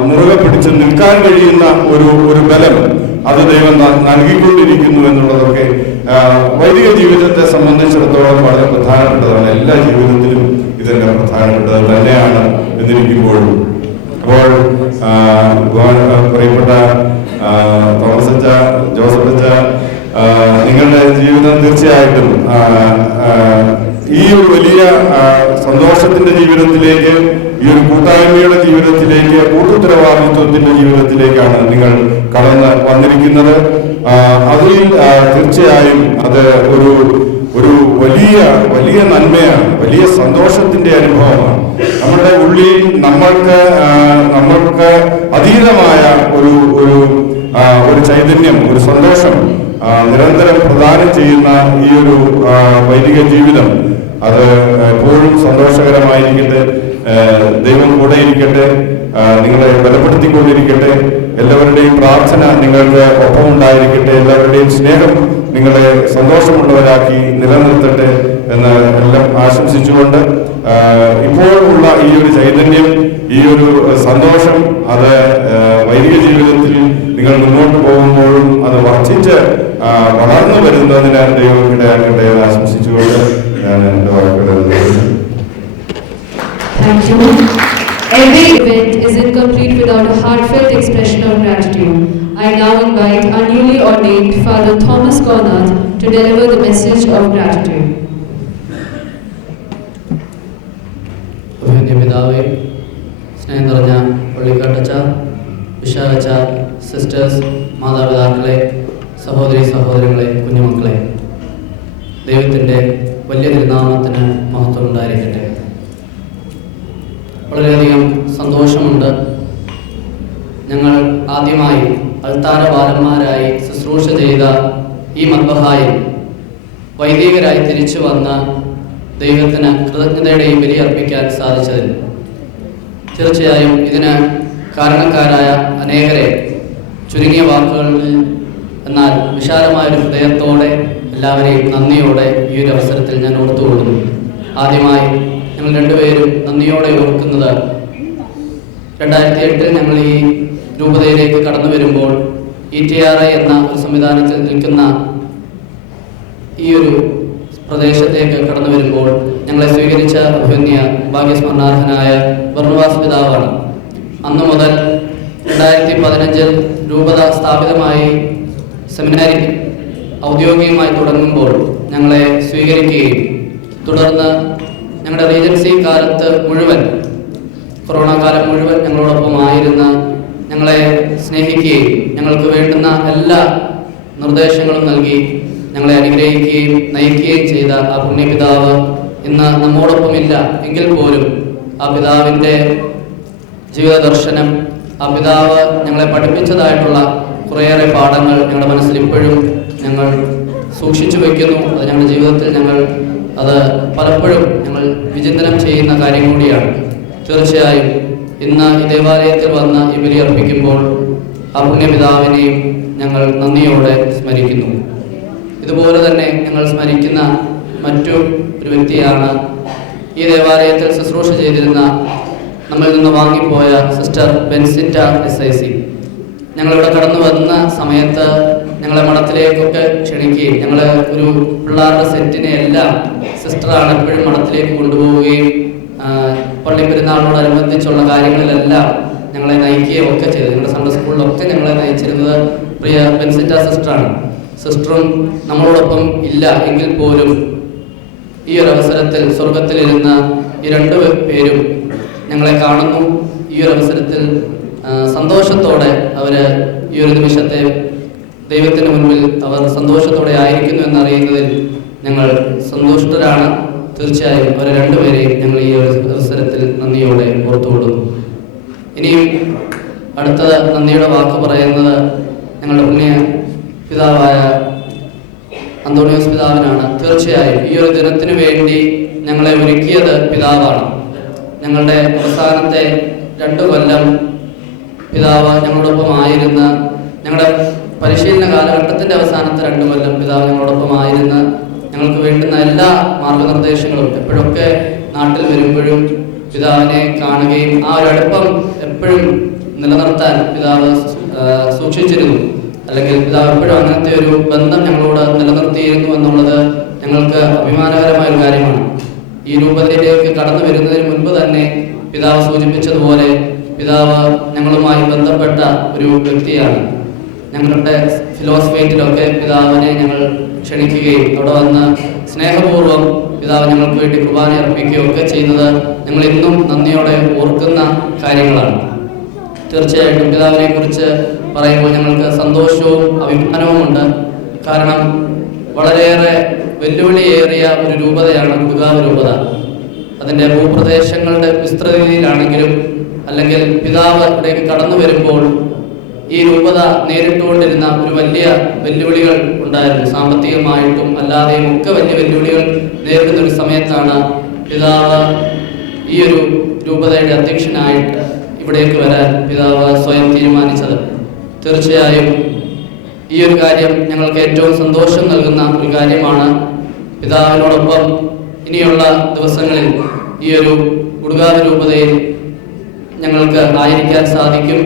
മുറുകെ പിടിച്ച് നിൽക്കാൻ കഴിയുന്ന ഒരു ബലം അത് ദൈവം നൽകിക്കൊണ്ടിരിക്കുന്നു എന്നുള്ളതൊക്കെ വൈദിക ജീവിതത്തെ സംബന്ധിച്ചിടത്തോളം വളരെ പ്രധാനപ്പെട്ടതാണ്. എല്ലാ ജീവിതത്തിലും ഇതെല്ലാം പ്രധാനപ്പെട്ടത് തന്നെയാണ് എന്നിരിക്കുമ്പോഴും. അപ്പോൾ പ്രിയപ്പെട്ട തോമസ് അച്ഛ, ജോസഫ് അച്ഛ, നിങ്ങളുടെ ജീവിതം തീർച്ചയായിട്ടും ഈ ഒരു വലിയ സന്തോഷത്തിന്റെ ജീവിതത്തിലേക്ക്, ഈ ഒരു കൂട്ടായ്മയുടെ ജീവിതത്തിലേക്ക്, കൂട്ടുത്തരവാദിത്വത്തിന്റെ ജീവിതത്തിലേക്കാണ് നിങ്ങൾ കടന്ന് വന്നിരിക്കുന്നത്. അതിൽ തീർച്ചയായും അത് ഒരു വലിയ നന്മയാണ്, വലിയ സന്തോഷത്തിന്റെ അനുഭവമാണ്. നമ്മുടെ ഉള്ളിൽ നമ്മൾക്ക് അതീതമായ ഒരു ചൈതന്യം, ഒരു സന്തോഷം നിരന്തരം പ്രദാനം ചെയ്യുന്ന ഈ ഒരു വൈദിക ജീവിതം അത് എപ്പോഴും സന്തോഷകരമായിരിക്കട്ടെ. ദൈവം കൂടെ ഇരിക്കട്ടെ, നിങ്ങളെ ബലപ്പെടുത്തിക്കൊണ്ടിരിക്കട്ടെ. എല്ലാവരുടെയും പ്രാർത്ഥന നിങ്ങൾക്ക് ഒപ്പമുണ്ടായിരിക്കട്ടെ. എല്ലാവരുടെയും സ്നേഹം നിങ്ങളെ സന്തോഷമുള്ളവരാക്കി നിലനിർത്തട്ടെ എന്ന് എല്ലാം ആശംസിച്ചുകൊണ്ട്, ഇപ്പോൾ ഉള്ള ഈ ഒരു ചൈതന്യം, ഈ ഒരു സന്തോഷം അത് വൈദിക ജീവിതത്തിൽ നിങ്ങൾ മുന്നോട്ട് പോകുമ്പോഴും അത് വർദ്ധിച്ച് വളർന്നു വരുന്നതിന് ദൈവം ഇടയാക്കട്ടെ എന്ന് ആശംസിച്ചുകൊണ്ട് ഞാൻ എൻ്റെ വാക്കുകൾ Thank you. Every event is incomplete without a heartfelt expression of gratitude. I now invite our newly ordained Father Thomas Conard to deliver the message of gratitude. പിതാവേ, സ്നേഹം നിറഞ്ഞ പള്ളിക്കാട്ടച്ച, വിശാഖച്ച, സിസ്റ്റേഴ്സ്, മാതാപിതാക്കളെ, സഹോദരങ്ങളെ, കുഞ്ഞുമക്കളെ, ദൈവത്തിൻ്റെ വലിയ തിരുനാമത്തിന് മഹത്വം ഉണ്ടായിരിക്കട്ടെ. വളരെയധികം സന്തോഷമുണ്ട്. ഞങ്ങൾ ആദ്യമായി അൾത്താര ബാലന്മാരായി ശുശ്രൂഷ ചെയ്ത ഈ മദ്ബഹായിൽ വൈദികരായി തിരിച്ചു വന്ന ദൈവത്തിന് കൃതജ്ഞതയുടെ ഈ ബലി അർപ്പിക്കാൻ സാധിച്ചതിൽ തീർച്ചയായും ഇതിന് കാരണക്കാരായ അനേകരെ ചുരുങ്ങിയ വാക്കുകളിൽ എന്നാൽ വിശാലമായൊരു ഹൃദയത്തോടെ എല്ലാവരെയും നന്ദിയോടെ ഈ ഒരു അവസരത്തിൽ ഞാൻ ഓർത്തുകൊള്ളുന്നു. ആദ്യമായി ഞങ്ങൾ രണ്ടുപേരും നന്ദിയോടെ ഓർക്കുന്നത് 2008 ഞങ്ങൾ ഈ രൂപതയിലേക്ക് കടന്നു വരുമ്പോൾ ETRI എന്ന ഒരു സംവിധാനത്തിൽ നിൽക്കുന്ന ഈ ഒരു പ്രദേശത്തേക്ക് കടന്നു വരുമ്പോൾ ഞങ്ങളെ സ്വീകരിച്ച അഭിമന്യ ഭാഗ്യസ്മരണാർഹനായ ബർണബാസ് പിതാവാണ്. അന്നു മുതൽ 2015 രൂപത സ്ഥാപിതമായി സെമിനാരി ഔദ്യോഗികമായി തുടങ്ങുമ്പോൾ ഞങ്ങളെ സ്വീകരിക്കുകയും തുടർന്ന് ഞങ്ങളുടെ റീജൻസി കാലത്ത് മുഴുവൻ, കൊറോണ കാലം മുഴുവൻ ഞങ്ങളോടൊപ്പം ആയിരുന്ന, ഞങ്ങളെ സ്നേഹിക്കുകയും ഞങ്ങൾക്ക് വേണ്ടുന്ന എല്ലാ നിർദ്ദേശങ്ങളും നൽകി ഞങ്ങളെ അനുഗ്രഹിക്കുകയും നയിക്കുകയും ചെയ്ത ആ പുണ്യപിതാവ് ഇന്ന് നമ്മോടൊപ്പമില്ല എങ്കിൽ പോലും ആ പിതാവിൻ്റെ ജീവിത ദർശനം, ആ പിതാവ് ഞങ്ങളെ പഠിപ്പിച്ചതായിട്ടുള്ള കുറേയേറെ പാഠങ്ങൾ ഞങ്ങളുടെ മനസ്സിൽ ഇപ്പോഴും ഞങ്ങൾ സൂക്ഷിച്ചു വയ്ക്കുന്നു. അത് ഞങ്ങളുടെ ജീവിതത്തിൽ ഞങ്ങൾ അത് പലപ്പോഴും ഞങ്ങൾ വിചിന്തനം ചെയ്യുന്ന കാര്യം കൂടിയാണ്. തീർച്ചയായും ഇന്ന് ഈ ദേവാലയത്തിൽ വന്ന് ഈ ബലി അർപ്പിക്കുമ്പോൾ ആ പുണ്യപിതാവിനെയും ഞങ്ങൾ നന്ദിയോടെ സ്മരിക്കുന്നു. ഇതുപോലെ തന്നെ ഞങ്ങൾ സ്മരിക്കുന്ന മറ്റു ഒരു വ്യക്തിയാണ് ഈ ദേവാലയത്തിൽ ശുശ്രൂഷ ചെയ്തിരുന്ന നമ്മളിൽ നിന്ന് വാങ്ങിപ്പോയ സിസ്റ്റർ ബെൻസിറ്റ SIC ഞങ്ങളിവിടെ കടന്നു വന്ന സമയത്ത് ഞങ്ങളെ മഠത്തിലേക്കൊക്കെ ക്ഷണിക്കുകയും ഞങ്ങൾ ഒരു പിള്ളേരുടെ സെറ്റിനെ എല്ലാം സിസ്റ്ററാണ് എപ്പോഴും മഠത്തിലേക്ക് കൊണ്ടുപോവുകയും പള്ളി പെരുന്നാളിനോടനുബന്ധിച്ചുള്ള കാര്യങ്ങളിലെല്ലാം ഞങ്ങളെ നയിക്കുകയും ഒക്കെ ചെയ്തു. ഞങ്ങളുടെ സൺഡേ സ്കൂളിലൊക്കെ ഞങ്ങളെ നയിച്ചിരുന്നത് പ്രിയ ബെൻസിറ്റ സിസ്റ്ററാണ്. സിസ്റ്ററും നമ്മളോടൊപ്പം ഇല്ല എങ്കിൽ പോലും ഈ ഒരു അവസരത്തിൽ സ്വർഗത്തിലിരുന്ന ഈ രണ്ടു പേരും ഞങ്ങളെ കാണുന്നു. ഈ ഒരു അവസരത്തിൽ സന്തോഷത്തോടെ അവർ ഈ ഒരു നിമിഷത്തെ ദൈവത്തിന് മുൻപിൽ അവർ സന്തോഷത്തോടെ ആയിരിക്കുന്നു എന്നറിയുന്നതിൽ ഞങ്ങൾ സന്തുഷ്ടരാണ്. തീർച്ചയായും അവർ രണ്ടുപേരെയും ഞങ്ങൾ ഈ ഒരു അവസരത്തിൽ നന്ദിയോടെ ഓർത്തുകൊള്ളുന്നു. ഇനിയും അടുത്ത നന്ദിയുടെ വാക്ക് പറയുന്നത് ഞങ്ങളുടെ പുണ്യ പിതാവായ അന്തോണിയോസ് പിതാവിനാണ്. തീർച്ചയായും ഈ ഒരു ദിനത്തിനു വേണ്ടി ഞങ്ങളെ ഒരുക്കിയത് പിതാവാണ്. ഞങ്ങളുടെ അവസാനത്തെ 2 കൊല്ലം പിതാവ് ഞങ്ങളോടൊപ്പം ആയിരുന്ന, ഞങ്ങളുടെ പരിശീലന കാലഘട്ടത്തിൻ്റെ അവസാനത്തെ 2 കൊല്ലം പിതാവ് ഞങ്ങളോടൊപ്പം ആയിരുന്ന, ഞങ്ങൾക്ക് വേണ്ടുന്ന എല്ലാ മാർഗനിർദ്ദേശങ്ങളും എപ്പോഴൊക്കെ നാട്ടിൽ വരുമ്പോഴും പിതാവിനെ കാണുകയും ആ ഒരു അടുപ്പം എപ്പോഴും നിലനിർത്താൻ പിതാവ് സൂക്ഷിച്ചിരുന്നു. അല്ലെങ്കിൽ പിതാവ് എപ്പോഴും അങ്ങനത്തെ ഒരു ബന്ധം ഞങ്ങളോട് നിലനിർത്തിയിരുന്നു എന്നുള്ളത് ഞങ്ങൾക്ക് അഭിമാനകരമായ ഒരു കാര്യമാണ്. ഈ രൂപതയിലേക്ക് കടന്നു വരുന്നതിന് മുൻപ് തന്നെ പിതാവ് സൂചിപ്പിച്ചതുപോലെ പിതാവ് ഞങ്ങളുമായി ബന്ധപ്പെട്ട ഒരു വ്യക്തിയാണ്. ഞങ്ങളുടെ ഫിലോസഫേറ്റിലൊക്കെ പിതാവിനെ ഞങ്ങൾ ക്ഷണിക്കുകയും അവിടെ വന്ന് സ്നേഹപൂർവ്വം പിതാവ് ഞങ്ങൾക്ക് വേണ്ടി കുർബാന അർപ്പിക്കുകയും ഒക്കെ ചെയ്യുന്നത് ഞങ്ങൾ ഇന്നും നന്ദിയോടെ ഓർക്കുന്ന കാര്യങ്ങളാണ്. തീർച്ചയായിട്ടും പിതാവിനെ കുറിച്ച് പറയുമ്പോൾ ഞങ്ങൾക്ക് സന്തോഷവും അഭിമാനവും ഉണ്ട്. കാരണം വളരെയേറെ വെല്ലുവിളിയേറിയ ഒരു രൂപതയാണ് ഗുഡ്ഗാവ് രൂപത. അതിൻ്റെ ഭൂപ്രദേശങ്ങളുടെ വിസ്തൃതിയിലാണെങ്കിലും അല്ലെങ്കിൽ പിതാവ് ഇവിടേക്ക് കടന്നു വരുമ്പോൾ ഈ രൂപത നേരിട്ടുകൊണ്ടിരുന്ന ഒരു വലിയ വെല്ലുവിളികൾ ഉണ്ടായിരുന്നു. സാമ്പത്തികമായിട്ടും അല്ലാതെയും ഒക്കെ വലിയ വെല്ലുവിളികൾ നേരിടുന്ന ഒരു സമയത്താണ് പിതാവ് ഈ ഒരു രൂപതയുടെ അധ്യക്ഷനായിട്ട് ഇവിടേക്ക് വരാൻ പിതാവ് സ്വയം തീരുമാനിച്ചത്. തീർച്ചയായും ഈ ഒരു കാര്യം ഞങ്ങൾക്ക് ഏറ്റവും സന്തോഷം നൽകുന്ന ഒരു കാര്യമാണ്. പിതാവിനോടൊപ്പം ഇനിയുള്ള ദിവസങ്ങളിൽ ഈ ഒരു ഗുഡ്ഗാവ് രൂപതയിൽ ഞങ്ങൾക്ക് ആയിരിക്കാൻ സാധിക്കും.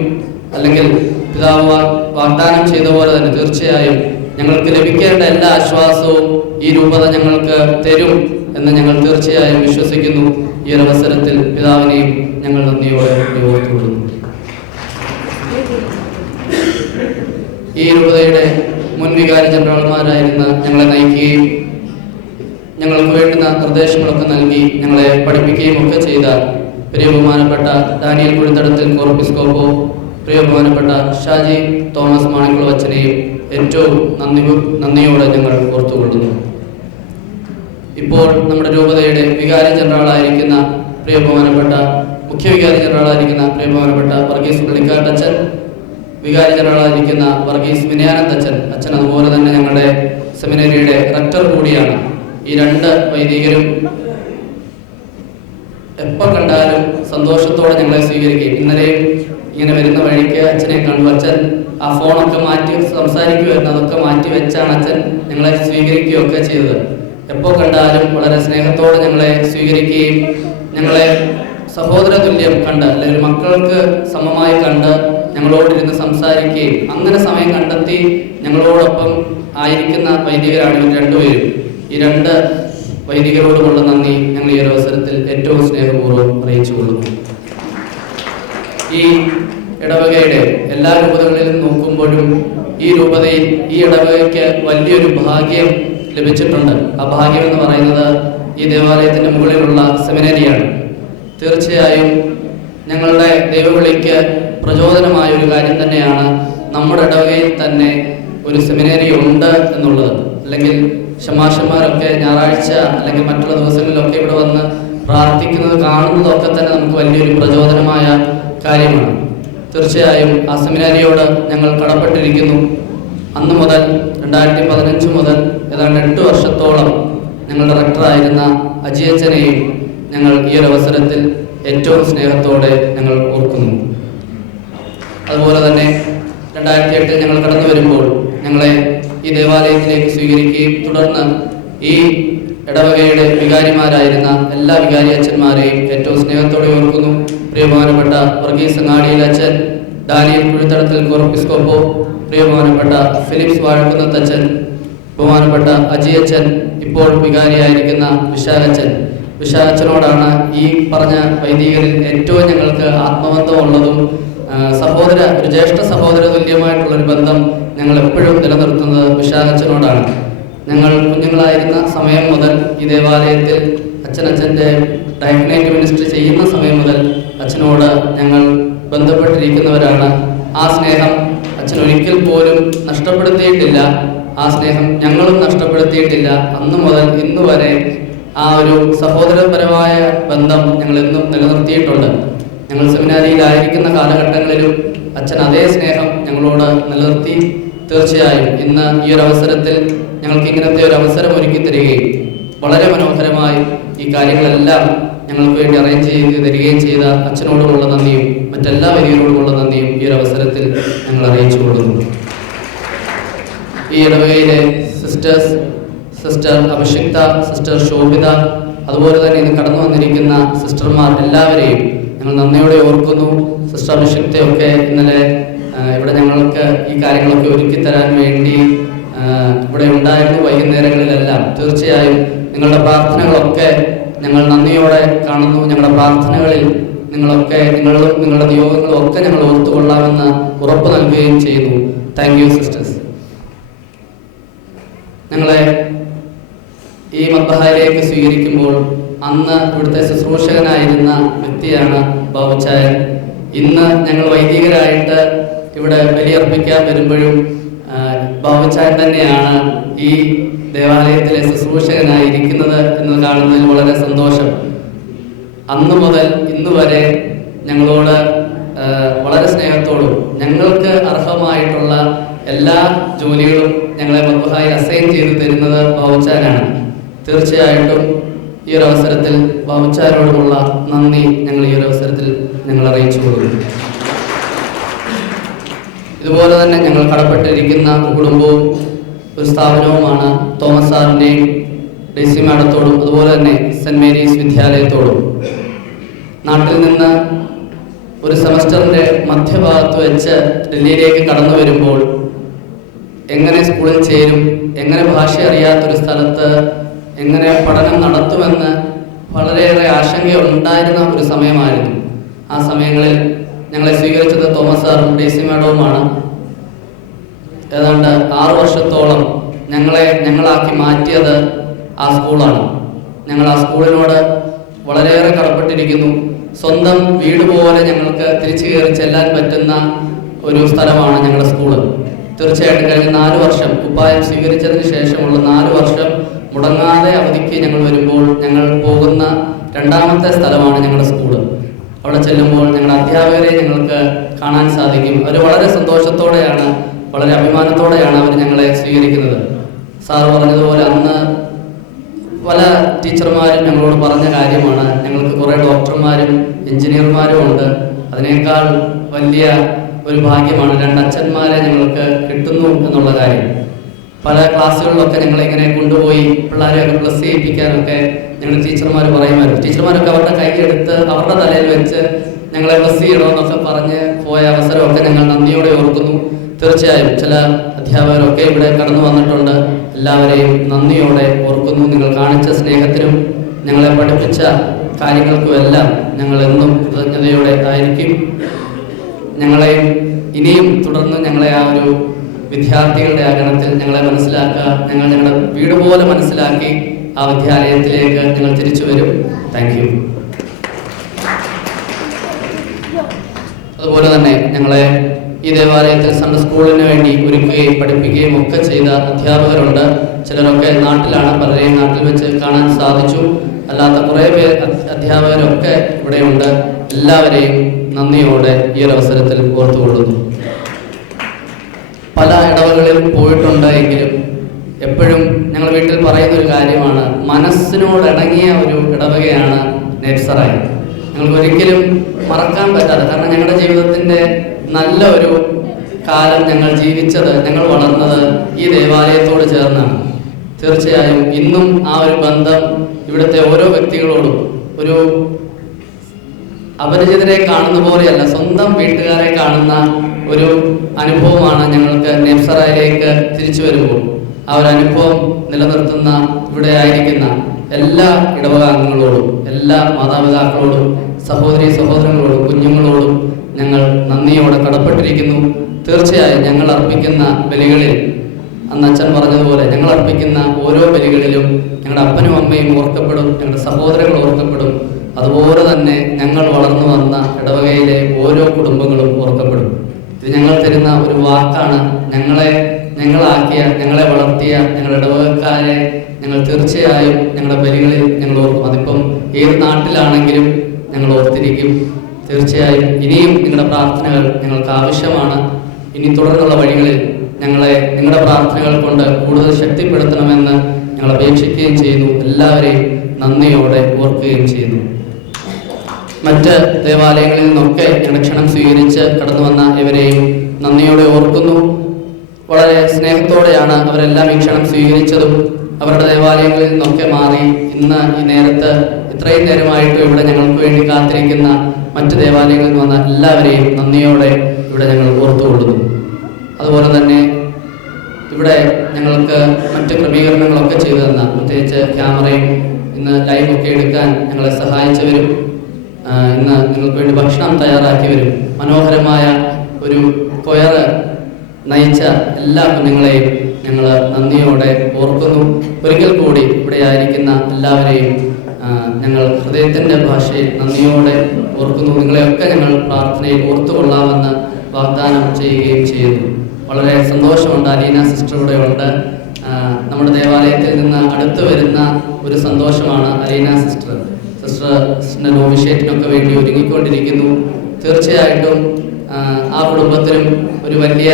അല്ലെങ്കിൽ പിതാവ് വാഗ്ദാനം ചെയ്ത പോലെ തന്നെ തീർച്ചയായും ഞങ്ങൾക്ക് ലഭിക്കേണ്ട എല്ലാ ആശ്വാസവും ഈ രൂപത ഞങ്ങൾക്ക് തരും എന്ന് ഞങ്ങൾ തീർച്ചയായും വിശ്വസിക്കുന്നു. ഈ ഒരു അവസരത്തിൽ പിതാവിനെയും ഞങ്ങൾ നന്ദിയോടെ ഓർത്തുകൊള്ളുന്നു. ഈ രൂപതയുടെ മുൻ വികാരി ജനറൽമാരായിരുന്ന ഞങ്ങളെ നയിക്കുകയും ഞങ്ങൾക്ക് വേണ്ടുന്ന നിർദ്ദേശങ്ങളൊക്കെ നൽകി ഞങ്ങളെ പഠിപ്പിക്കുകയും ഒക്കെ ചെയ്ത പ്രിയ ബഹുമാനപ്പെട്ട ഡാനിയൽ കുഴിത്തടത്തിൽ കോർപ്പിസ്കോപ്പോ, പ്രിയ ബഹുമാനപ്പെട്ട ഷാജി തോമസ് മാണിക്കുള അച്ഛനെയും ഏറ്റവും നന്ദിയോടെ ഞങ്ങൾ ഓർത്തുകൊള്ളുന്നു. ഇപ്പോൾ നമ്മുടെ രൂപതയുടെ വികാരി ജനറലായിരിക്കുന്ന പ്രിയ ബഹുമാനപ്പെട്ട മുഖ്യ വികാരി ജനറലായിരിക്കുന്ന പ്രിയ ബഹുമാനപ്പെട്ട വർഗീസ് പുള്ളിക്കാട്ടച്ഛൻ, വികാരി ജനറലായിരിക്കുന്ന വർഗീസ് വിനയാനന്ദച്ഛൻ അച്ഛൻ, അതുപോലെ തന്നെ ഞങ്ങളുടെ സെമിനറിയുടെ റക്ടർ കൂടിയാണ്. ഈ 2 വൈദികരും എപ്പോൾ കണ്ടാലും സന്തോഷത്തോടെ ഞങ്ങളെ സ്വീകരിക്കുകയും ഇന്നലെയും ഇങ്ങനെ വരുന്ന വഴിക്ക് അച്ഛനെ കണ്ടു. അച്ഛൻ ആ ഫോണൊക്കെ മാറ്റി സംസാരിക്കുമായിരുന്നു, അതൊക്കെ മാറ്റി വെച്ചാണ് അച്ഛൻ ഞങ്ങളെ സ്വീകരിക്കുകയൊക്കെ ചെയ്തത്. എപ്പോൾ കണ്ടാലും വളരെ സ്നേഹത്തോടെ ഞങ്ങളെ സ്വീകരിക്കുകയും ഞങ്ങളെ സഹോദര തുല്യം കണ്ട്, അല്ലെങ്കിൽ മക്കൾക്ക് സമമായി കണ്ട് ഞങ്ങളോടിരുന്ന് സംസാരിക്കുകയും അങ്ങനെ സമയം കണ്ടെത്തി ഞങ്ങളോടൊപ്പം ആയിരിക്കുന്ന വൈദികരാണ് ഇവർ 2 പേരും. ഈ 2 വൈദികരോടുമുള്ള നന്ദി ഞങ്ങൾ ഈ ഒരു അവസരത്തിൽ ഏറ്റവും സ്നേഹപൂർവ്വം അറിയിച്ചുകൊള്ളുന്നു. ഈ ഇടവകയുടെ എല്ലാ രൂപതകളിലും നോക്കുമ്പോഴും ഈ രൂപതയിൽ ഈ ഇടവകയ്ക്ക് വലിയൊരു ഭാഗ്യം ലഭിച്ചിട്ടുണ്ട്. ആ ഭാഗ്യം എന്ന് പറയുന്നത് ഈ ദേവാലയത്തിൻ്റെ മുകളിലുള്ള സെമിനറിയാണ്. തീർച്ചയായും ഞങ്ങളുടെ ദൈവവിളിക്ക് പ്രചോദനമായ ഒരു കാര്യം തന്നെയാണ് നമ്മുടെ ഇടവകയിൽ തന്നെ ഒരു സെമിനറി ഉണ്ട് എന്നുള്ളത്. അല്ലെങ്കിൽ ഷമാഷന്മാരൊക്കെ ഞായറാഴ്ച അല്ലെങ്കിൽ മറ്റുള്ള ദിവസങ്ങളിലൊക്കെ ഇവിടെ വന്ന് പ്രാർത്ഥിക്കുന്നത് കാണുന്നതൊക്കെ തന്നെ നമുക്ക് വലിയൊരു പ്രചോദനമായ കാര്യമാണ്. തീർച്ചയായും ആ സെമിനാരിയോട് ഞങ്ങൾ കടപ്പെട്ടിരിക്കുന്നു. അന്ന് മുതൽ 2015 മുതൽ ഏതാണ്ട് 8 വർഷത്തോളം ഞങ്ങളുടെ റക്ടറായിരുന്ന അജിയച്ചനെയും ഞങ്ങൾ ഈ ഒരു അവസരത്തിൽ ഏറ്റവും സ്നേഹത്തോടെ ഞങ്ങൾ ഓർക്കുന്നു. അതുപോലെ തന്നെ 2008 ഞങ്ങൾ കടന്നു വരുമ്പോൾ ഞങ്ങളെ ഈ ദേവാലയത്തിലേക്ക് സ്വീകരിക്കുകയും തുടർന്ന് ഈ ഇടവകയുടെ വികാരിമാരായിരുന്ന എല്ലാ വികാരി അച്ഛന്മാരെയും ഏറ്റവും സ്നേഹത്തോടെ ഓർക്കുന്നു. പ്രിയബഹുമാനപ്പെട്ട വർഗീസ് അങ്ങാടിയിൽ അച്ഛൻ, ഡാനിയൽ കുഴിത്തടത്തിൽ കോർപ്പിസ്കോപ്പോ, പ്രിയബഹുമാനപ്പെട്ട ഫിലിപ്സ് വാഴക്കുന്നത്തച്ഛൻ, ബഹുമാനപ്പെട്ട അജി അച്ഛൻ, ഇപ്പോൾ വികാരിയായിരിക്കുന്ന വിശാഖച്ചൻ. വിശാഖച്ചനോടാണ് ഈ പറഞ്ഞ വൈദികരിൽ ഏറ്റവും ഞങ്ങൾക്ക് ആത്മബന്ധമുള്ളതും ഒരു ജ്യേഷ്ഠ സഹോദര തുല്യമായിട്ടുള്ളൊരു ബന്ധം ഞങ്ങൾ എപ്പോഴും നിലനിർത്തുന്നത് വിശാഖച്ചനോടാണ്. ഞങ്ങൾ കുഞ്ഞുങ്ങളായിരുന്ന സമയം മുതൽ ഈ ദേവാലയത്തിൽ അച്ഛൻ്റെ ഡയഗ്നൈറ്റ് മിനിസ്ട്രി ചെയ്യുന്ന സമയം മുതൽ അച്ഛനോട് ഞങ്ങൾ ബന്ധപ്പെട്ടിരിക്കുന്നവരാണ്. ആ സ്നേഹം അച്ഛൻ ഒരിക്കൽ പോലും നഷ്ടപ്പെടുത്തിയിട്ടില്ല. ആ സ്നേഹം ഞങ്ങളും നഷ്ടപ്പെടുത്തിയിട്ടില്ല. അന്നു മുതൽ ഇന്നു വരെ ആ ഒരു സഹോദരപരമായ ബന്ധം ഞങ്ങൾ എന്നും നിലനിർത്തിയിട്ടുണ്ട്. ഞങ്ങൾ സെമിനാരിയിലായിരിക്കുന്ന കാലഘട്ടങ്ങളിലും അച്ഛൻ അതേ സ്നേഹം ഞങ്ങളോട് നിലനിർത്തി. തീർച്ചയായും ഇന്ന് ഈ ഒരു അവസരത്തിൽ ഞങ്ങൾക്ക് ഇങ്ങനത്തെ ഒരു അവസരം ഒരുക്കി തരികയും വളരെ മനോഹരമായി ഈ കാര്യങ്ങളെല്ലാം ഞങ്ങൾക്ക് വേണ്ടി അറേഞ്ച് ചെയ്ത് തരികയും ചെയ്ത അച്ഛനോടുമുള്ള നന്ദിയും മറ്റെല്ലാ വരികളോടുമുള്ള നന്ദിയും ഈ ഒരു അവസരത്തിൽ ഞങ്ങൾ അറിയിച്ചു കൊള്ളുന്നു. ഈ ഇടവകയിലെ സിസ്റ്റർ അഭിഷിക്ത, സിസ്റ്റർ ശോഭിത, അതുപോലെ തന്നെ ഇന്ന് കടന്നു വന്നിരിക്കുന്ന സിസ്റ്റർമാർ എല്ലാവരെയും ഞങ്ങൾ നന്ദിയോടെ ഓർക്കുന്നു. സിസ്റ്റർ അഭിഷിക്തയൊക്കെ ഇന്നലെ ഇവിടെ ഞങ്ങൾക്ക് ഈ കാര്യങ്ങളൊക്കെ ഒരുക്കി തരാൻ വേണ്ടി ഇവിടെ ഉണ്ടായിരുന്നു വൈകുന്നേരങ്ങളിലെല്ലാം. തീർച്ചയായും നിങ്ങളുടെ പ്രാർത്ഥനകളൊക്കെ ഞങ്ങൾ നന്ദിയോടെ കാണുന്നു. ഞങ്ങളുടെ പ്രാർത്ഥനകളിൽ നിങ്ങളും നിങ്ങളുടെ നിയോഗങ്ങളും ഒക്കെ ഞങ്ങൾ ഓർത്തുകൊള്ളാമെന്ന് ഉറപ്പ് നൽകുകയും ചെയ്യുന്നു. Thank you sisters. ഞങ്ങളെ ഈ മദ്ബഹായിലേക്ക് സ്വീകരിക്കുമ്പോൾ അന്ന് ഇവിടുത്തെ ശുശ്രൂഷകനായിരുന്ന വ്യക്തിയാണ് ബാബുച്ചായൻ. ഇന്ന് ഞങ്ങൾ വൈദികരായിട്ട് ഇവിടെ ബലിയർപ്പിക്കാൻ വരുമ്പോഴും ബാബുച്ചായൻ തന്നെയാണ് ഈ ദേവാലയത്തിലെ ശുശ്രൂഷകനായിരിക്കുന്നത് എന്ന് കാണുന്നതിൽ വളരെ സന്തോഷം. അന്നു മുതൽ ഇന്നു വരെ ഞങ്ങളോട് വളരെ സ്നേഹത്തോടും ഞങ്ങൾക്ക് അർഹമായിട്ടുള്ള എല്ലാ ജോലികളും ഞങ്ങളെ മദ്ബഹായിൽ അസൈൻ ചെയ്തു തരുന്നത് ബാബുച്ചാനാണ്. തീർച്ചയായിട്ടും ഈ ഒരു അവസരത്തിൽ ബാബുച്ചാനോടുമുള്ള നന്ദി ഞങ്ങൾ ഈ ഒരു അവസരത്തിൽ ഞങ്ങൾ അറിയിച്ചു കൊടുക്കുന്നു. ഇതുപോലെ തന്നെ ഞങ്ങൾ കടപ്പെട്ടിരിക്കുന്ന കുടുംബവും ഒരു സ്ഥാപനവുമാണ് തോമസ് സാറിൻ്റെയും ഡെയ്സി മാഡത്തോടും അതുപോലെ തന്നെ സെൻറ് മേരീസ് വിദ്യാലയത്തോടും. നാട്ടിൽ നിന്ന് ഒരു സെമസ്റ്ററിൻ്റെ മധ്യഭാഗത്ത് വെച്ച് ഡൽഹിയിലേക്ക് കടന്നു വരുമ്പോൾ എങ്ങനെ സ്കൂളിൽ ചേരും, എങ്ങനെ ഭാഷ അറിയാത്തൊരു സ്ഥലത്ത് എങ്ങനെ പഠനം നടത്തുമെന്ന് വളരെയേറെ ആശങ്കയുണ്ടായിരുന്ന ഒരു സമയമായിരുന്നു. ആ സമയങ്ങളിൽ ഞങ്ങളെ സ്വീകരിച്ചത് തോമസ് സാറും ഡെയ്സി മാഡവുമാണ്. ഏതാണ്ട് 6 വർഷത്തോളം ഞങ്ങളാക്കി മാറ്റിയത് ആ സ്കൂളാണ്. ഞങ്ങൾ ആ സ്കൂളിനോട് വളരെയേറെ കടപ്പെട്ടിരിക്കുന്നു. സ്വന്തം വീട് പോലെ ഞങ്ങൾക്ക് തിരിച്ചു കയറി ചെല്ലാൻ പറ്റുന്ന ഒരു സ്ഥലമാണ് ഞങ്ങളുടെ സ്കൂള്. തീർച്ചയായിട്ടും കഴിഞ്ഞ 4 വർഷം ഉപായം സ്വീകരിച്ചതിന് ശേഷമുള്ള 4 വർഷം മുടങ്ങാതെ അവധിക്ക് ഞങ്ങൾ വരുമ്പോൾ ഞങ്ങൾ പോകുന്ന രണ്ടാമത്തെ സ്ഥലമാണ് ഞങ്ങളുടെ സ്കൂള്. അവിടെ ചെല്ലുമ്പോൾ ഞങ്ങളുടെ അധ്യാപകരെ ഞങ്ങൾക്ക് കാണാൻ സാധിക്കും. അവർ വളരെ സന്തോഷത്തോടെയാണ്, വളരെ അഭിമാനത്തോടെയാണ് അവർ ഞങ്ങളെ സ്വീകരിക്കുന്നത്. സാർ പറഞ്ഞതുപോലെ അന്ന് പല ടീച്ചർമാരും ഞങ്ങളോട് പറഞ്ഞ കാര്യമാണ്, ഞങ്ങൾക്ക് കുറേ ഡോക്ടർമാരും എഞ്ചിനീയർമാരും ഉണ്ട്, അതിനേക്കാൾ വലിയ ഒരു ഭാഗ്യമാണ് 2 അച്ഛന്മാരെ ഞങ്ങൾക്ക് കിട്ടുന്നു എന്നുള്ള കാര്യം. പല ക്ലാസ്സുകളിലൊക്കെ ഞങ്ങളിങ്ങനെ കൊണ്ടുപോയി പിള്ളേരെയൊക്കെ പ്ലസ് ചെയ്യിപ്പിക്കാനൊക്കെ ഞങ്ങൾ ടീച്ചർമാർ പറയുമായിരുന്നു. ടീച്ചർമാരൊക്കെ അവരുടെ കൈയെടുത്ത് അവരുടെ തലയിൽ വെച്ച് ഞങ്ങളെ പ്ലസ് ചെയ്യണമെന്നൊക്കെ പറഞ്ഞ് പോയ അവസരമൊക്കെ ഞങ്ങൾ നന്ദിയോടെ ഓർക്കുന്നു. തീർച്ചയായും ചില അധ്യാപകരൊക്കെ ഇവിടെ കടന്നു വന്നിട്ടുണ്ട്. എല്ലാവരെയും നന്ദിയോടെ ഓർക്കുന്നു. നിങ്ങൾ കാണിച്ച സ്നേഹത്തിനും ഞങ്ങളെ പഠിപ്പിച്ച കാര്യങ്ങൾക്കുമെല്ലാം ഞങ്ങൾ എന്നും കൃതജ്ഞതയോടെ ആയിരിക്കും. ഞങ്ങളെ ഇനിയും തുടർന്ന് ഞങ്ങളെ ആ ഒരു വിദ്യാർത്ഥികളുടെ ആ ഗണത്തിൽ ഞങ്ങളെ മനസ്സിലാക്കുക, ഞങ്ങളുടെ വീട് പോലെ മനസ്സിലാക്കി ആ വിദ്യാലയത്തിലേക്ക് ഞങ്ങൾ തിരിച്ചു വരും. Thank you. അതുപോലെ തന്നെ ഞങ്ങളെ ഈ ദേവാലയത്തിൽ സൺഡേ സ്കൂളിന് വേണ്ടി ഒരുക്കുകയും പഠിപ്പിക്കുകയും ഒക്കെ ചെയ്ത അധ്യാപകരുണ്ട്. ചിലരൊക്കെ നാട്ടിലാണ്, പലരെയും നാട്ടിൽ വെച്ച് കാണാൻ സാധിച്ചു. അല്ലാത്ത കുറേ അധ്യാപകരൊക്കെ ഇവിടെയുണ്ട്. എല്ലാവരെയും നന്ദിയോടെ ഈ ഒരു അവസരത്തിൽ ഓർത്തുകൊള്ളുന്നു. പല ഇടവകളിൽ പോയിട്ടുണ്ട് എങ്കിലും എപ്പോഴും ഞങ്ങൾ വീട്ടിൽ പറയുന്നൊരു കാര്യമാണ്, മനസ്സിനോടിണങ്ങിയ ഒരു ഇടവകയാണ് നേപ്സറായി. ഞങ്ങൾക്ക് ഒരിക്കലും മറക്കാൻ പറ്റാതെ, കാരണം ഞങ്ങളുടെ ജീവിതത്തിൻ്റെ നല്ല ഒരു കാലം ഞങ്ങൾ ജീവിച്ചത്, ഞങ്ങൾ വളർന്നത് ഈ ദേവാലയത്തോട് ചേർന്നാണ്. തീർച്ചയായും ഇന്നും ആ ഒരു ബന്ധം ഇവിടുത്തെ ഓരോ വ്യക്തികളോടും ഒരു അപരിചിതരെ കാണുന്ന പോലെയല്ല, സ്വന്തം വീട്ടുകാരെ കാണുന്ന ഒരു അനുഭവമാണ് ഞങ്ങൾക്ക് നെപ്സറയിലേക്ക് തിരിച്ചു വരുമ്പോൾ. ആ ഒരു അനുഭവം നിലനിർത്തുന്ന ഇവിടെ ആയിരിക്കുന്ന എല്ലാ ഇടവക അംഗങ്ങളോടും, എല്ലാ മാതാപിതാക്കളോടും, സഹോദരി സഹോദരങ്ങളോടും, കുഞ്ഞുങ്ങളോടും ഞങ്ങൾ നന്ദിയോടെ കടപ്പെട്ടിരിക്കുന്നു. തീർച്ചയായും ഞങ്ങൾ അർപ്പിക്കുന്ന ബലികളിൽ, അന്ന് അച്ഛൻ പറഞ്ഞതുപോലെ, ഞങ്ങൾ അർപ്പിക്കുന്ന ഓരോ ബലികളിലും ഞങ്ങളുടെ അപ്പനും അമ്മയും ഓർക്കപ്പെടും, ഞങ്ങളുടെ സഹോദരങ്ങൾ ഓർക്കപ്പെടും. അതുപോലെ തന്നെ ഞങ്ങൾ വളർന്നു വന്ന ഇടവകയിലെ ഓരോ കുടുംബങ്ങളും ഓർക്കപ്പെടും. ഇത് ഞങ്ങൾ തരുന്ന ഒരു വാക്കാണ്. ഞങ്ങളാക്കിയ, ഞങ്ങളെ വളർത്തിയ ഞങ്ങളുടെ ഇടവകക്കാരെ ഞങ്ങൾ തീർച്ചയായും ഞങ്ങളുടെ ബലികളിൽ ഞങ്ങൾ ഓർക്കും. അതിപ്പം ഏത് നാട്ടിലാണെങ്കിലും ഞങ്ങൾ ഓർത്തിരിക്കും. തീർച്ചയായും ഇനിയും നിങ്ങളുടെ പ്രാർത്ഥനകൾ ഞങ്ങൾക്ക് ആവശ്യമാണ്. ഇനി തുടർന്നുള്ള വഴികളിൽ നിങ്ങളുടെ പ്രാർത്ഥനകൾ കൊണ്ട് കൂടുതൽ ശക്തിപ്പെടുത്തണമെന്ന് ഞങ്ങൾ അപേക്ഷിക്കുകയും ചെയ്യുന്നു. എല്ലാവരെയും നന്ദിയോടെ ഓർക്കുകയും ചെയ്യുന്നു. മറ്റ് ദേവാലയങ്ങളിൽ നിന്നൊക്കെ ഞങ്ങളുടെ ക്ഷണം സ്വീകരിച്ച് കടന്നു വന്ന ഇവരെയും നന്ദിയോടെ ഓർക്കുന്നു. വളരെ സ്നേഹത്തോടെയാണ് അവരെല്ലാം ഈ ക്ഷണം സ്വീകരിച്ചതും അവരുടെ ദേവാലയങ്ങളിൽ നിന്നൊക്കെ മാറി ഇന്ന് ഈ നേരത്ത് ഇത്രയും നേരമായിട്ടും ഇവിടെ ഞങ്ങൾക്ക് വേണ്ടി കാത്തിരിക്കുന്ന മറ്റ് ദേവാലയങ്ങളിൽ നിന്ന് വന്ന എല്ലാവരെയും നന്ദിയോടെ ഇവിടെ ഞങ്ങൾ ഓർത്തുകൊള്ളുന്നു. അതുപോലെ തന്നെ ഇവിടെ ഞങ്ങൾക്ക് മറ്റ് ക്രമീകരണങ്ങളൊക്കെ ചെയ്തു തന്ന, പ്രത്യേകിച്ച് ക്യാമറയും ഇന്ന് ലൈവൊക്കെ എടുക്കാൻ ഞങ്ങളെ സഹായിച്ചവരും, ഇന്ന് നിങ്ങൾക്ക് വേണ്ടി ഭക്ഷണം തയ്യാറാക്കിയവരും, മനോഹരമായ ഒരു കൊയർ നയിച്ച എല്ലാ കുഞ്ഞുങ്ങളെയും ഞങ്ങൾ നന്ദിയോടെ ഓർക്കുന്നു. ഒരിക്കൽ കൂടി ഇവിടെ ആയിരിക്കുന്ന എല്ലാവരെയും ഞങ്ങൾ ഹൃദയത്തിൻ്റെ ഭാഷയിൽ നന്ദിയോടെ ഓർക്കുന്നു. നിങ്ങളെയൊക്കെ ഞങ്ങൾ പ്രാർത്ഥനയിൽ ഓർത്തുകൊള്ളാമെന്ന് വാഗ്ദാനം ചെയ്യുകയും ചെയ്യുന്നു. വളരെ സന്തോഷമുണ്ട്. അലീന സിസ്റ്റർ ഇവിടെ ഉണ്ട്. നമ്മുടെ ദേവാലയത്തിൽ നിന്ന് അടുത്ത് വരുന്ന ഒരു സന്തോഷമാണ് അലീന സിസ്റ്ററിൻ്റെ നോവിഷേറ്റിനൊക്കെ വേണ്ടി ഒരുങ്ങിക്കൊണ്ടിരിക്കുന്നു. തീർച്ചയായിട്ടും ആ കുടുംബത്തിലും ഒരു വലിയ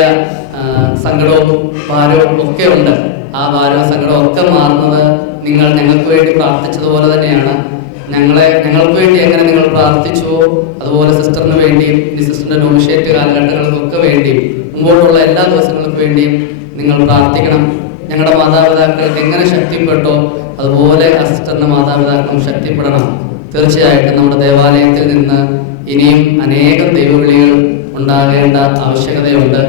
സങ്കടവും ഭാരവും ഒക്കെ ഉണ്ട്. ആ ഭാരവും സങ്കടവും ഒക്കെ മാറുന്നത് നിങ്ങൾ ഞങ്ങൾക്ക് വേണ്ടി പ്രാർത്ഥിച്ചതുപോലെ തന്നെയാണ്. ഞങ്ങൾക്ക് വേണ്ടി എങ്ങനെ നിങ്ങൾ പ്രാർത്ഥിച്ചുവോ അതുപോലെ സിസ്റ്ററിന് വേണ്ടിയും ഈ സിസ്റ്ററിന്റെ നോമിഷേറ്റ് കാലഘട്ടങ്ങൾക്കൊക്കെ വേണ്ടിയും മുമ്പോട്ടുള്ള എല്ലാ ദിവസങ്ങൾക്ക് വേണ്ടിയും നിങ്ങൾ പ്രാർത്ഥിക്കണം. ഞങ്ങളുടെ മാതാപിതാക്കൾക്ക് എങ്ങനെ ശക്തിപ്പെട്ടോ അതുപോലെ ആ സിസ്റ്ററിന്റെ മാതാപിതാക്കളും ശക്തിപ്പെടണം. തീർച്ചയായിട്ടും നമ്മുടെ ദേവാലയത്തിൽ നിന്ന് ഇനിയും അനേകം ദൈവവിളികൾ ഉണ്ടാകേണ്ട ആവശ്യകതയുണ്ട്.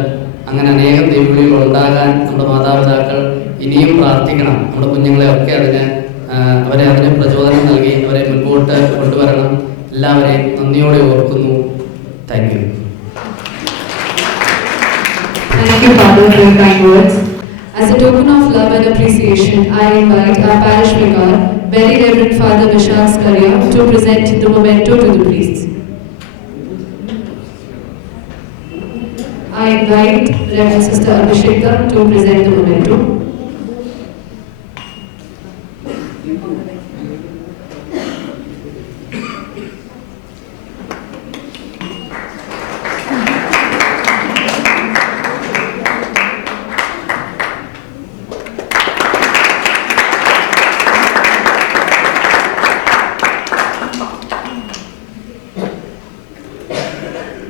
അങ്ങനെ അനേകം ദൈവവിളികൾ ഉണ്ടാകാൻ നമ്മുടെ മാതാപിതാക്കൾ ഇനിയും പ്രാർത്ഥിക്കണം. നമ്മുടെ കുഞ്ഞുങ്ങളെയൊക്കെ അവരെ അതിന് പ്രചോദനം നൽകി അവരെ മുൻപോട്ട് കൊണ്ടുവരണം. എല്ലാവരെയും നന്ദിയോടെ ഓർക്കുന്നു. Thank you. Thank you, Father, for your kind words. As a token of love and appreciation, I invite our parish vicar, Very Reverend Father Vishal Skaria, to present the memento to the priests. I invite Reverend Sister Abhishekta to present the memento.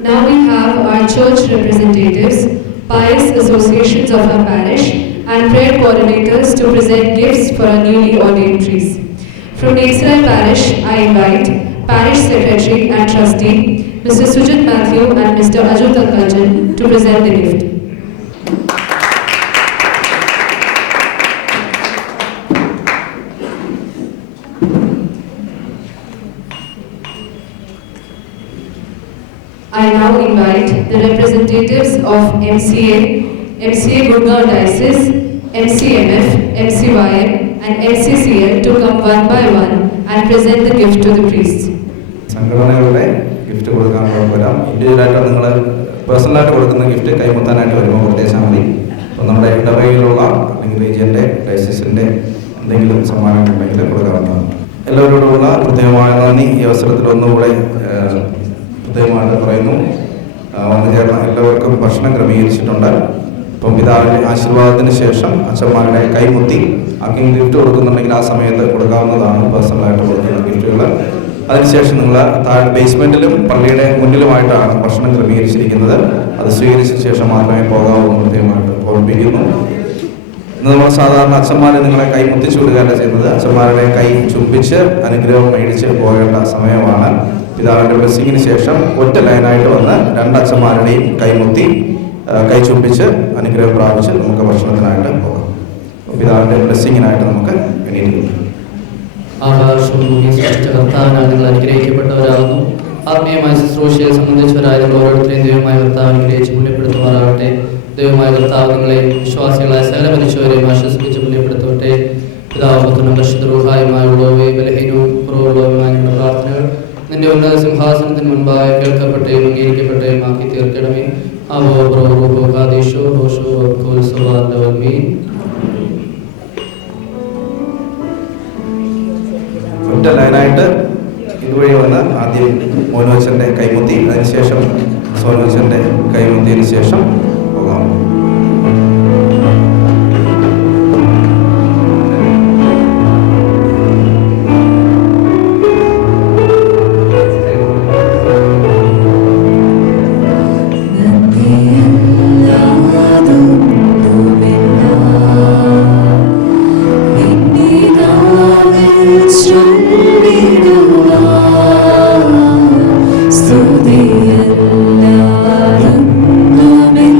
Now we have our church representatives, pious associations of our parish, and prayer coordinators to present gifts for our newly ordained priests. From Nexarai Parish, I invite Parish Secretary and Trustee, Mr. Sujit Matthew and Mr. Ajut Ankaljan to present the gift. I now invite the representatives of MCA Gurgaon Diocese, MCMF, MCYM and MCCL to come one by one and present the gift to the priests. സംഘടനകളുടെ gift കൊടുക്കാനുള്ള വരാം. ഇൻഡിവിജ്വലായിട്ട് നിങ്ങൾ പേഴ്സണലായിട്ട് കൊടുക്കുന്ന gift കൈമുത്താനായിട്ട് വരുമ്പോൾ പ്രത്യേകിച്ചാൽ മതി. അപ്പോൾ നമ്മുടെ ഇടവകയിലുള്ള അല്ലെങ്കിൽ റീജിയൻ്റെ ഡയസിസിൻ്റെ എന്തെങ്കിലും സമ്മാനം ഉണ്ടെങ്കിൽ കൊടുക്കാവുന്നതാണ്. എല്ലാവരോടുമുള്ള പ്രത്യേകമായ നന്ദി ഈ അവസരത്തിൽ ഒന്നുകൂടെ പ്രത്യേകമായിട്ട് പറയുന്നു. വന്നു ചേർന്ന എല്ലാവർക്കും ഭക്ഷണം ക്രമീകരിച്ചിട്ടുണ്ട്. ഇപ്പം പിതാവിൻ്റെ ആശീർവാദത്തിന് ശേഷം അച്ഛന്മാരുടെ കൈമുത്തി ആർക്കെങ്കിലും ഗിഫ്റ്റ് കൊടുക്കുന്നുണ്ടെങ്കിൽ ആ സമയത്ത് കൊടുക്കാവുന്നതാണ് പേഴ്സണലായിട്ട് കൊടുക്കുന്ന ഗിഫ്റ്റുകൾ. അതിനുശേഷം നിങ്ങൾ താഴെ ബേസ്മെൻറ്റിലും പള്ളിയുടെ മുന്നിലുമായിട്ടാണ് ഭക്ഷണം ക്രമീകരിച്ചിരിക്കുന്നത്. അത് സ്വീകരിച്ച ശേഷം മാത്രമേ പോകാവൂ എന്ന് പ്രത്യേകമായിട്ട് ഓർമ്മിപ്പിക്കുന്നു. ഇന്ന് നമ്മൾ സാധാരണ അച്ഛന്മാരെ നിങ്ങളെ കൈ മുത്തിച്ചു വിടുകയല്ല ചെയ്യുന്നത്, അച്ഛന്മാരുടെ കൈ ചുംബിച്ച് അനുഗ്രഹം മേടിച്ച് പോകേണ്ട സമയമാണ്. പിതാവിൻ്റെ ബ്ലെസ്സിങ്ങിന് ശേഷം ഒറ്റ ലൈനായിട്ട് വന്ന് രണ്ട് അച്ഛന്മാരുടെയും കൈമുത്തി കൈ ചുംബിച്ച് അനുഗ്രഹം പ്രാപിച്ച് നമുക്ക് ഭക്ഷണത്തിനായിട്ട് പോകാം. പിതാവിൻ്റെ ബ്ലെസ്സിങ്ങിനായിട്ട് നമുക്ക് എണീറ്റ് ആകാശവും സൃഷ്ടിച്ച കർത്താവിനാൽ നിങ്ങൾ അനുഗ്രഹിക്കപ്പെട്ടവരാകുന്നു. ആത്മീയമായ ശുശ്രൂഷയെ സംബന്ധിച്ചവരായ ഓരോരുത്തരെയും ദൈവമായ കർത്താവ് അനുഗ്രഹിച്ച് പുണ്യപ്പെടുത്തുമാറാകട്ടെ. ദൈവമായ കർത്താവ് നിങ്ങളെ വിശ്വാസികളായ സകല മനുഷ്യരെയും ആശ്വസിപ്പിച്ച് പുണ്യപ്പെടുത്തട്ടെ. പിതാവുപുത്രനും പരിശുദ്ധ റൂഹായുമായുള്ളവയെ ബലഹീനവും കുറവുള്ളവയുമായ ഞങ്ങളുടെ പ്രാർത്ഥനകൾ നിന്റെ ഉന്നത സിംഹാസനത്തിന് മുൻപായി കേൾക്കപ്പെട്ടേയും അംഗീകരിക്കപ്പെട്ടേയും ആക്കി തീർക്കണമേ. ഒറ്റ ലൈനായിട്ട് ഇതുവഴി വന്ന് ആദ്യം മോനോച്ചൻ്റെ കൈമുത്തി, അതിനുശേഷം സോനോച്ചൻ്റെ കൈമുത്തിയതിനു ശേഷം പോകാം.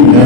സ്തുതിയല്ലാതൊന്നുമില്ല.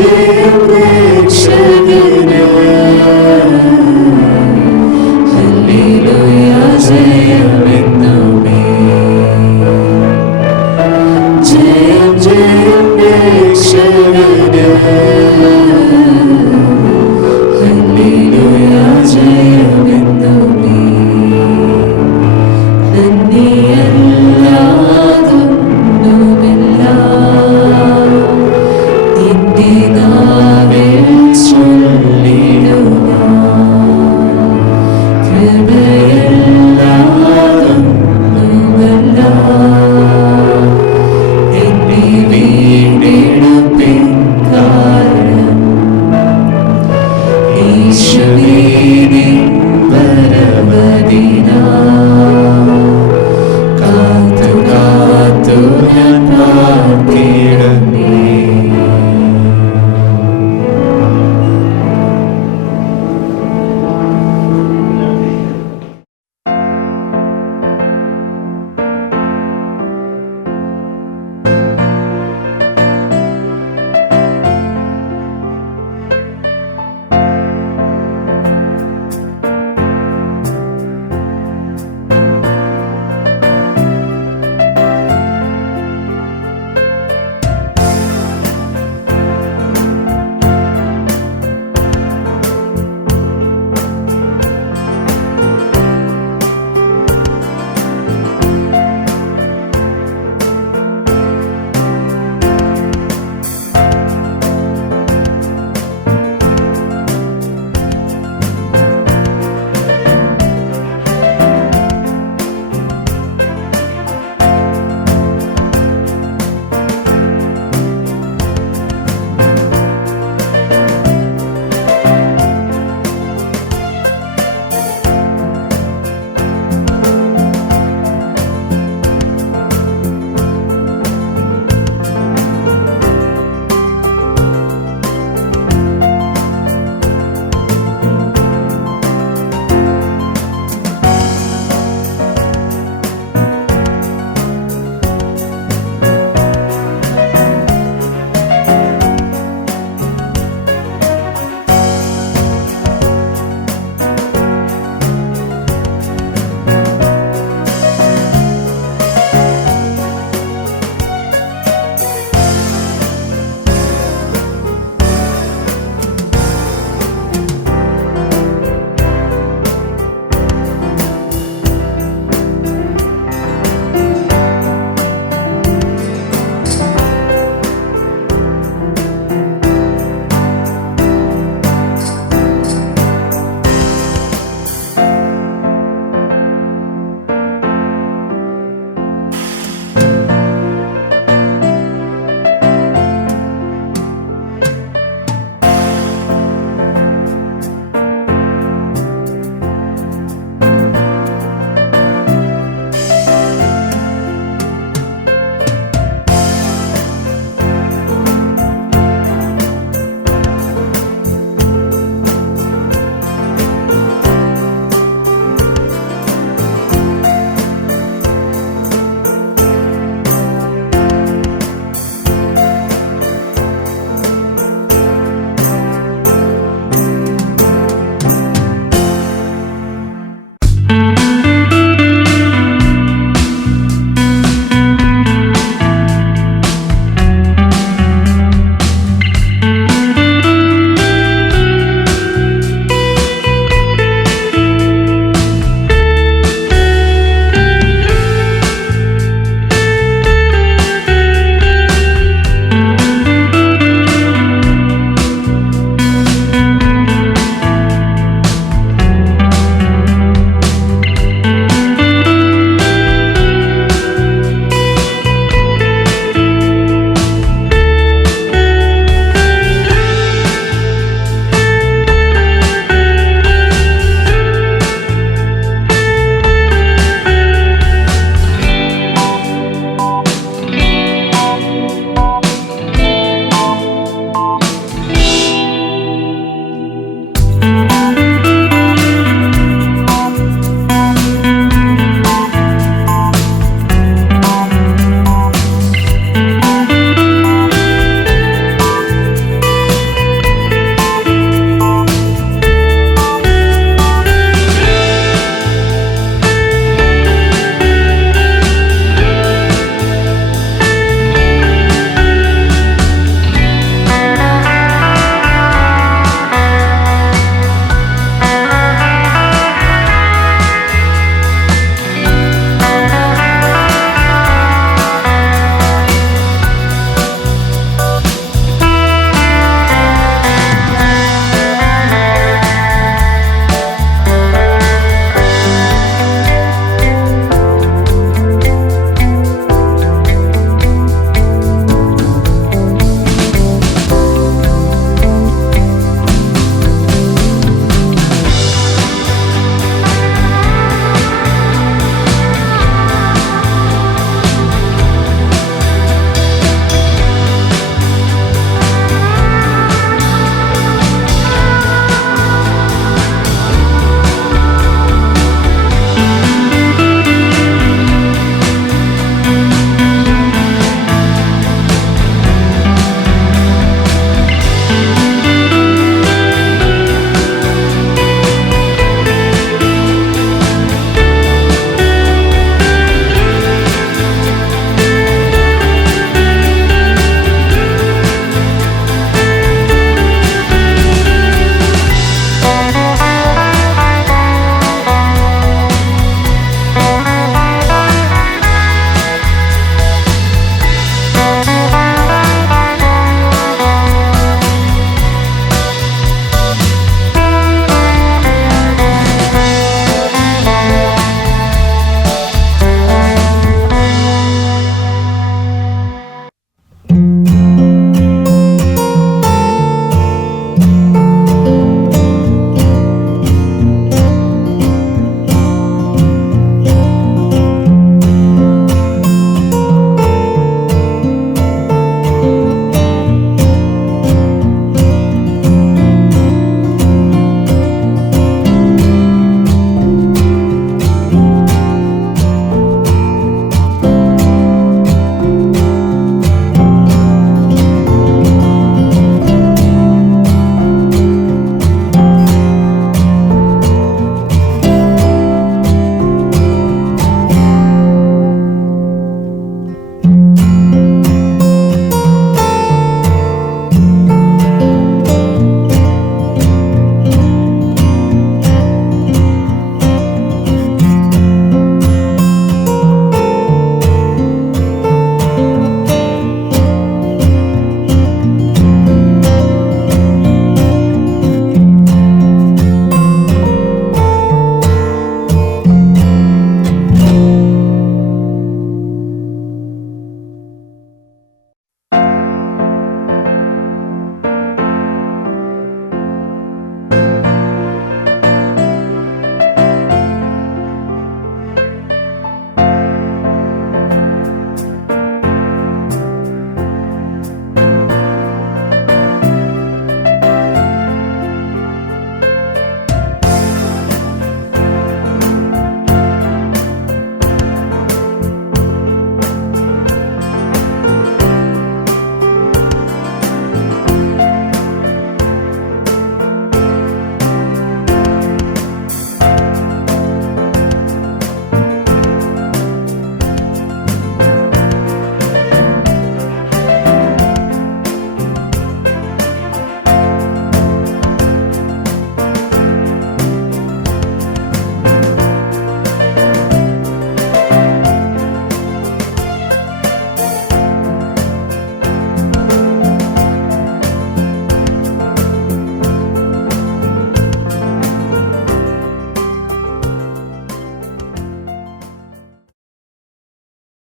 ജയം രക്ഷകന് ഹല്ലേലൂയ ജയമെന്നുമേ ജയം ജയം രക്ഷകന് ഹല്ലേലൂയ ജയമെന്നുമേ നന്ദിയല്ലാതൊന്നുമില്ല നിന്റെ